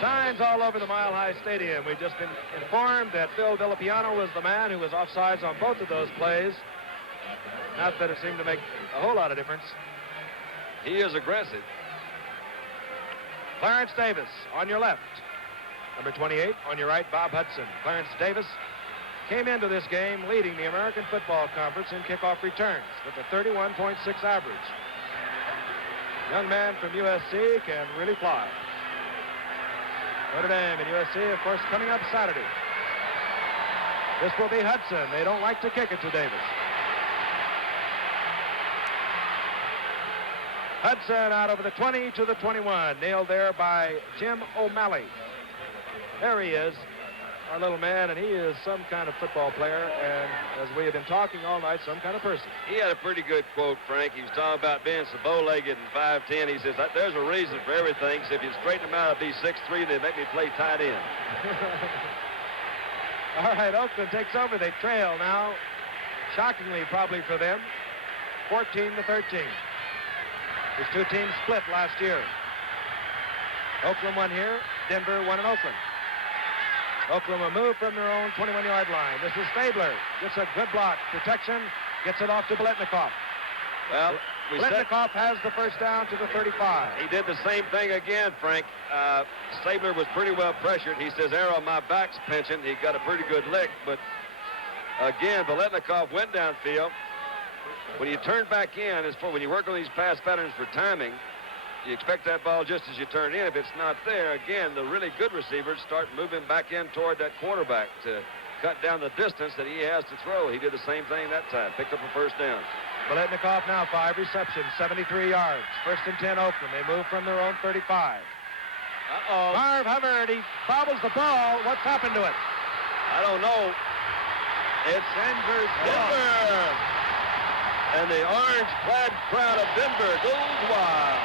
Signs all over the Mile High Stadium. We've just been informed that Phil Villapiano was the man who was offsides on both of those plays. Not that it seemed to make a whole lot of difference. He is aggressive. Clarence Davis on your left. Number 28, on your right, Bob Hudson. Clarence Davis came into this game leading the American Football Conference in kickoff returns with a 31.6 average. Young man from USC can really fly. Notre Dame and USC, of course, coming up Saturday. This will be Hudson. They don't like to kick it to Davis. Hudson out over the 20 to the 21. Nailed there by Jim O'Malley. There he is, our little man, and he is some kind of football player, and as we have been talking all night, some kind of person. He had a pretty good quote, Frank. He was talking about being so bow-legged and 5'10". He says, there's a reason for everything. So if you straighten him out, I'll be 6'3", they make me play tight end. All right, Oakland takes over. They trail now, shockingly probably for them, 14 to 13. These two teams split last year. Oakland won here, Denver won in Oakland. Oakland will move from their own 21-yard line. This is Stabler. Gets a good block. Protection. Gets it off to Biletnikoff. Well, Biletnikoff has the first down to the 35. He did the same thing again, Frank. Stabler was pretty well pressured. He says, Arrow, my back's pinching. He got a pretty good lick, but again, Biletnikoff went downfield. When you turn back in, when you work on these pass patterns for timing, you expect that ball just as you turn in. If it's not there, again, the really good receivers start moving back in toward that quarterback to cut down the distance that he has to throw. He did the same thing that time, picked up a first down. Biletnikoff now 5 receptions, 73 yards. First and 10 Oakland. They move from their own 35. Uh-oh. Marv Hubbard, he bobbles the ball. What's happened to it? I don't know. It's Denver. And the orange-clad crowd of Denver goes wild.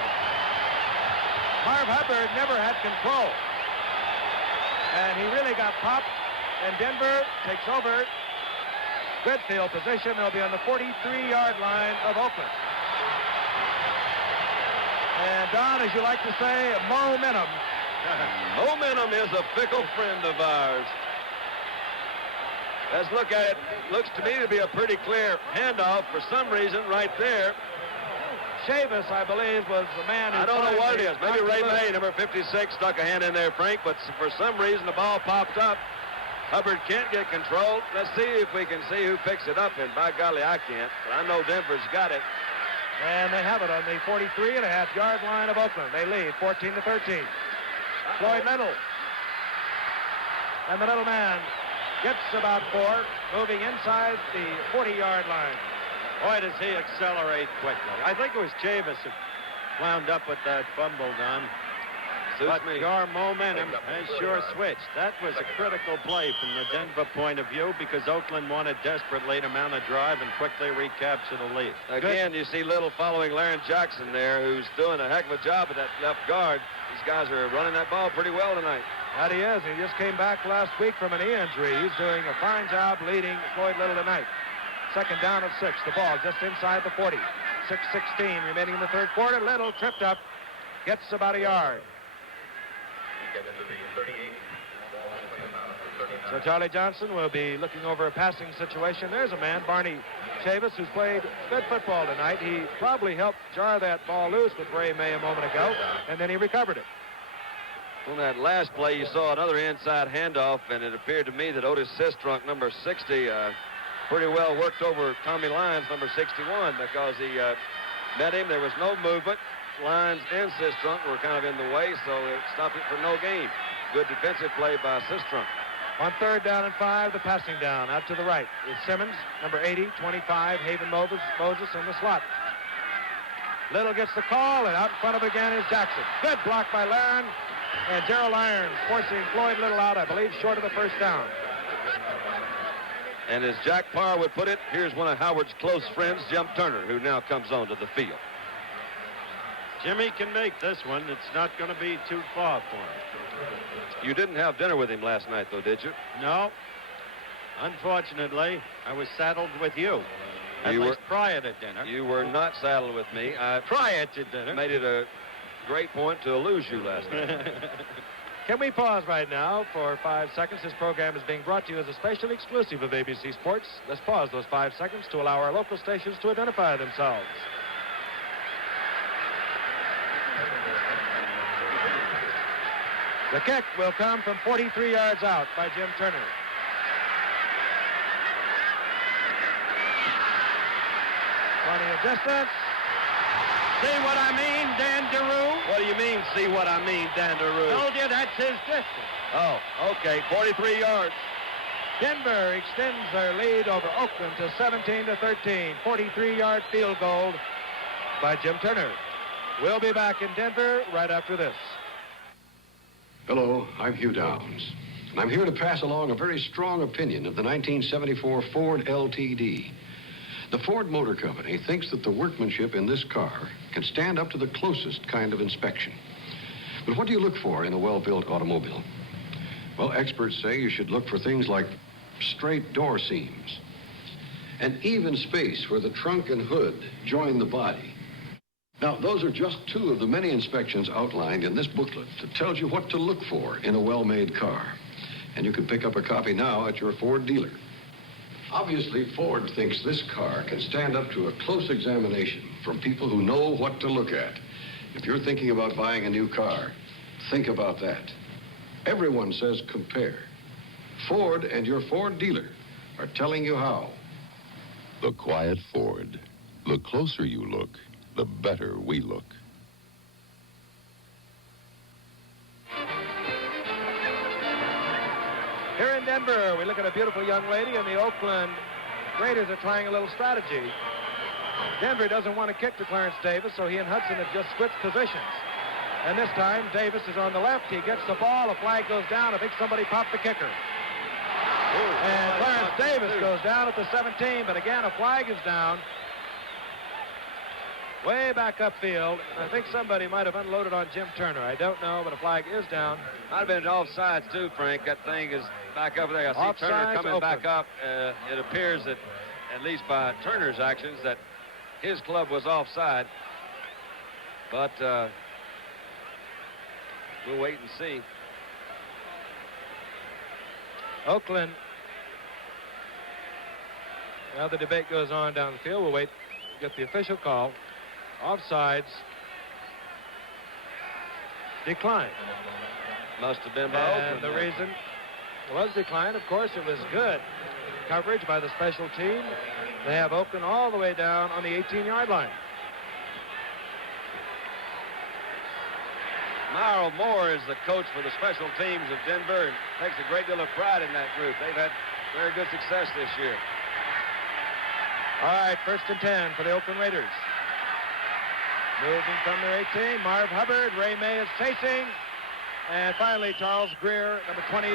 Marv Hubbard never had control. And he really got popped. And Denver takes over. Good field position. They'll be on the 43-yard line of Oakland. And Don, as you like to say, momentum. Momentum is a fickle friend of ours. Let's look at it. Looks to me to be a pretty clear handoff for some reason right there. Chavis, I believe, was the man who... I don't know what it is. Maybe Ray May, number 56, stuck a hand in there, Frank, but for some reason the ball popped up. Hubbard can't get control. Let's see if we can see who picks it up, and by golly, I can't. But I know Denver's got it. And they have it on the 43.5-yard line of Oakland. They lead 14 to 13. Floyd Little. And the little man gets about 4, moving inside the 40-yard line. Boy, does he accelerate quickly. I think it was Chavis who wound up with that fumble, Don. But your momentum has sure switched. That was a critical play from the Denver point of view because Oakland wanted desperately to mount a drive and quickly recapture the lead. Again, you see Little following Laren Jackson there, who's doing a heck of a job at that left guard. These guys are running that ball pretty well tonight. That he is. He just came back last week from a knee injury. He's doing a fine job leading Floyd Little tonight. Second down of 6. The ball just inside the 40. 6:16 remaining in the third quarter. Little tripped up. Gets about a yard. So Charlie Johnson will be looking over a passing situation. There's a man, Barney Chavis, who's played good football tonight. He probably helped jar that ball loose with Ray May a moment ago, and then he recovered it. On that last play, you saw another inside handoff, and it appeared to me that Otis Sistrunk, number 60, pretty well worked over Tommy Lyons, number 61, because he met him. There was no movement. Lyons and Sistrunk were kind of in the way, so it stopped it for no gain. Good defensive play by Sistrunk. On third down and 5, the passing down out to the right is Simmons, number 80, 25, Haven Moses in the slot. Little gets the call, and out in front of it again is Jackson. Good block by Laren, and Gerald Irons forcing Floyd Little out, I believe, short of the first down. And as Jack Parr would put it, here's one of Howard's close friends, Jim Turner, who now comes onto the field. Jimmy can make this one. It's not going to be too far for him. You didn't have dinner with him last night, though, did you? No. Unfortunately, I was saddled with you. At least prior to dinner. You were not saddled with me. Prior to dinner. Made it a great point to lose you last night. Can we pause right now for 5 seconds? This program is being brought to you as a special exclusive of ABC Sports. Let's pause those 5 seconds to allow our local stations to identify themselves. The kick will come from 43 yards out by Jim Turner. Plenty of distance. See what I mean, Dan DeRue? What do you mean, see what I mean, Dan DeRue? Told you that's his distance. Oh, okay, 43 yards. Denver extends their lead over Oakland to 17-13. 43-yard field goal by Jim Turner. We'll be back in Denver right after this. Hello, I'm Hugh Downs, and I'm here to pass along a very strong opinion of the 1974 Ford LTD. The Ford Motor Company thinks that the workmanship in this car can stand up to the closest kind of inspection. But what do you look for in a well-built automobile? Well, experts say you should look for things like straight door seams, and even space where the trunk and hood join the body. Now, those are just two of the many inspections outlined in this booklet that tells you what to look for in a well-made car. And you can pick up a copy now at your Ford dealer. Obviously, Ford thinks this car can stand up to a close examination from people who know what to look at. If you're thinking about buying a new car, think about that. Everyone says compare. Ford and your Ford dealer are telling you how. The quiet Ford. The closer you look, the better we look. Here in Denver, we look at a beautiful young lady, and the Oakland Raiders are trying a little strategy. Denver doesn't want to kick to Clarence Davis, so he and Hudson have just switched positions. And this time, Davis is on the left. He gets the ball. A flag goes down. I think somebody popped the kicker. And Clarence Davis goes down at the 17, but again, a flag is down. Way back upfield. I think somebody might have unloaded on Jim Turner. I don't know, but a flag is down. Might have been offsides, too, Frank. That thing is back over there. I see Turner coming back up. It appears that, at least by Turner's actions, that his club was offside. But we'll wait and see. Oakland. Now the debate goes on down the field. We'll wait to get the official call. Offsides. Declined. Must have been by And Oakland. the reason it was declined, of course, it was good coverage by the special team. They have Oakland all the way down on the 18-yard line. Myral Moore is the coach for the special teams of Denver and takes a great deal of pride in that group. They've had very good success this year. All right, 1st and 10 for the Oakland Raiders. Moving from their 18, Marv Hubbard. Ray May is chasing. And finally, Charles Greer, number 20,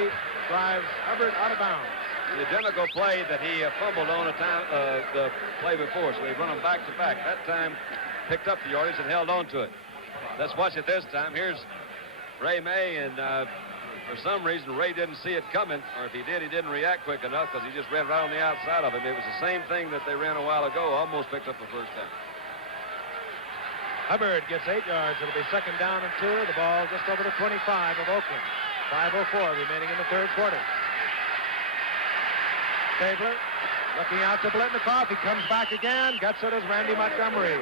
drives Hubbard out of bounds. The identical play that he fumbled on the play before, so they run them back to back. That time picked up the yardage and held on to it. Let's watch it this time. Here's Ray May, and for some reason, Ray didn't see it coming, or if he did, he didn't react quick enough because he just ran right on the outside of him. It was the same thing that they ran a while ago, almost picked up the first down. Hubbard gets 8 yards. It'll be 2nd down and 2. The ball just over the 25 of Oakland. 5:04 remaining in the 3rd quarter. Stabler looking out to Blitnikoff. He comes back again. Gets it as Randy Montgomery.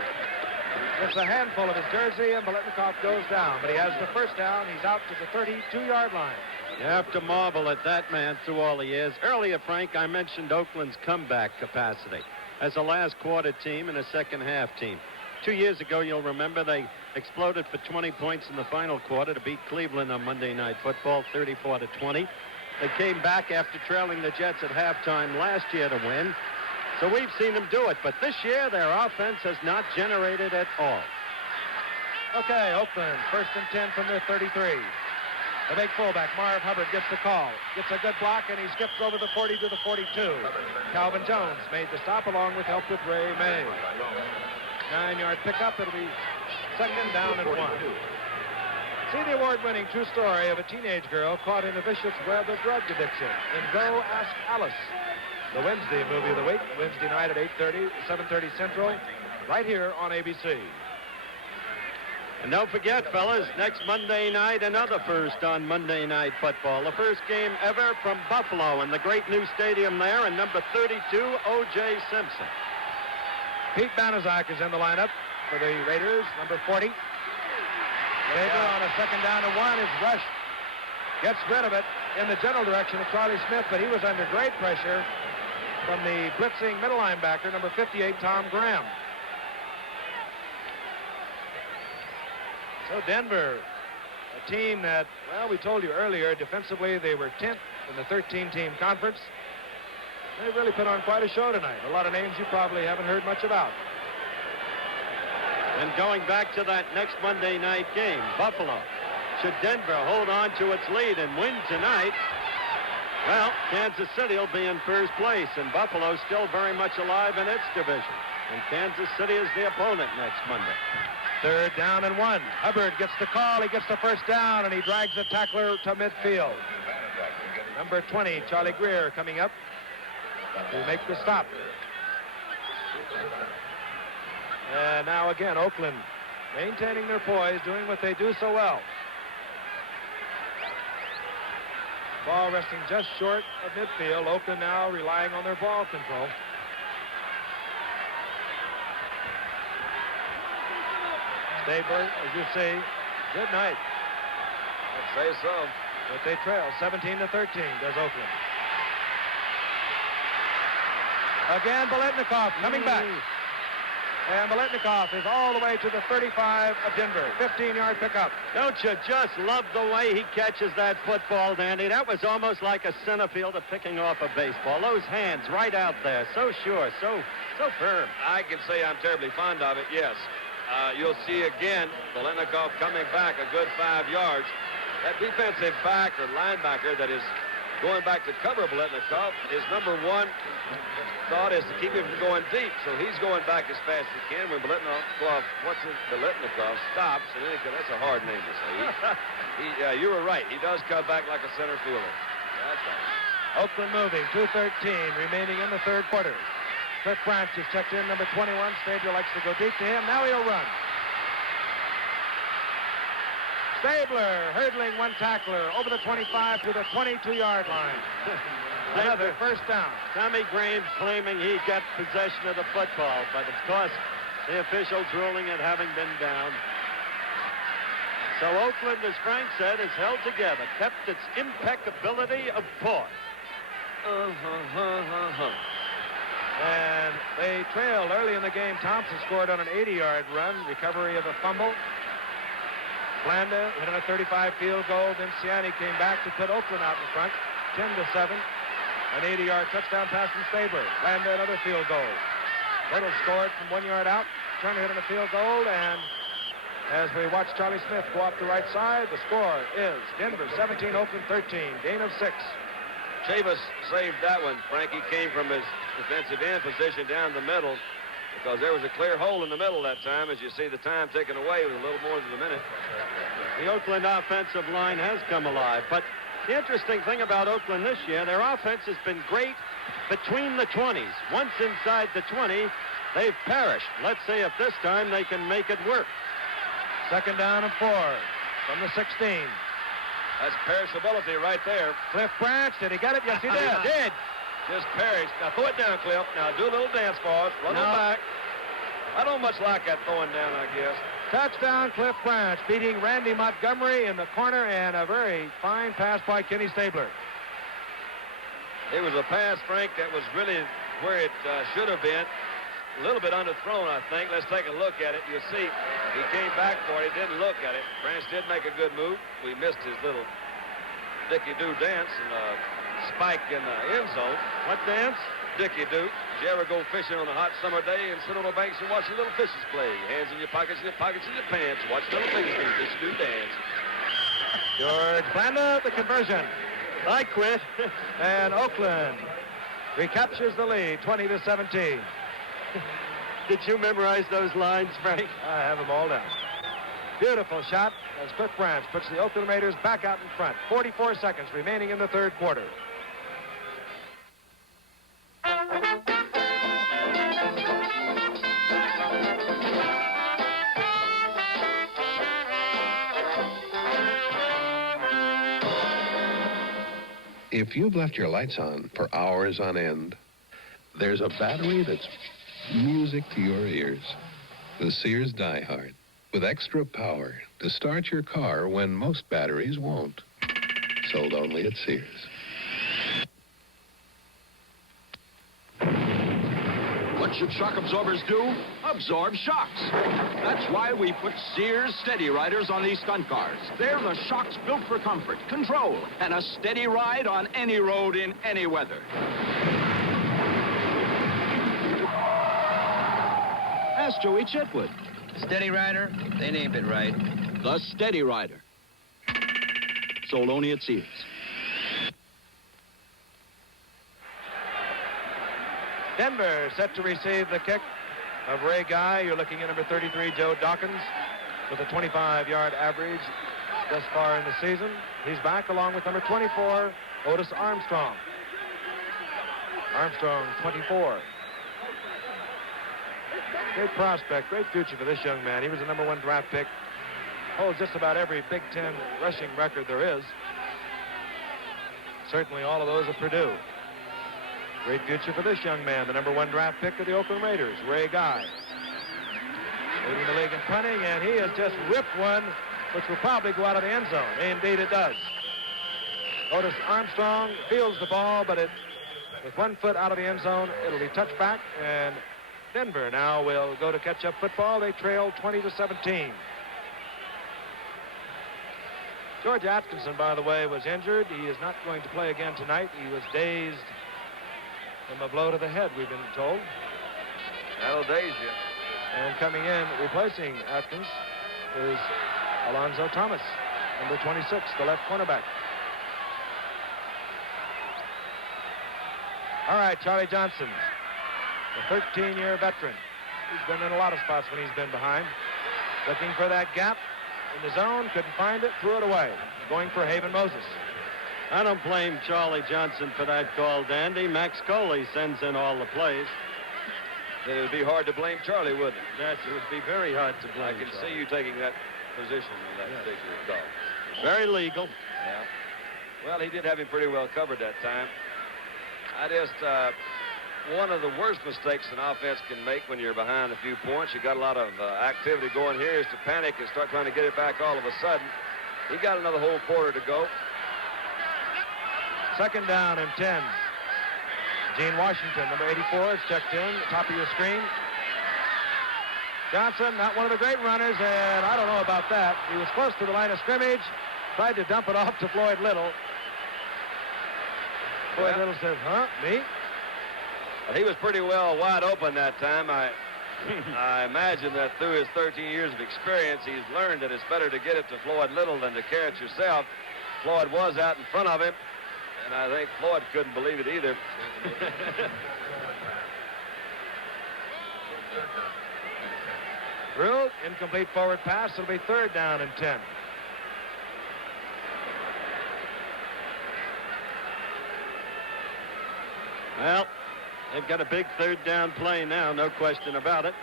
Gets a handful of his jersey, and Blitnikoff goes down. But he has the first down. He's out to the 32-yard line. You have to marvel at that man through all he is. Earlier, Frank, I mentioned Oakland's comeback capacity as a last quarter team and a second half team. 2 years ago, you'll remember, they exploded for 20 points in the final quarter to beat Cleveland on Monday Night Football, 34-20. They came back after trailing the Jets at halftime last year to win. So we've seen them do it, but this year their offense has not generated at all. Okay, Oakland, 1st and 10 from their 33. The big fullback, Marv Hubbard, gets the call. Gets a good block, and he skips over the 40 to the 42. Calvin Jones made the stop along with help with Ray May. 9-yard pickup. It'll be 2nd down and 1. See the award-winning true story of a teenage girl caught in a vicious web of drug addiction in Go Ask Alice. The Wednesday movie of the week, Wednesday night at 8:30, 7:30 Central, right here on ABC. And don't forget, fellas, next Monday night, another first on Monday Night Football. The first game ever from Buffalo in the great new stadium there, and number 32, O.J. Simpson. Pete Banaszak is in the lineup for the Raiders, number 40. Raiders on a 2nd down and 1 is rushed Gets rid of it in the general direction of Charlie Smith, but he was under great pressure from the blitzing middle linebacker, number 58, Tom Graham. So Denver, a team that, well, we told you earlier, defensively they were 10th in the 13-team conference. They really put on quite a show tonight. A lot of names you probably haven't heard much about. And going back to that next Monday night game, Buffalo. Should Denver hold on to its lead and win tonight, well, Kansas City will be in first place, and Buffalo still very much alive in its division. And Kansas City is the opponent next Monday. 3rd down and 1. Hubbard gets the call. He gets the first down, and he drags the tackler to midfield. Number 20, Charlie Greer, coming up to make the stop. And now again, Oakland maintaining their poise, doing what they do so well. Ball resting just short of midfield. Oakland now relying on their ball control. Stabler, as you see, good night. I'd say so. But they trail 17-13, does Oakland. Again, Biletnikoff coming back. And Biletnikoff is all the way to the 35 of Denver. 15-yard pickup. Don't you just love the way he catches that football, Dandy? That was almost like a center fielder picking off a baseball. Those hands right out there. So sure, so firm. I can say I'm terribly fond of it, yes. You'll see again Biletnikoff coming back a good 5 yards. That defensive back or linebacker that is going back to cover Biletnikoff, his number one thought is to keep him from going deep, so he's going back as fast as he can. When Biletnikoff stops, and that's a hard name to say. You were right. He does come back like a center fielder. That's right. Oakland moving, 2:13 remaining in the 3rd quarter. Cliff Branch is checked in, number 21. Stabler likes to go deep to him. Now he'll run. Stabler hurdling one tackler over the 25 to the 22-yard line. Another first down. Tommy Graham claiming he got possession of the football, but of course the officials ruling it having been down. So Oakland, as Frank said, is held together, kept its impeccability of poise. And they trailed early in the game. Thompson scored on an 80-yard run, recovery of a fumble. Blanda hit on a 35 field goal. Then Ciani came back to put Oakland out in front, 10-7. An 80-yard touchdown pass from Stabler. Blanda another field goal. Little scored from 1 yard out. Turner hit on a field goal, and as we watch Charlie Smith go up the right side, the score is Denver 17, Oakland 13. Gain of 6. Chavis saved that one. Frankie came from his defensive end position down the middle because there was a clear hole in the middle that time. As you see, the time taken away with a little more than a minute. The Oakland offensive line has come alive, but the interesting thing about Oakland this year, their offense has been great between the 20s. Once inside the 20, they've perished. Let's see if this time they can make it work. 2nd down and 4 from the 16. That's perishability right there. Cliff Branch, did he get it? Yes, he did. Did. Just perished. Now throw it down, Cliff. Now do a little dance for us. Run it back. I don't much like that throwing down, I guess. Touchdown, Cliff Branch, beating Randy Montgomery in the corner, and a very fine pass by Kenny Stabler. It was a pass, Frank, that was really where it should have been. A little bit underthrown, I think. Let's take a look at it. You'll see he came back for it. He didn't look at it. Branch did make a good move. We missed his little Dickie-Doo dance and spike in the end zone. What dance? Dickie-Doo. Did you ever go fishing on a hot summer day and sit on the banks and watch the little fishes play? Hands in your pockets in your pants. Watch little fishes do Dickie-Doo dance. George Blanda, the conversion. I quit. And Oakland recaptures the lead, 20-17. Did you memorize those lines, Frank? I have them all down. Beautiful shot as Cliff Branch puts the Oakland Raiders back out in front. 44 seconds remaining in the 3rd quarter. If you've left your lights on for hours on end, there's a battery that's music to your ears. The Sears Die-Hard, with extra power to start your car when most batteries won't. Sold only at Sears. What should shock absorbers do? Absorb shocks. That's why we put Sears Steady Riders on these stunt cars. They're the shocks built for comfort, control, and a steady ride on any road in any weather. Ask Joey Chitwood. Steady Rider? They named it right. The Steady Rider. Sold only at Sears. Denver set to receive the kick of Ray Guy. You're looking at number 33, Joe Dawkins, with a 25-yard average thus far in the season. He's back along with number 24, Otis Armstrong. Armstrong, 24. Great prospect, great future for this young man. He was the number 1 draft pick. Holds just about every Big Ten rushing record there is. Certainly all of those at Purdue. Great future for this young man, the number 1 draft pick of the Oakland Raiders, Ray Guy. Leading the league in punting, and he has just ripped one, which will probably go out of the end zone. Indeed it does. Otis Armstrong fields the ball, but with 1 foot out of the end zone, it'll be touchback, and Denver now will go to catch-up football. They trail 20-17. George Atkinson, by the way, was injured. He is not going to play again tonight. He was dazed from a blow to the head, we've been told. That'll daze you. And coming in, replacing Atkins, is Alonzo Thomas, number 26, the left cornerback. All right, Charlie Johnson, the 13-year veteran. He's been in a lot of spots when he's been behind. Looking for that gap in the zone, couldn't find it, threw it away. Going for Haven Moses. I don't blame Charlie Johnson for that call, Dandy. Max Coley sends in all the plays. Then it would be hard to blame Charlie, wouldn't it? Yes, it would be very hard to blame. I can see you taking that position on that particular call. Very legal. Yeah. Well, he did have him pretty well covered that time. One of the worst mistakes an offense can make when you're behind a few points, you got a lot of activity going here, is to panic and start trying to get it back all of a sudden. He got another whole quarter to go. 2nd down and 10. Gene Washington, number 84, is checked in, top of your screen. Johnson, not one of the great runners, and I don't know about that. He was close to the line of scrimmage, tried to dump it off to Floyd Little. Floyd Little says, huh, me? Well, he was pretty well wide open that time. I imagine that through his 13 years of experience, he's learned that it's better to get it to Floyd Little than to carry it yourself. Floyd was out in front of him, and I think Floyd couldn't believe it either. Through, incomplete forward pass. It'll be 3rd down and 10. Well, they've got a big 3rd down play now, no question about it.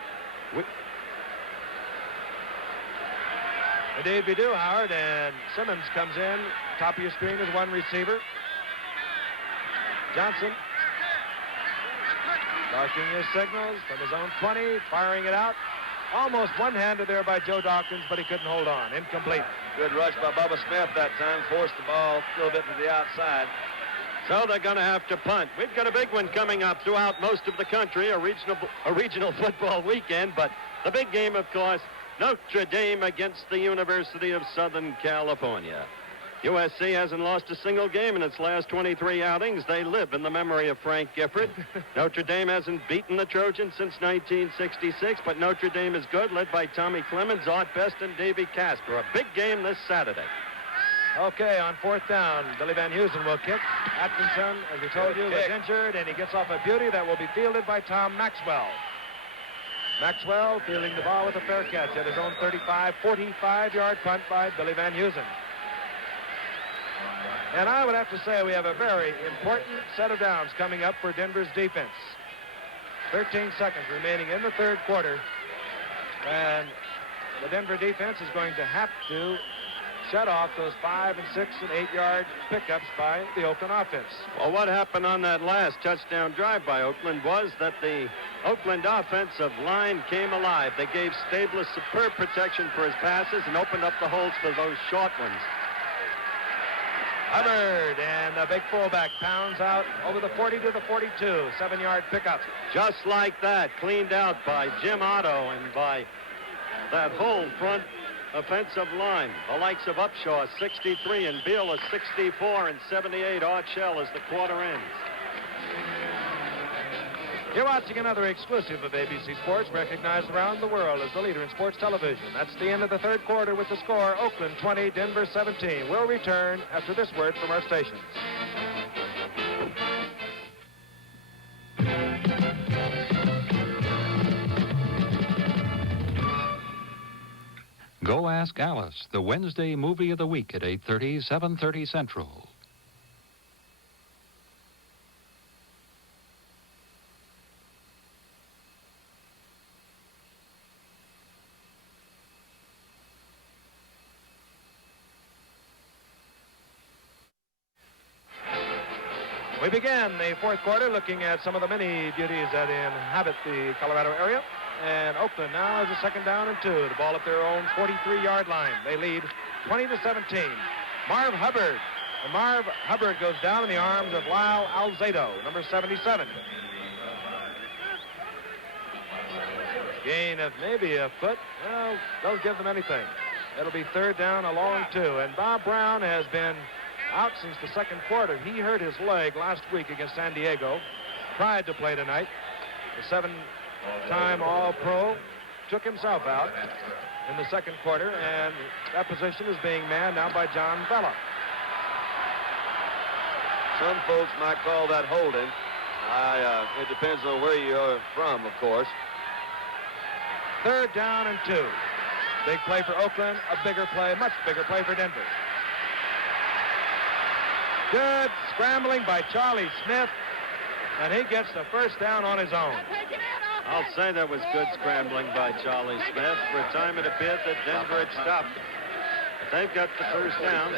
Indeed we do, Howard, and Simmons comes in. Top of your screen is 1 receiver. Johnson barking his signals from his own 20, firing it out. Almost one-handed there by Joe Dawkins, but he couldn't hold on. Incomplete. Good rush by Bubba Smith that time. Forced the ball a little bit to the outside. So they're going to have to punt. We've got a big one coming up throughout most of the country, a regional football weekend. But the big game, of course, Notre Dame against the University of Southern California. USC hasn't lost a single game in its last 23 outings. They live in the memory of Frank Gifford. Notre Dame hasn't beaten the Trojans since 1966, but Notre Dame is good, led by Tommy Clemens, Art Best, and Davy Casper. A big game this Saturday. Okay, on 4th down, Billy Van Heusen will kick. Atkinson, as we told you, was injured, and he gets off a beauty that will be fielded by Tom Maxwell. Maxwell fielding the ball with a fair catch at his own 45-yard punt by Billy Van Heusen. And I would have to say we have a very important set of downs coming up for Denver's defense. 13 seconds remaining in the 3rd quarter. And the Denver defense is going to have to shut off those 5 and 6 and 8-yard pickups by the Oakland offense. Well, what happened on that last touchdown drive by Oakland was that the Oakland offensive line came alive. They gave Stabler superb protection for his passes and opened up the holes for those short ones. Hubbard, and the big fullback pounds out over the 40 to the 42. 7-yard pickup. Just like that, cleaned out by Jim Otto and by that whole front offensive line. The likes of Upshaw, 63, and Beal is 64, and 78. Art Shell as the quarter ends. You're watching another exclusive of ABC Sports, recognized around the world as the leader in sports television. That's the end of the third quarter with the score, Oakland 20, Denver 17. We'll return after this word from our stations. Go Ask Alice, the Wednesday movie of the week at 8:30, 7:30 Central. We begin the fourth quarter looking at some of the many beauties that inhabit the Colorado area. And Oakland now has a second down and 2. The ball at their own 43-yard line. They lead 20-17. Marv Hubbard. And Marv Hubbard goes down in the arms of Lyle Alzado, number 77. Gain of maybe a foot. Well, don't give them anything. It'll be third down, a long 2. And Bob Brown has been out since the second quarter. He hurt his leg last week against San Diego. Tried to play tonight. The 7-time All-Pro took himself out in the second quarter, and that position is being manned now by John Bella. Some folks might call that holding. It depends on where you're from, of course. Third down and 2. Big play for Oakland, a bigger play, much bigger play for Denver. Good scrambling by Charlie Smith, and he gets the first down on his own. I'll say that was good scrambling by Charlie Smith. For a time it appeared that Denver had stopped. But they've got the first down.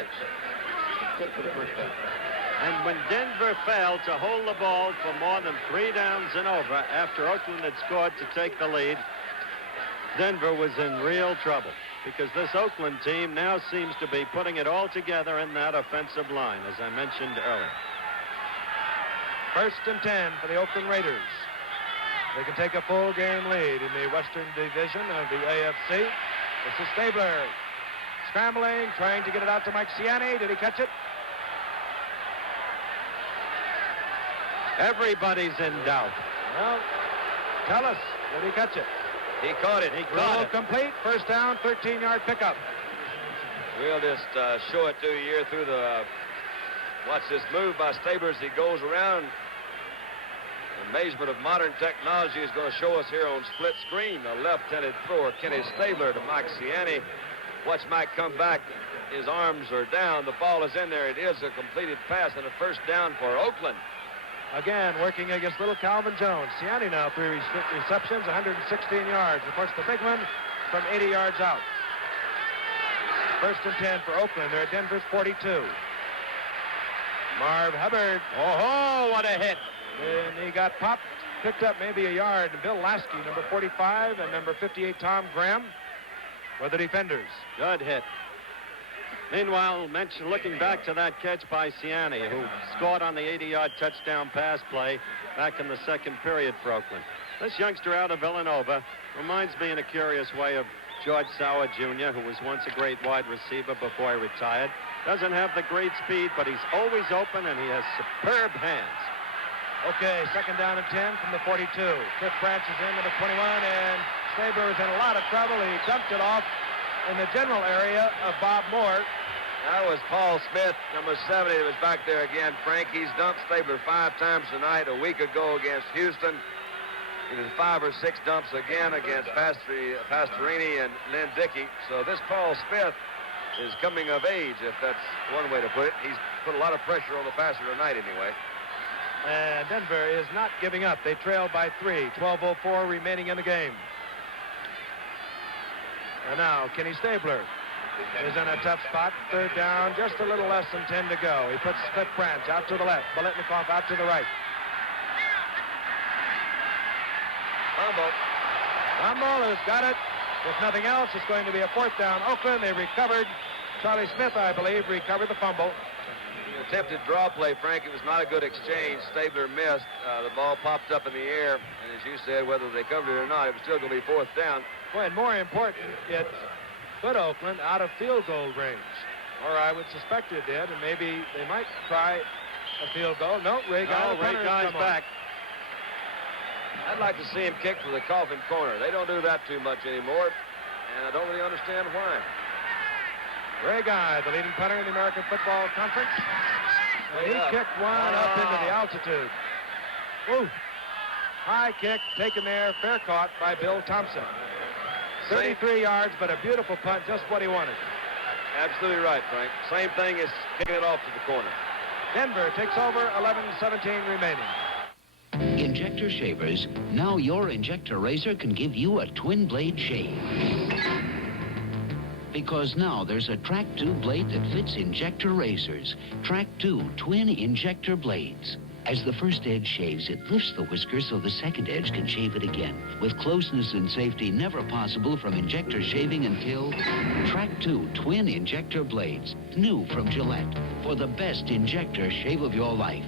And when Denver failed to hold the ball for more than 3 downs and over after Oakland had scored to take the lead, Denver was in real trouble, because this Oakland team now seems to be putting it all together in that offensive line, as I mentioned earlier. First and 10 for the Oakland Raiders. They can take a full game lead in the Western Division of the AFC. This is Stabler scrambling, trying to get it out to Mike Ciani. Did he catch it? Everybody's in doubt. Well, tell us, did he catch it? He caught it. He caught it. Complete. First down, 13-yard pickup. We'll just show it to you here through the... Watch this move by Stabler as he goes around. Amazement of modern technology is going to show us here on split screen. The left-handed thrower, Kenny Stabler, to Mike Ciani. Watch Mike come back. His arms are down. The ball is in there. It is a completed pass and a first down for Oakland. Again, working against little Calvin Jones. Ciani now 3 receptions, 116 yards. Of course, the big one from 80 yards out. First and 10 for Oakland. They're at Denver's 42. Marv Hubbard. Oh, what a hit. And he got popped, picked up maybe a yard. And Bill Lasky, number 45, and number 58, Tom Graham, were the defenders. Good hit. Meanwhile, looking back to that catch by Ciani, who scored on the 80-yard touchdown pass play back in the second period for Oakland. This youngster out of Villanova reminds me in a curious way of George Sauer Jr., who was once a great wide receiver before he retired. Doesn't have the great speed, but he's always open, and he has superb hands. Okay, second down and 10 from the 42. Cliff Branch is in with the 21, and Stabler is in a lot of trouble. He dumped it off in the general area of Bob Moore. That was Paul Smith, number 70, that was back there again. Frank, he's dumped Stabler 5 times tonight. A week ago against Houston, he was 5 or 6 dumps again against Pastorini and Lynn Dickey. So this Paul Smith is coming of age, if that's one way to put it. He's put a lot of pressure on the passer tonight anyway. And Denver is not giving up. They trail by 3. 12:04 remaining in the game. And now Kenny Stabler is in a tough spot. Third down, just a little less than 10 to go. He puts Cliff Branch out to the left. Biletnikoff out to the right. Fumble has got it. If nothing else, it's going to be a fourth down. Oakland, they recovered. Charlie Smith, I believe, recovered the fumble. attempted draw play, Frank. It was not a good exchange. Stabler missed. The ball popped up in the air, and as you said, whether they covered it or not, it was still going to be fourth down. Well, and more important, it put Oakland out of field goal range. Or I would suspect it did, and maybe they might try a field goal. No, Ray Guy's back. I'd like to see him kick for the coffin corner. They don't do that too much anymore, and I don't really understand why. Ray Guy, the leading punter in the American Football Conference. And he kicked one up into the altitude. Ooh. High kick taken there, fair caught by Bill Thompson. 33 yards, but a beautiful punt, just what he wanted. Absolutely right, Frank. Same thing as kicking it off to the corner. Denver takes over, 11-17 remaining. Injector shavers. Now your injector razor can give you a twin blade shave. Because now there's a Track 2 blade that fits injector razors. Track 2 twin injector blades. As the first edge shaves, it lifts the whisker so the second edge can shave it again. With closeness and safety never possible from injector shaving until Track 2 twin injector blades. New from Gillette. For the best injector shave of your life.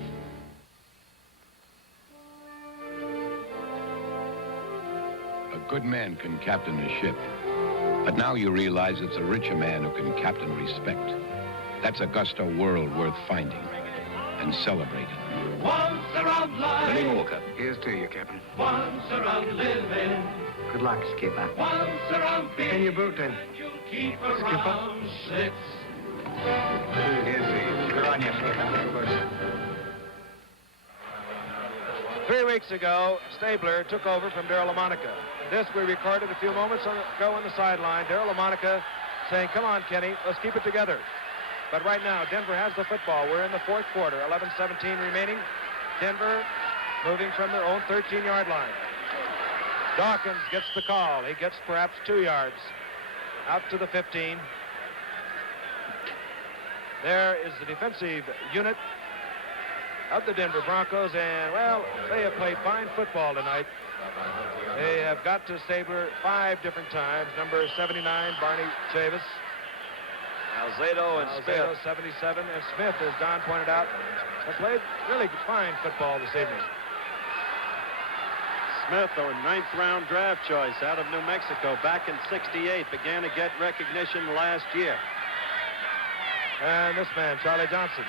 A good man can captain a ship. But now you realize it's a richer man who can captain respect. That's a gusto world worth finding and celebrating. Once around life. Lenny Walker. Here's to you, Captain. Once around living. Good luck, Skipper. Once around being. In your boot, then. You'll keep around six. Here's to you. Good on you, Skipper. 3 weeks ago, Stabler took over from Darryl LaMonica. This we recorded a few moments ago on the sideline. Darryl LaMonica saying, come on, Kenny, let's keep it together. But right now, Denver has the football. We're in the fourth quarter, 11-17 remaining. Denver moving from their own 13-yard line. Dawkins gets the call. He gets perhaps 2 yards out to the 15. There is the defensive unit of the Denver Broncos, and, well, they have played fine football tonight. They have got to Stabler 5 different times. Number 79, Barney Chavis. Alzado and Smith. 77, and Smith, as Don pointed out, have played really fine football this evening. Smith, a 9th-round draft choice out of New Mexico back in '68, began to get recognition last year. And this man, Charlie Johnson,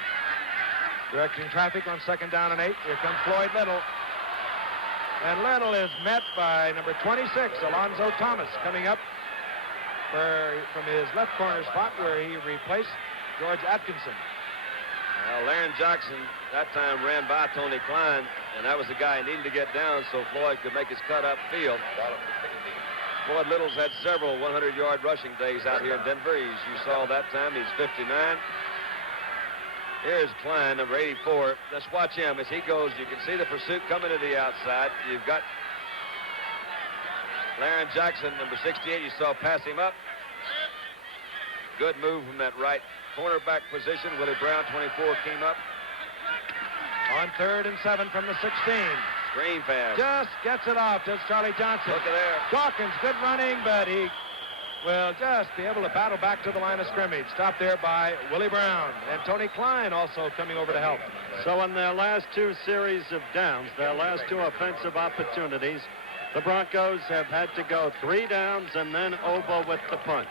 directing traffic on 2nd down and 8. Here comes Floyd Little. And Little is met by number 26, Alonzo Thomas, coming up from his left corner spot where he replaced George Atkinson. Well, Laren Jackson that time ran by Tony Klein, and that was the guy he needed to get down so Floyd could make his cut upfield. Floyd Little's had several 100-yard rushing days out here in Denver. You saw that time, he's 59. Here's Klein, number 84. Let's watch him as he goes. You can see the pursuit coming to the outside. You've got Laren Jackson, number 68. You saw pass him up. Good move from that right cornerback position. Willie Brown, 24, came up. On 3rd and 7 from the 16. Screen pass. Just gets it off. Does Charlie Johnson. Look at there. Dawkins, good running, but he will just be able to battle back to the line of scrimmage. Stopped there by Willie Brown. And Tony Klein also coming over to help. So in their last 2 series of downs, their last 2 offensive opportunities, the Broncos have had to go 3 downs and then over with the punt,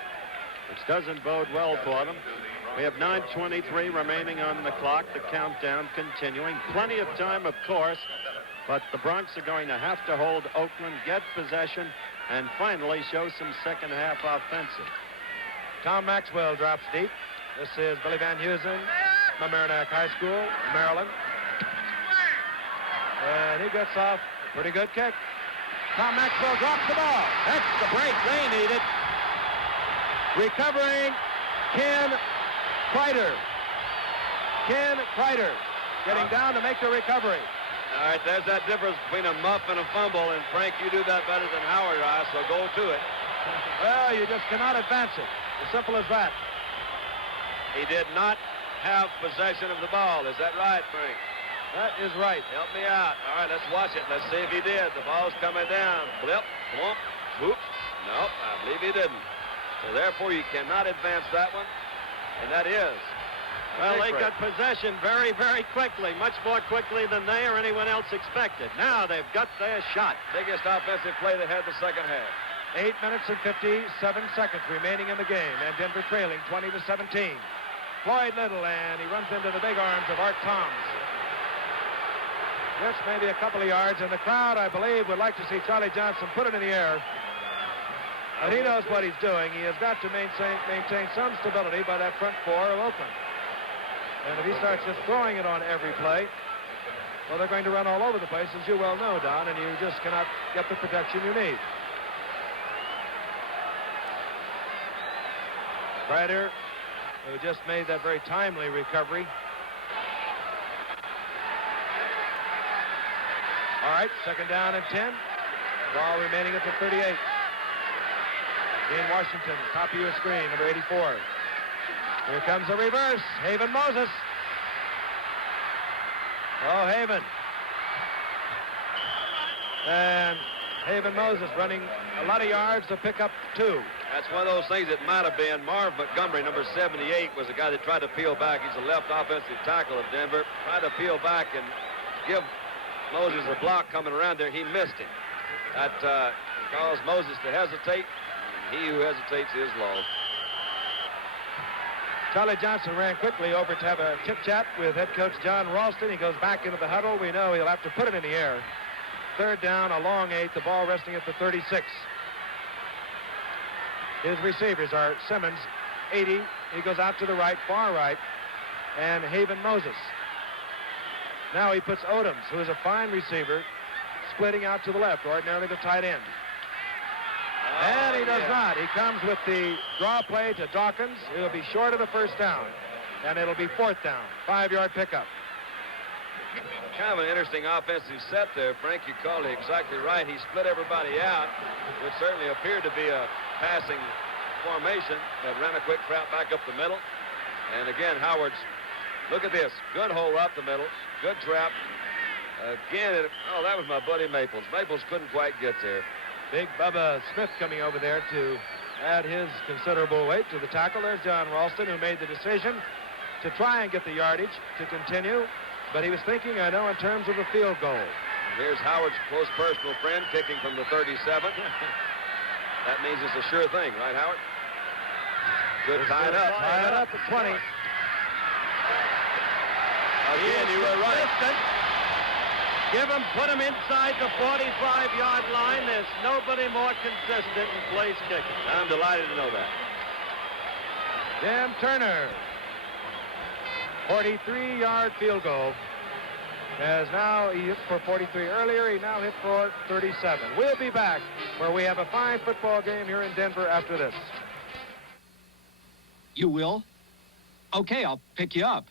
which doesn't bode well for them. We have 9:23 remaining on the clock, the countdown continuing. Plenty of time, of course, but the Broncs are going to have to hold Oakland, get possession, and finally show some second-half offensive. Tom Maxwell drops deep. This is Billy Van Heusen, Mamaroneck High School, Maryland. And he gets off a pretty good kick. Tom Maxwell drops the ball. That's the break they needed. Recovering, Ken Kreider. Ken Kreider getting down to make the recovery. All right, there's that difference between a muff and a fumble, and Frank, you do that better than Howard or I, so go to it. Well, you just cannot advance it. As simple as that. He did not have possession of the ball. Is that right, Frank? That is right. Help me out. All right, let's watch it. Let's see if he did. The ball's coming down. Blip, blump, whoop. Nope, I believe he didn't. So therefore, you cannot advance that one. And that is Well, they got possession very, very quickly, much more quickly than they or anyone else expected. Now they've got their shot. Biggest offensive play they had the second half. 8 minutes and 57 seconds remaining in the game, and Denver trailing 20-17. Floyd Little, and he runs into the big arms of Art Toms. Just maybe a couple of yards, and the crowd, I believe, would like to see Charlie Johnson put it in the air. But he knows what he's doing. He has got to maintain some stability by that front four of Oakland. And if he starts just throwing it on every play, well, they're going to run all over the place, as you well know, Don, and you just cannot get the protection you need. Ryder, who just made that very timely recovery. All right, second down and 10. Ball remaining at the 38. In Washington, top of your screen, number 84. Here comes the reverse. Haven Moses. Oh, Haven. And Haven Moses running a lot of yards to pick up 2. That's one of those things that might have been. Marv Montgomery, number 78, was the guy that tried to peel back. He's the left offensive tackle of Denver. Tried to peel back and give Moses a block coming around there. He missed him. That caused Moses to hesitate. He who hesitates is lost. Charlie Johnson ran quickly over to have a chit-chat with head coach John Ralston. He goes back into the huddle. We know he'll have to put it in the air. Third down, a long 8, the ball resting at the 36. His receivers are Simmons, 80. He goes out to the right, far right, and Haven Moses. Now he puts Odoms, who is a fine receiver, splitting out to the left, ordinarily the tight end. And he does not. He comes with the draw play to Dawkins. He'll be short of the first down. And it'll be 4th down. 5-yard pickup. Kind of an interesting offensive set there, Frank. You called it exactly right. He split everybody out, which certainly appeared to be a passing formation that ran a quick trap back up the middle. And again, Howard's, look at this. Good hole up the middle. Good trap. Again, that was my buddy Maples. Maples couldn't quite get there. Big Bubba Smith coming over there to add his considerable weight to the tackle. There's John Ralston, who made the decision to try and get the yardage to continue. But he was thinking, I know, in terms of the field goal. And here's Howard's close personal friend kicking from the 37. That means it's a sure thing, right, Howard? Good tied up. Tied up at 20. Again, you were right. Put him inside the 45-yard line. There's nobody more consistent in place kicking. I'm delighted to know that. Jim Turner, 43-yard field goal. As now he hit for 43 earlier, he now hit for 37. We'll be back where we have a fine football game here in Denver after this. You will? Okay, I'll pick you up.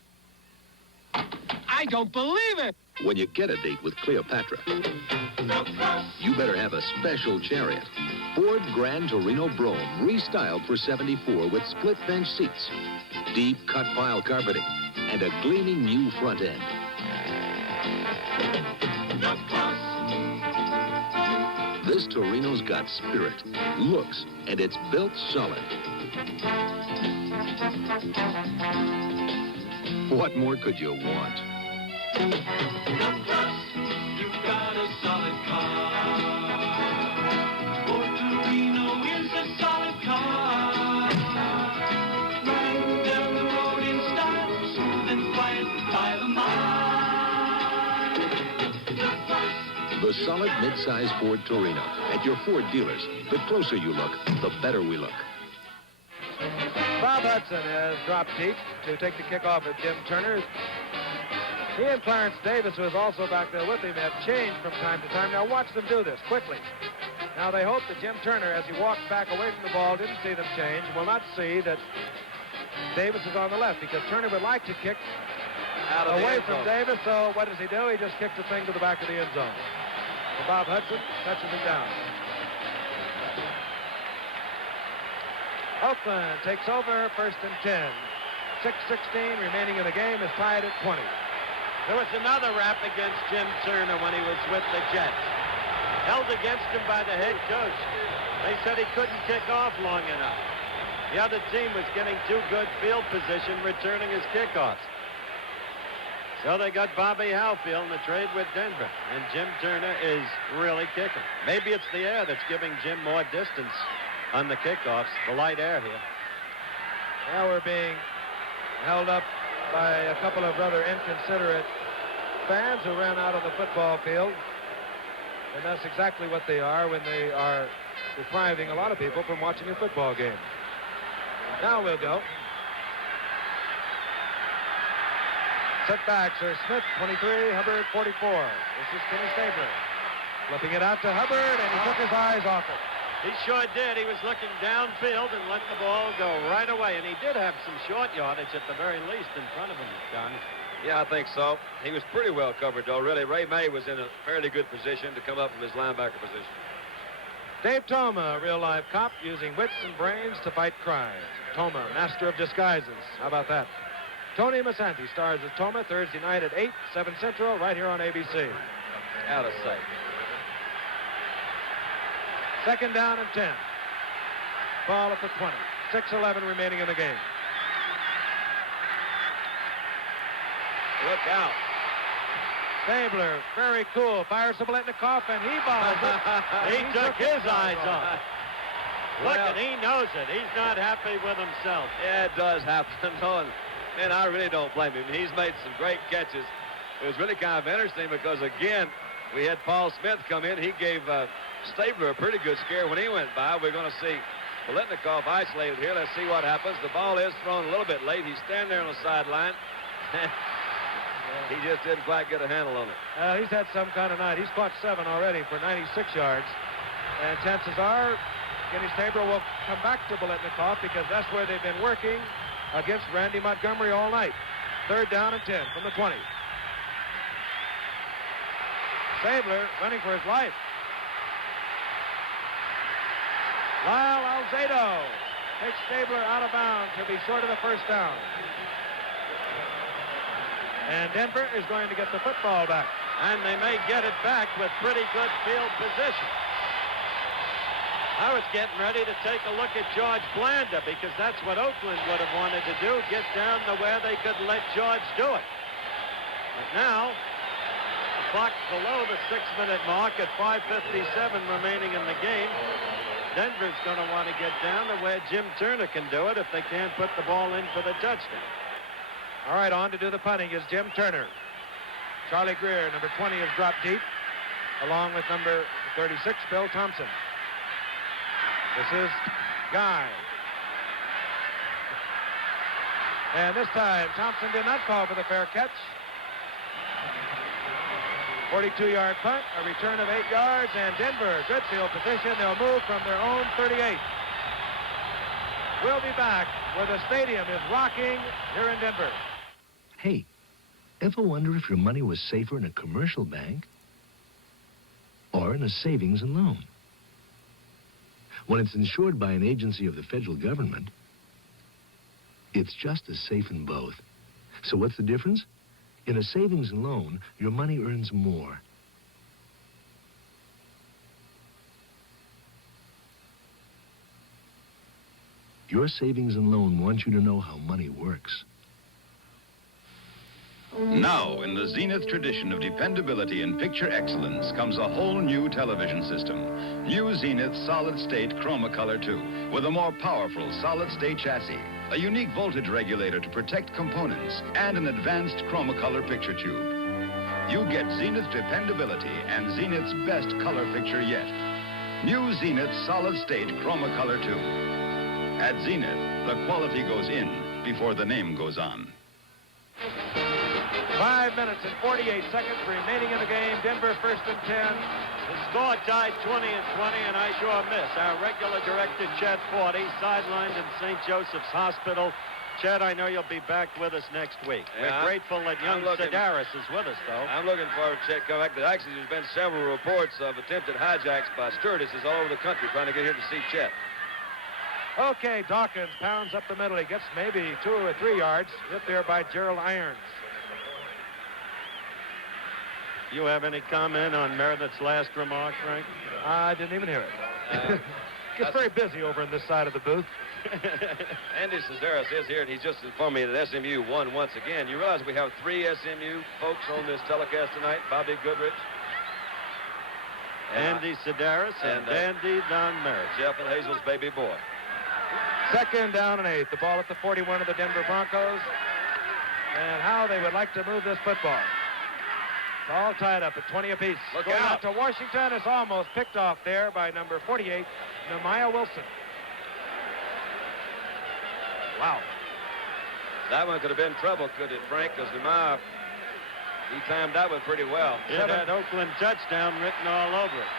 I don't believe it! When you get a date with Cleopatra, you better have a special chariot. Ford Grand Torino Brougham, restyled for 74 with split bench seats, deep cut pile carpeting, and a gleaming new front end. This Torino's got spirit, looks, and it's built solid. What more could you want? You've got a solid car. Ford Torino is a solid car. Riding down the road in style, smooth and quiet by the mile. The solid mid-size Ford Torino at your Ford dealers. The closer you look, the better we look. Bob Hudson has dropped deep to take the kickoff at Jim Turner. He and Clarence Davis, who is also back there with him, have changed from time to time. Now watch them do this quickly. Now they hope that Jim Turner, as he walks back away from the ball, didn't see them change, will not see that Davis is on the left, because Turner would like to kick away from Davis. So what does he do? He just kicks the thing to the back of the end zone. And Bob Hudson touches it down. Oakland takes over, 1st and 10. 6:16 remaining in the game, is tied at 20. There was another rap against Jim Turner when he was with the Jets. Held against him by the head coach. They said he couldn't kick off long enough. The other team was getting too good field position returning his kickoffs. So they got Bobby Halfield in the trade with Denver. And Jim Turner is really kicking. Maybe it's the air that's giving Jim more distance on the kickoffs, the light air here. Now we're being held up by a couple of rather inconsiderate fans who ran out on the football field. And that's exactly what they are when they are depriving a lot of people from watching a football game. Now we'll go. Setbacks are Smith, 23, Hubbard, 44. This is Kenny Stabler. Flipping it out to Hubbard, and he took his eyes off it. He sure did. He was looking downfield and let the ball go right away. And he did have some short yardage at the very least in front of him, John. Yeah, I think so. He was pretty well covered, though, really. Ray May was in a fairly good position to come up from his linebacker position. Dave Toma, a real-life cop, using wits and brains to fight crime. Toma, master of disguises. How about that? Tony Masanti stars as Toma Thursday night at 8, 7 Central, right here on ABC. Out of sight. Second down and 10. Ball at the 20. 6:11 remaining in the game. Look out. Stabler, very cool, fires the Biletnikoff, and he balls it. He took his eyes off. Look, Well, and he knows it. He's not happy with himself. Yeah, it does happen, though. And I really don't blame him. He's made some great catches. It was really kind of interesting because, again, we had Paul Smith come in. He gave Stabler a pretty good scare when he went by. We're going to see Biletnikoff isolated here. Let's see what happens. The ball is thrown a little bit late. He's standing there on the sideline. He just didn't quite get a handle on it. He's had some kind of night. He's caught 7 already for 96 yards. And chances are Kenny Stabler will come back to Biletnikoff because that's where they've been working against Randy Montgomery all night. Third down and 10 from the 20. Stabler running for his life. Lyle Alzado takes Stabler out of bounds. He'll be short of the first down. And Denver is going to get the football back. And they may get it back with pretty good field position. I was getting ready to take a look at George Blanda because that's what Oakland would have wanted to do, get down to where they could let George do it. But now, the clock below the 6-minute mark at 5:57 remaining in the game. Denver's going to want to get down to where Jim Turner can do it if they can't put the ball in for the touchdown. All right, on to do the punting is Jim Turner. Charlie Greer, number 20, is dropped deep, along with number 36, Bill Thompson. This is Guy. And this time, Thompson did not call for the fair catch. 42-yard punt, a return of 8 yards, and Denver, good field position. They'll move from their own 38. We'll be back where the stadium is rocking here in Denver. Hey, ever wonder if your money was safer in a commercial bank or in a savings and loan? When it's insured by an agency of the federal government, it's just as safe in both. So what's the difference? In a savings and loan, your money earns more. Your savings and loan wants you to know how money works. Now, in the Zenith tradition of dependability and picture excellence comes a whole new television system. New Zenith solid-state Chromacolor 2 with a more powerful solid-state chassis, a unique voltage regulator to protect components, and an advanced Chromacolor picture tube. You get Zenith dependability and Zenith's best color picture yet. New Zenith solid-state Chromacolor 2. At Zenith, the quality goes in before the name goes on. 5 minutes and 48 seconds remaining in the game. Denver first and 10. The score tied 20-20, and I sure miss our regular director, Chet Forty, sidelined in St. Joseph's Hospital. Chet, I know you'll be back with us next week. Yeah, We're grateful that young Sedaris is with us, though. I'm looking forward to Chet coming back. Actually, there's been several reports of attempted hijacks by stewardesses all over the country trying to get here to see Chet. Okay, Dawkins pounds up the middle. He gets maybe 2 or 3 yards. Hit there by Gerald Irons. You have any comment on Meredith's last remark, Frank? I didn't even hear it. Gets very busy over on this side of the booth. Andy Sedaris is here, and he's just informed me that SMU won once again. You realize we have 3 SMU folks on this telecast tonight? Bobby Goodrich, Andy Sedaris, and Andy Don Merritt. Jeff and Hazel's baby boy. Second down and 8. The ball at the 41 of the Denver Broncos. And how they would like to move this football. It's all tied up at 20 apiece. Look Going out. to Washington. Is almost picked off there by number 48, Nehemiah Wilson. Wow. That one could have been trouble, could it, Frank? Because Nehemiah, he timed that one pretty well. It had Oakland touchdown written all over it.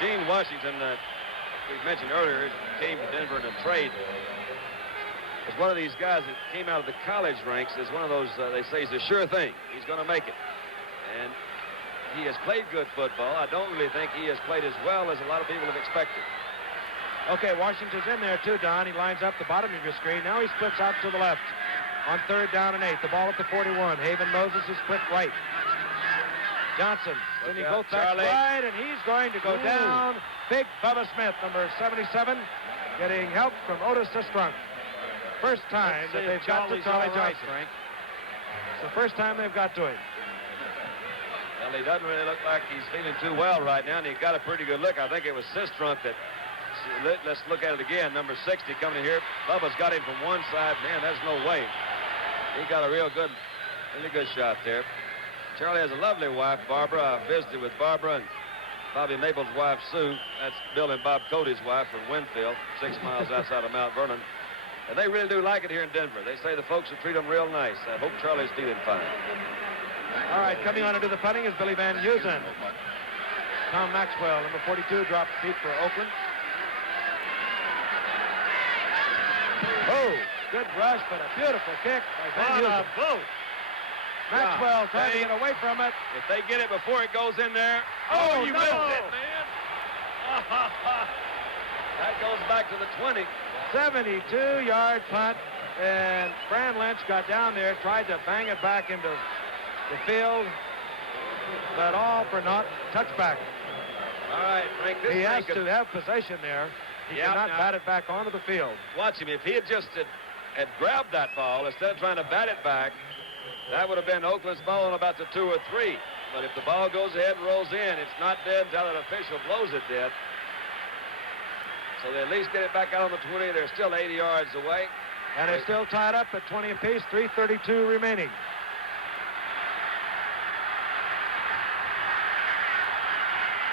Gene Washington, we mentioned earlier, came to Denver in a trade. Was one of these guys that came out of the college ranks as one of those, they say, he's a sure thing. He's going to make it. And he has played good football. I don't really think he has played as well as a lot of people have expected. Okay, Washington's in there too, Don. He lines up the bottom of your screen. Now he splits out to the left on third down and 8. The ball at the 41. Haven Moses is split right. Johnson sending both backs right, and he's going to go down. Big Bubba Smith, number 77, getting help from Otis Sistrunk. First time that they've got to Charlie Johnson. Frank. It's the first time they've got to him. Well, he doesn't really look like he's feeling too well right now, and he got a pretty good look. I think it was Sistrunk that, let's look at it again. Number 60 coming in here. Bubba's got him from one side. Man, there's no way. He got a really good shot there. Charlie has a lovely wife, Barbara. I visited with Barbara and Bobby Maple's wife, Sue. That's Bill and Bob Cody's wife from Winfield, 6 miles outside of Mount Vernon. And they really do like it here in Denver. They say the folks will treat them real nice. I hope Charlie's feeling fine. All right, coming on to do the punting is Billy Van Heusen. Tom Maxwell, number 42, dropped feet for Oakland. Oh, good rush, but a beautiful kick by Van Heusen. Maxwell trying to get away from it. If they get it before it goes in there. Oh, you missed it, man. That goes back to the 20. 72-yard punt, and Fran Lynch got down there, tried to bang it back into the field, but all for naught. Touchback. All right, Frank. He has to have possession there. He cannot bat it back onto the field. Watch him. If he had just had grabbed that ball instead of trying to bat it back, that would have been Oakland's ball on about the 2 or 3. But if the ball goes ahead and rolls in, it's not dead until an official blows it dead. So they at least get it back out on the 20. They're still 80 yards away. And it's still tied up at 20 apiece, 3:32 remaining.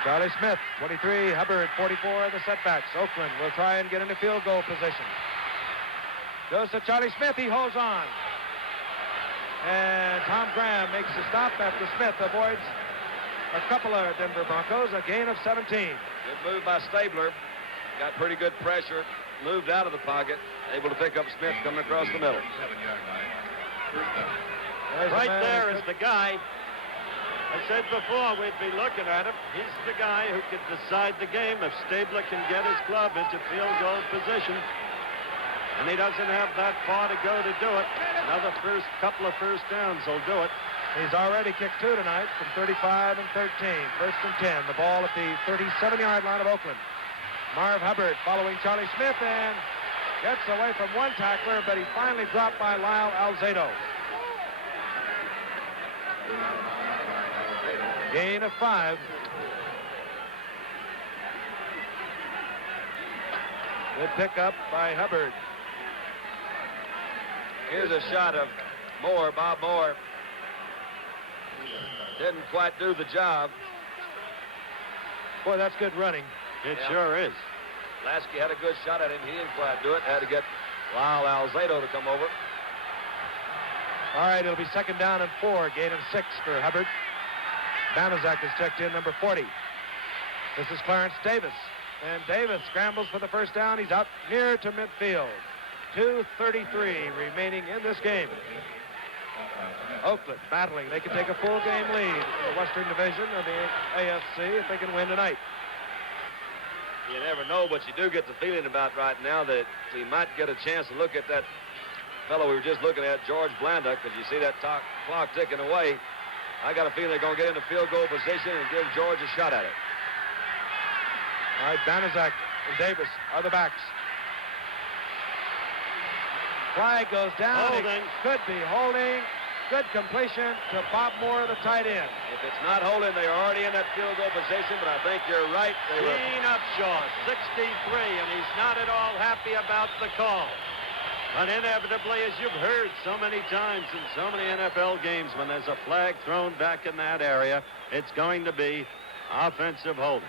Charlie Smith, 23, Hubbard, 44, the setbacks. Oakland will try and get into field goal position. Goes to Charlie Smith, he holds on. And Tom Graham makes the stop after Smith avoids a couple of Denver Broncos, a gain of 17. Good move by Stabler. Got pretty good pressure, moved out of the pocket, able to pick up Smith coming across the middle. Right there is the guy. I said before we'd be looking at him. He's the guy who can decide the game if Stabler can get his club into field goal position. And he doesn't have that far to go to do it. Another couple of first downs will do it. He's already kicked 2 tonight from 35 and 13. First and 10. The ball at the 37-yard line of Oakland. Marv Hubbard following Charlie Smith and gets away from one tackler, but he's finally dropped by Lyle Alzado. Gain of 5. Good pickup by Hubbard. Here's a shot of Moore, Bob Moore. Didn't quite do the job. Boy, that's good running. It sure is. Lasky had a good shot at him. He didn't quite do it. Had to get Lyle Alzado to come over. All right, it'll be second down and 4. Gain of 6 for Hubbard. Banaszak is checked in, number 40. This is Clarence Davis. And Davis scrambles for the first down. He's out near to midfield. 2:33 remaining in this game. Oakland battling. They can take a full game lead in the Western Division of the AFC if they can win tonight. You never know, but you do get the feeling about right now that we might get a chance to look at that fellow we were just looking at, George Blanda, because you see that clock ticking away. I got a feeling they're going to get into field goal position and give George a shot at it. All right, Banaszak and Davis are the backs. Flag goes down. Holding. It could be holding. Good completion to Bob Moore, the tight end. If it's not holding, they are already in that field goal position, but I think you're right. They were... Gene Upshaw, 63, and he's not at all happy about the call. But inevitably, as you've heard so many times in so many NFL games, when there's a flag thrown back in that area, it's going to be offensive holding.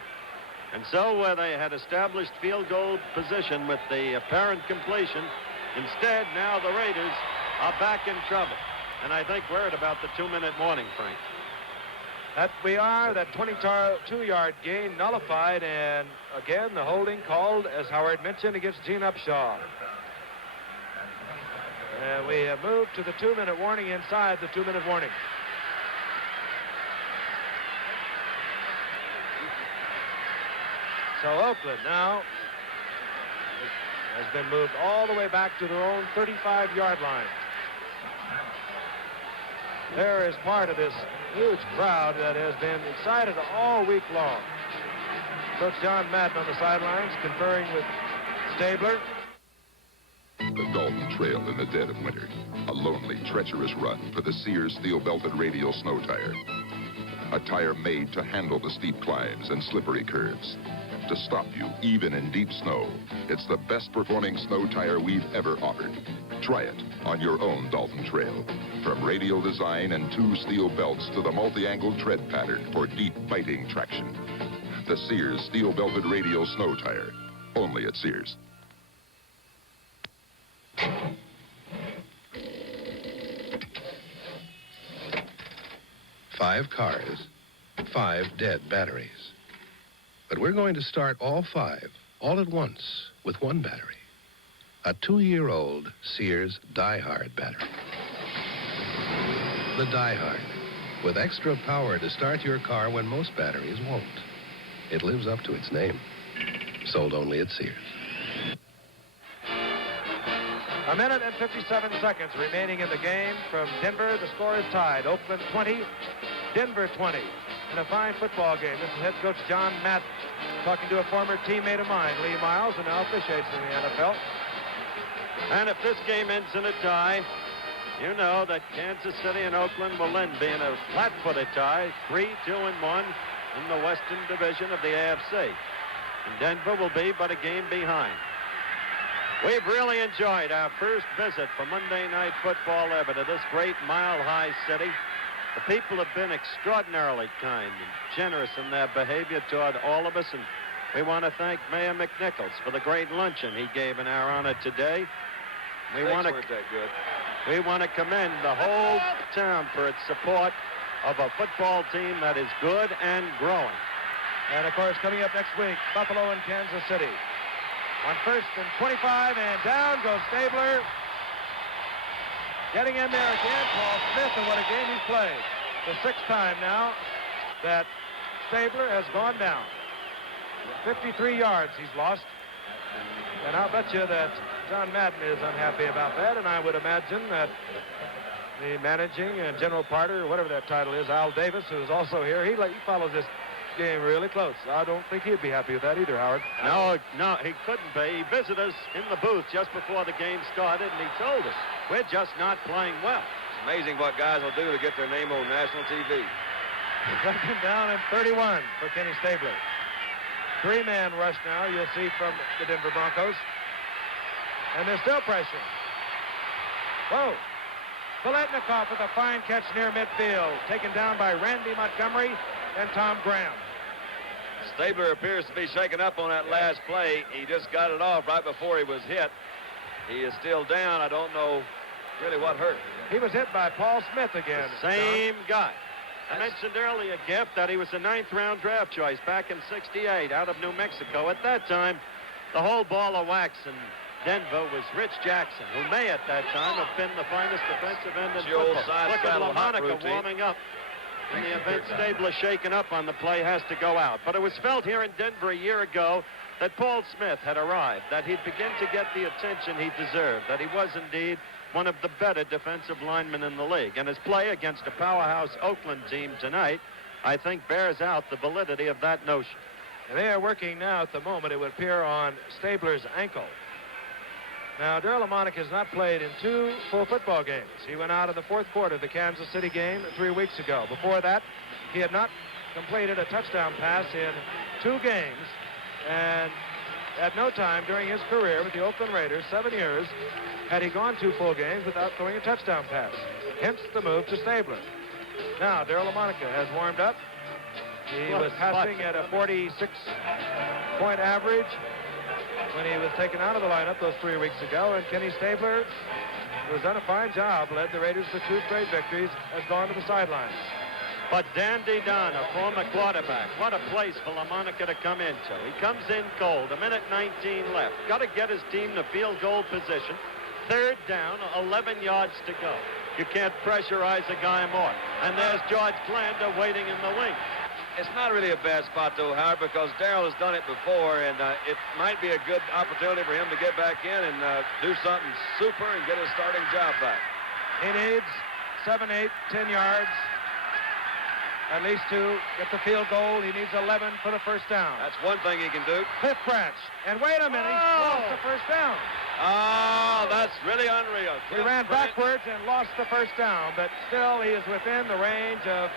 And so where they had established field goal position with the apparent completion, instead now the Raiders are back in trouble. And I think we're at about the 2-minute warning, Frank. That we are. That 22-yard gain nullified, and again the holding called, as Howard mentioned, against Gene Upshaw. And we have moved to the 2-minute warning inside the 2-minute warning. So Oakland now has been moved all the way back to their own 35-yard line. There is part of this huge crowd that has been excited all week long. Coach John Madden on the sidelines conferring with Stabler. The Dalton Trail in the dead of winter. A lonely, treacherous run for the Sears steel-belted radial snow tire. A tire made to handle the steep climbs and slippery curves. To stop you, even in deep snow. It's the best-performing snow tire we've ever offered. Try it on your own Dalton Trail. From radial design and 2 steel belts to the multi-angle tread pattern for deep, biting traction. The Sears steel-belted radial snow tire. Only at Sears. Five cars, 5 dead batteries. But we're going to start all 5, all at once, with one battery. A 2-year-old Sears Die-Hard battery. The Die-Hard, with extra power to start your car when most batteries won't. It lives up to its name. Sold only at Sears. A minute and 57 seconds remaining in the game from Denver. The score is tied. Oakland 20, Denver 20. In a fine football game. This is head coach John Madden talking to a former teammate of mine, Lee Miles, who now officiates in the NFL. And if this game ends in a tie, you know that Kansas City and Oakland will then be in a flat-footed tie, 3-2-1 in the Western Division of the AFC. And Denver will be but a game behind. We've really enjoyed our first visit for Monday Night Football ever to this great mile-high city. The people have been extraordinarily kind and generous in their behavior toward all of us, and we want to thank Mayor McNichols for the great luncheon he gave in our honor today. We want to commend the whole town for its support of a football team that is good and growing. And, of course, coming up next week, Buffalo and Kansas City. On 1st and 25, and down goes Stabler. Getting in there again, Paul Smith, and what a game he's played. The 6th time now that Stabler has gone down. 53 yards he's lost. And I'll bet you that John Madden is unhappy about that, and I would imagine that the managing and general partner, or whatever that title is, Al Davis, who is also here, he follows this game really close. I don't think he'd be happy with that either, Howard. No, he couldn't be. He visited us in the booth just before the game started, and he told us, we're just not playing well. It's amazing what guys will do to get their name on national TV. Second down and 31 for Kenny Stabler. 3-man rush now, you'll see from the Denver Broncos. And they're still pressuring. Whoa. Biletnikoff with a fine catch near midfield, taken down by Randy Montgomery and Tom Graham. Stabler appears to be shaken up on that last play. He just got it off right before he was hit. He is still down. I don't know really what hurt. He was hit by Paul Smith again. The same guy. I mentioned earlier, Giff, that he was a 9th-round draft choice back in '68 out of New Mexico. At that time, the whole ball of wax in Denver was Rich Jackson, who may at that time have been the finest defensive end in football. Look at LaMonica warming up. In the event Stabler shaken up on the play, has to go out. But it was felt here in Denver a year ago that Paul Smith had arrived, that he'd begin to get the attention he deserved, that he was indeed one of the better defensive linemen in the league. And his play against a powerhouse Oakland team tonight, I think, bears out the validity of that notion. And they are working now at the moment, it would appear, on Stabler's ankle. Now, Darryl Lamonica has not played in 2 full football games. He went out in the 4th quarter of the Kansas City game 3 weeks ago. Before that, he had not completed a touchdown pass in 2 games. And at no time during his career with the Oakland Raiders, 7 years, had he gone 2 full games without throwing a touchdown pass. Hence the move to Stabler. Now, Darryl Lamonica has warmed up. He was passing at a 46-point average when he was taken out of the lineup those 3 weeks ago. And Kenny Stabler, who has done a fine job, led the Raiders to 2 straight victories, has gone to the sidelines. But Dandy Dunn, a former quarterback, what a place for Lamonica to come into. He comes in cold, 1:19 left. Got to get his team to field goal position. 3rd down, 11 yards to go. You can't pressurize a guy more. And there's George Blanda waiting in the wing. It's not really a bad spot, though, Howard, because Darryl has done it before, and it might be a good opportunity for him to get back in and do something super and get his starting job back. He needs 7, 8, 10 yards. At least 2. Get the field goal. He needs 11 for the first down. That's one thing he can do. Cliff Branch. And wait a minute. He lost the first down. Oh, that's really unreal. He ran backwards and lost the first down, but still he is within the range of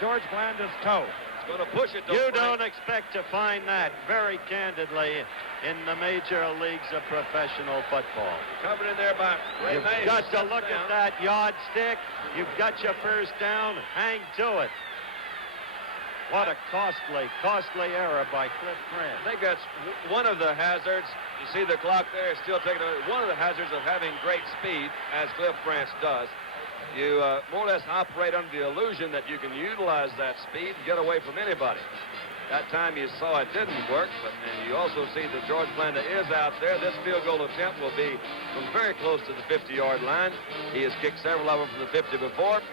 George Blanda's toe. It's going to push it. You don't expect to find that, very candidly, in the major leagues of professional football. Covered in there by Ray Mays. You've got to look at that yardstick. You've got your first down. Hang to it. What a costly error by Cliff Branch. I think that's one of the hazards. You see the clock there is still taking one of the hazards of having great speed, as Cliff Branch does. You more or less operate under the illusion that you can utilize that speed and get away from anybody. That time you saw it didn't work, and you also see that George Blanda is out there. This field goal attempt will be from very close to the 50-yard line. He has kicked several of them from the 50 before.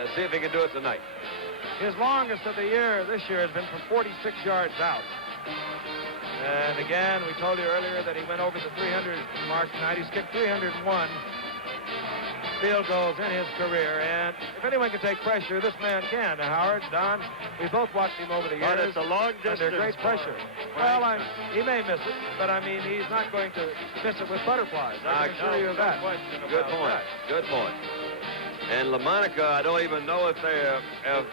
Let's see if he can do it tonight. His longest of the year this year has been from 46 yards out. And again, we told you earlier that he went over the 300 mark tonight. He's kicked 301 field goals in his career. And if anyone can take pressure, this man can. Now, Howard, Don, we both watched him over the years. But it's a long distance. Under great pressure. Well, he may miss it, but I mean, he's not going to miss it with butterflies. I can assure you of that. Good point. Good point. And Lamonica, I don't even know if they have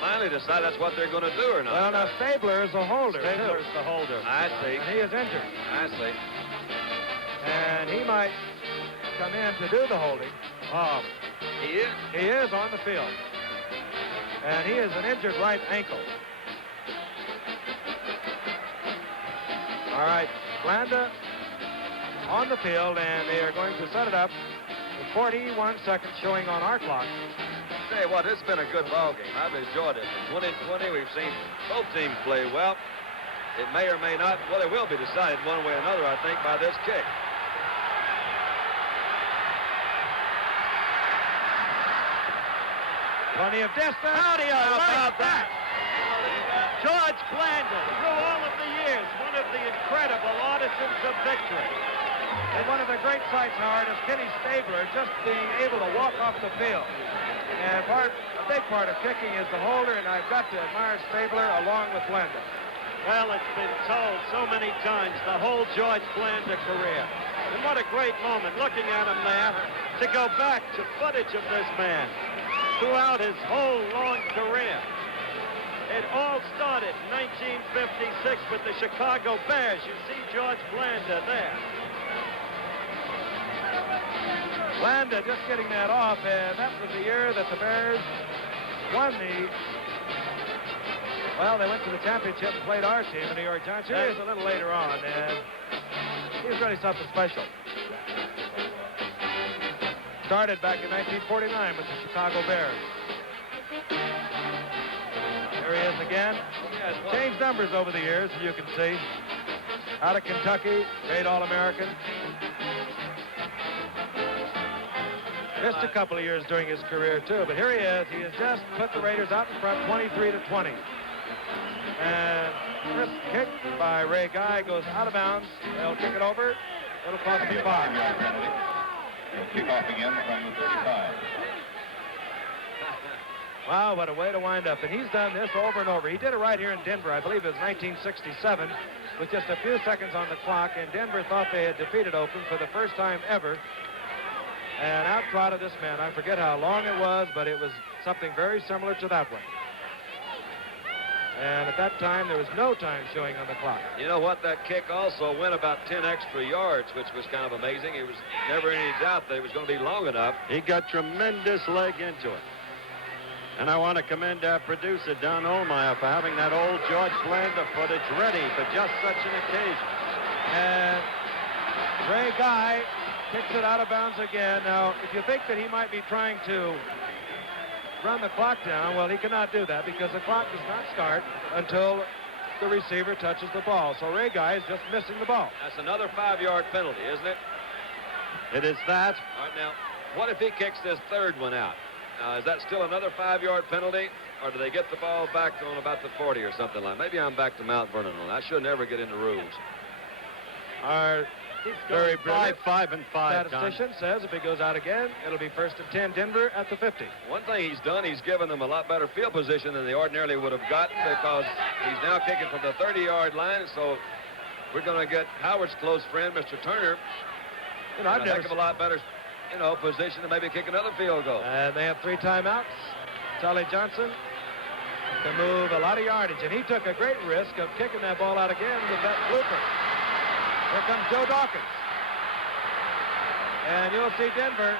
finally decided that's what they're going to do or not. Well, now Stabler is a holder. Stabler's the holder. I see. And he is injured. I see. And he might come in to do the holding. He is? He is on the field. And he is an injured right ankle. All right, Blanda on the field, and they are going to set it up. 41 seconds showing on our clock. Say what, it's been a good ball game. I've enjoyed it. 20-20, we've seen both teams play well. It may or may not, well, it will be decided one way or another, I think, by this kick. Plenty of distance. How do you like that? George Blanda, through all of the years, one of the incredible artisans of victory. And one of the great sights, Howard, is Kenny Stabler just being able to walk off the field. And a big part of kicking is the holder, and I've got to admire Stabler along with Blanda. Well, it's been told so many times, the whole George Blanda career. And what a great moment, looking at him there, to go back to footage of this man throughout his whole long career. It all started in 1956 with the Chicago Bears. You see George Blanda there. Blanda just getting that off, and that was the year that the Bears won they went to the championship and played our team, the New York Giants. Here he is a little later on, and he was really something special. Started back in 1949 with the Chicago Bears. There he is again. Changed numbers over the years, as you can see. Out of Kentucky, great All-American. Missed a couple of years during his career, too. But here he is. He has just put the Raiders out in front, 23-20. And this kick by Ray Guy goes out of bounds. They'll kick it over. It'll cost me 5. He'll kick off again from the 35. Wow, what a way to wind up. And he's done this over and over. He did it right here in Denver. I believe it was 1967 with just a few seconds on the clock. And Denver thought they had defeated Oakland for the first time ever. And out trotted this man. I forget how long it was, but it was something very similar to that one. And at that time, there was no time showing on the clock. You know what? That kick also went about 10 extra yards, which was kind of amazing. It was never any doubt that it was going to be long enough. He got tremendous leg into it. And I want to commend our producer, Don Olmeyer, for having that old George Blanda footage ready for just such an occasion. And Ray Guy kicks it out of bounds again. Now, if you think that he might be trying to run the clock down, well, he cannot do that because the clock does not start until the receiver touches the ball. So Ray Guy is just missing the ball. That's another 5-yard penalty, isn't it? It is that. All right, now, what if he kicks this third one out? Is that still another 5-yard penalty, or do they get the ball back on about the 40 or something like that? Maybe I'm back to Mount Vernon on that. I should never get into rules. Our very brilliant 5 and 5. Statistician says if he goes out again, it'll be 1st and 10 Denver at the 50. One thing he's done, he's given them a lot better field position than they ordinarily would have gotten because he's now kicking from the 30-yard line. So we're going to get Howard's close friend, Mr. Turner, you know, a heck of a lot better, position to maybe kick another field goal. And they have 3 timeouts. Charlie Johnson can move a lot of yardage, and he took a great risk of kicking that ball out again with that blooper. Here comes Joe Dawkins. And you'll see Denver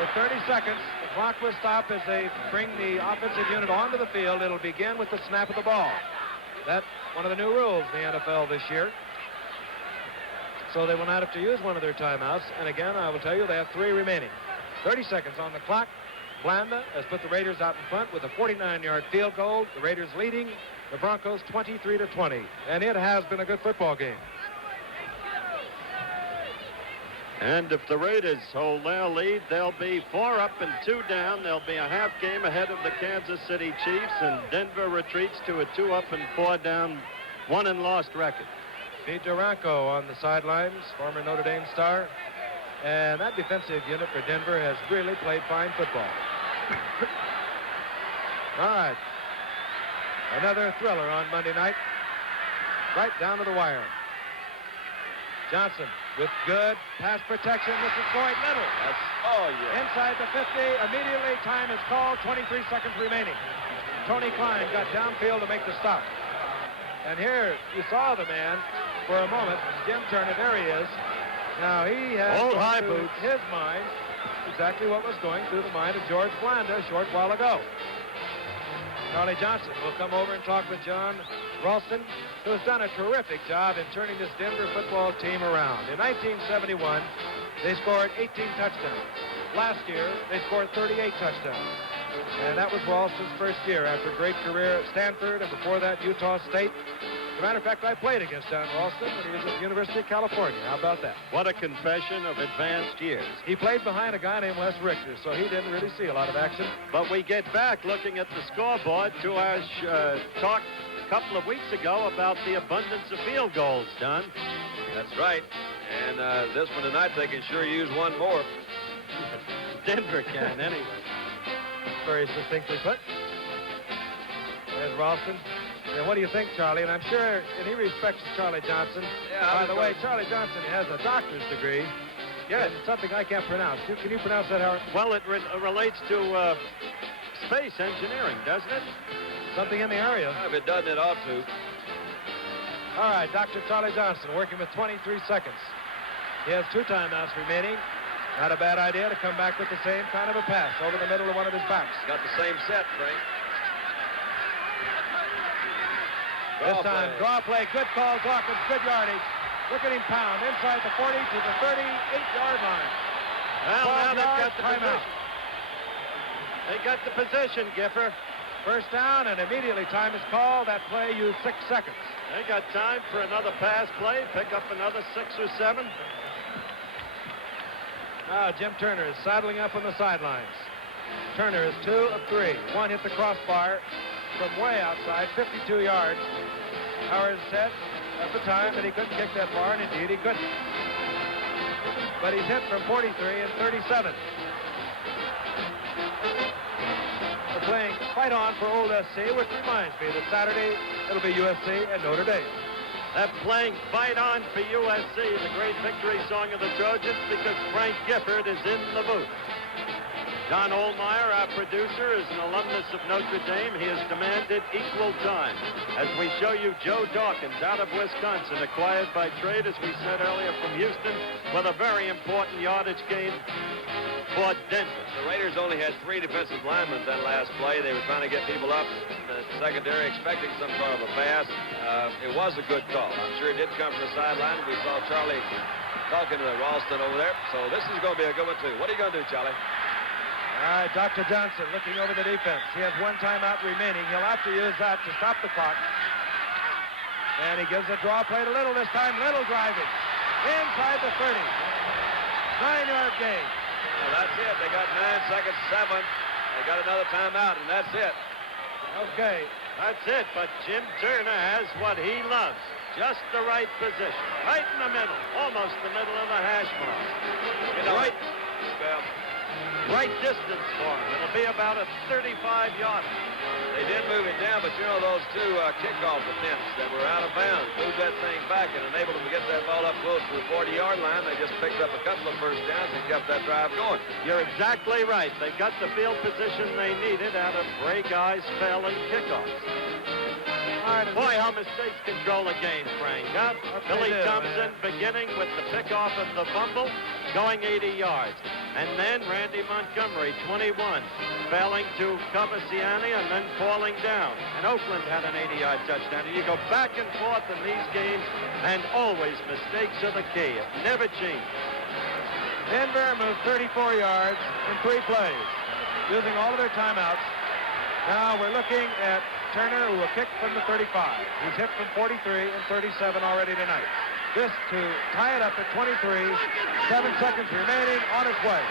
with 30 seconds. The clock will stop as they bring the offensive unit onto the field. It'll begin with the snap of the ball. That's one of the new rules in the NFL this year. So they will not have to use one of their timeouts. And again, I will tell you, they have 3 remaining. 30 seconds on the clock. Blanda has put the Raiders out in front with a 49-yard field goal. The Raiders leading the Broncos 23-20. And it has been a good football game. And if the Raiders hold their lead, they'll be 4 up and 2 down. They'll be a half game ahead of the Kansas City Chiefs, and Denver retreats to a 2 up and 4 down, 1 and lost record. Pete Duranko on the sidelines, former Notre Dame star. And that defensive unit for Denver has really played fine football. All right. Another thriller on Monday night. Right down to the wire. Johnson with good pass protection. This is Floyd Little. Inside the 50. Immediately time is called. 23 seconds remaining. Tony Klein got downfield to make the stop. And here you saw the man for a moment. Jim Turner, there he is. Now he has old high boots. His mind exactly what was going through the mind of George Blanda a short while ago. Charlie Johnson will come over and talk with John Ralston, who has done a terrific job in turning this Denver football team around. In 1971, they scored 18 touchdowns. Last year, they scored 38 touchdowns. And that was Ralston's first year after a great career at Stanford and before that Utah State. As a matter of fact, I played against John Ralston when he was at the University of California. How about that? What a confession of advanced years. He played behind a guy named Les Richter, so he didn't really see a lot of action. But we get back looking at the scoreboard to our talk a couple of weeks ago about the abundance of field goals, Don. That's right. And this one tonight, they can sure use one more. Denver can, anyway. Very succinctly put. There's Ralston. And what do you think, Charlie? And I'm sure, and he respects Charlie Johnson. Yeah, by the way, Charlie Johnson has a doctor's degree. Yes. In something I can't pronounce. Can you pronounce that, Howard? Well, it relates to space engineering, doesn't it? Something in the area. If it doesn't, it ought to. All right, Dr. Charlie Johnson working with 23 seconds. He has 2 timeouts remaining. Not a bad idea to come back with the same kind of a pass over the middle of one of his backs. Got the same set, Frank. This time, draw play, good call, Dawkins, good yardage. Look at him pound inside the 40 to the 38-yard line. Well, now they've got the timeout. They got the position, Giffer. First down, and immediately time is called. That play used 6 seconds. They got time for another pass play, pick up another 6 or 7. Now Jim Turner is saddling up on the sidelines. Turner is 2 of 3. One hit the crossbar from way outside, 52 yards. Howard said at the time that he couldn't kick that far, and indeed he couldn't. But he's hit from 43 and 37. They're playing Fight On for Old SC, which reminds me that Saturday it'll be USC and Notre Dame. They're playing Fight On for USC, the great victory song of the Trojans, because Frank Gifford is in the booth. Don Ohlmeyer, our producer, is an alumnus of Notre Dame. He has demanded equal time. As we show you Joe Dawkins out of Wisconsin, acquired by trade, as we said earlier, from Houston, with a very important yardage gain for Denver. The Raiders only had 3 defensive linemen that last play. They were trying to get people up in the secondary, expecting some sort of a pass. It was a good call. I'm sure it did come from the sideline. We saw Charlie talking to Ralston over there. So this is going to be a good one, too. What are you going to do, Charlie? All right, Dr. Johnson looking over the defense. He has 1 timeout remaining. He'll have to use that to stop the clock. And he gives a draw play to Little this time. Little driving inside the 30. 9-yard gain. Well, that's it. They got 9 seconds, 7. They got another timeout, and that's it. Okay, that's it. But Jim Turner has what he loves. Just the right position. Right in the middle. Almost the middle of the hash mark. You know, Right distance for him. It'll be about a 35-yard. They did move it down, but you know those 2 kickoff attempts that were out of bounds moved that thing back and enabled them to get that ball up close to the 40-yard line. They just picked up a couple of first downs and kept that drive going. You're exactly right. They got the field position they needed out of break, eyes, spell, and kickoff. Boy, how mistakes control a game, Frank. Huh? Billy Thompson beginning with the pickoff of the fumble, going 80 yards. And then Randy Montgomery, 21, failing to cover Siani and then falling down. And Oakland had an 80-yard touchdown. And you go back and forth in these games, and always mistakes are the key. It never changes. Denver moved 34 yards in 3 plays, using all of their timeouts. Now we're looking at Turner, who will kick from the 35. He's hit from 43 and 37 already tonight. This to tie it up at 23. 7 seconds remaining, on its way.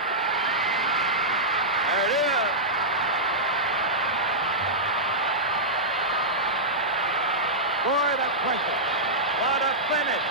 There it is. Boy, that's precious. What a finish.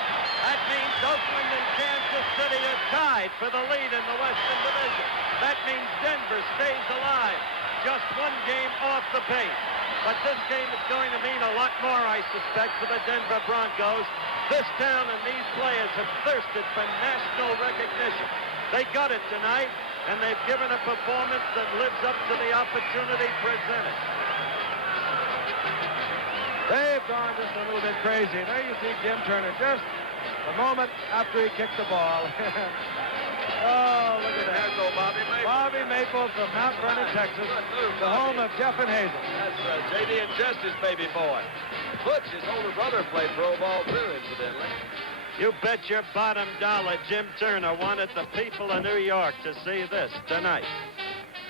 That means Oakland and Kansas City are tied for the lead in the Western Division. That means Denver stays alive. Just 1 game off the pace. But this game is going to mean a lot more, I suspect, for the Denver Broncos. This town and these players have thirsted for national recognition. They got it tonight, and they've given a performance that lives up to the opportunity presented. They've gone just a little bit crazy. There you see Jim Turner just a moment after he kicked the ball. Oh, look at that. There go Bobby Maple. Bobby Maple from Mount Vernon, Texas, the home of Jeff and Hazel. That's J.D. and Chester's baby boy. Butch, his older brother, played pro ball, too, incidentally. You bet your bottom dollar Jim Turner wanted the people of New York to see this tonight.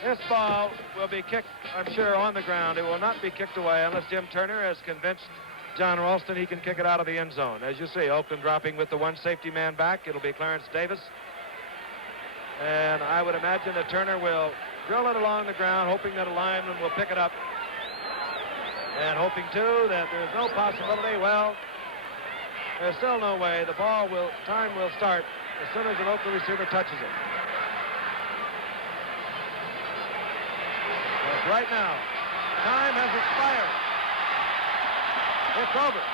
This ball will be kicked, I'm sure, on the ground. It will not be kicked away unless Jim Turner has convinced John Ralston he can kick it out of the end zone. As you see, Oakland dropping with the 1 safety man back. It'll be Clarence Davis. And I would imagine that Turner will drill it along the ground, hoping that a lineman will pick it up. And hoping, too, that there's no possibility. Well, there's still no way. The time will start as soon as an Oakland receiver touches it. But right now, time has expired. It's over.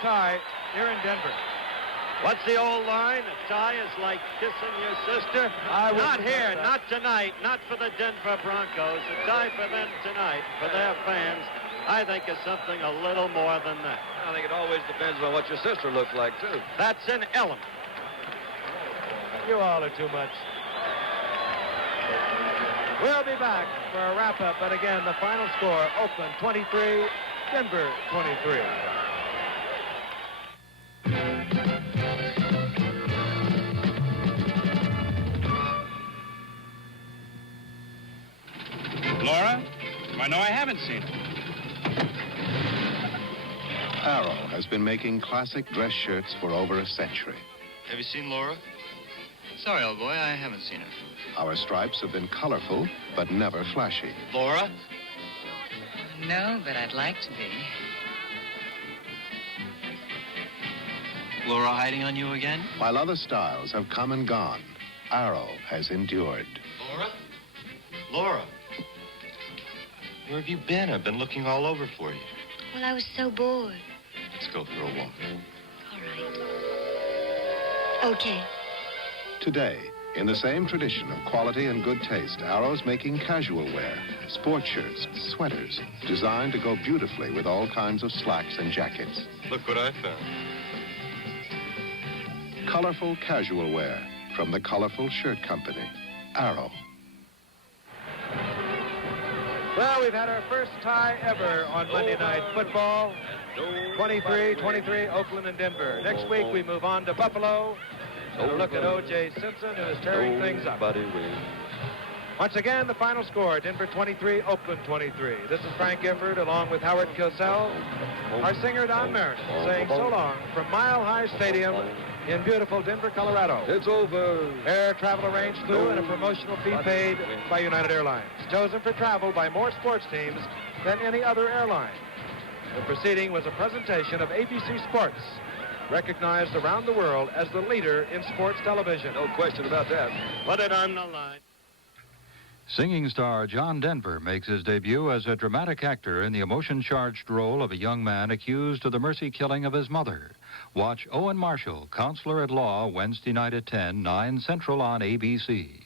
Tie here in Denver. What's the old line? A tie is like kissing your sister. Not here, not tonight, not for the Denver Broncos. A tie for them tonight, for their fans, I think is something a little more than that. I think it always depends on what your sister looks like, too. That's an element. You all are too much. We'll be back for a wrap-up, but again, the final score, Oakland 23, Denver 23. Laura? I know I haven't seen it. Arrow has been making classic dress shirts for over a century. Have you seen Laura? Sorry, old boy, I haven't seen her. Our stripes have been colorful, but never flashy. Laura? No, but I'd like to be. Laura hiding on you again? While other styles have come and gone, Arrow has endured. Laura? Laura? Where have you been? I've been looking all over for you. Well, I was so bored. Let's go for a walk. All right. Okay. Today, in the same tradition of quality and good taste, Arrow's making casual wear, sport shirts, sweaters, designed to go beautifully with all kinds of slacks and jackets. Look what I found. Colorful casual wear from the Colorful Shirt Company, Arrow. Well, we've had our first tie ever on Monday Night Football. 23-23, Oakland and Denver. Next week, we move on to Buffalo. And a look at O.J. Simpson, who is tearing things up. Once again, the final score, Denver 23, Oakland 23. This is Frank Gifford, along with Howard Cosell. Our singer, Don Merritt, saying so long from Mile High Stadium in beautiful Denver, Colorado. It's over. Air travel arranged through and a promotional fee paid by United Airlines. Chosen for travel by more sports teams than any other airline. The proceeding was a presentation of ABC Sports, recognized around the world as the leader in sports television. No question about that. Put it on the line. Singing star John Denver makes his debut as a dramatic actor in the emotion-charged role of a young man accused of the mercy killing of his mother. Watch Owen Marshall, Counselor at Law, Wednesday night at 10, 9 Central on ABC.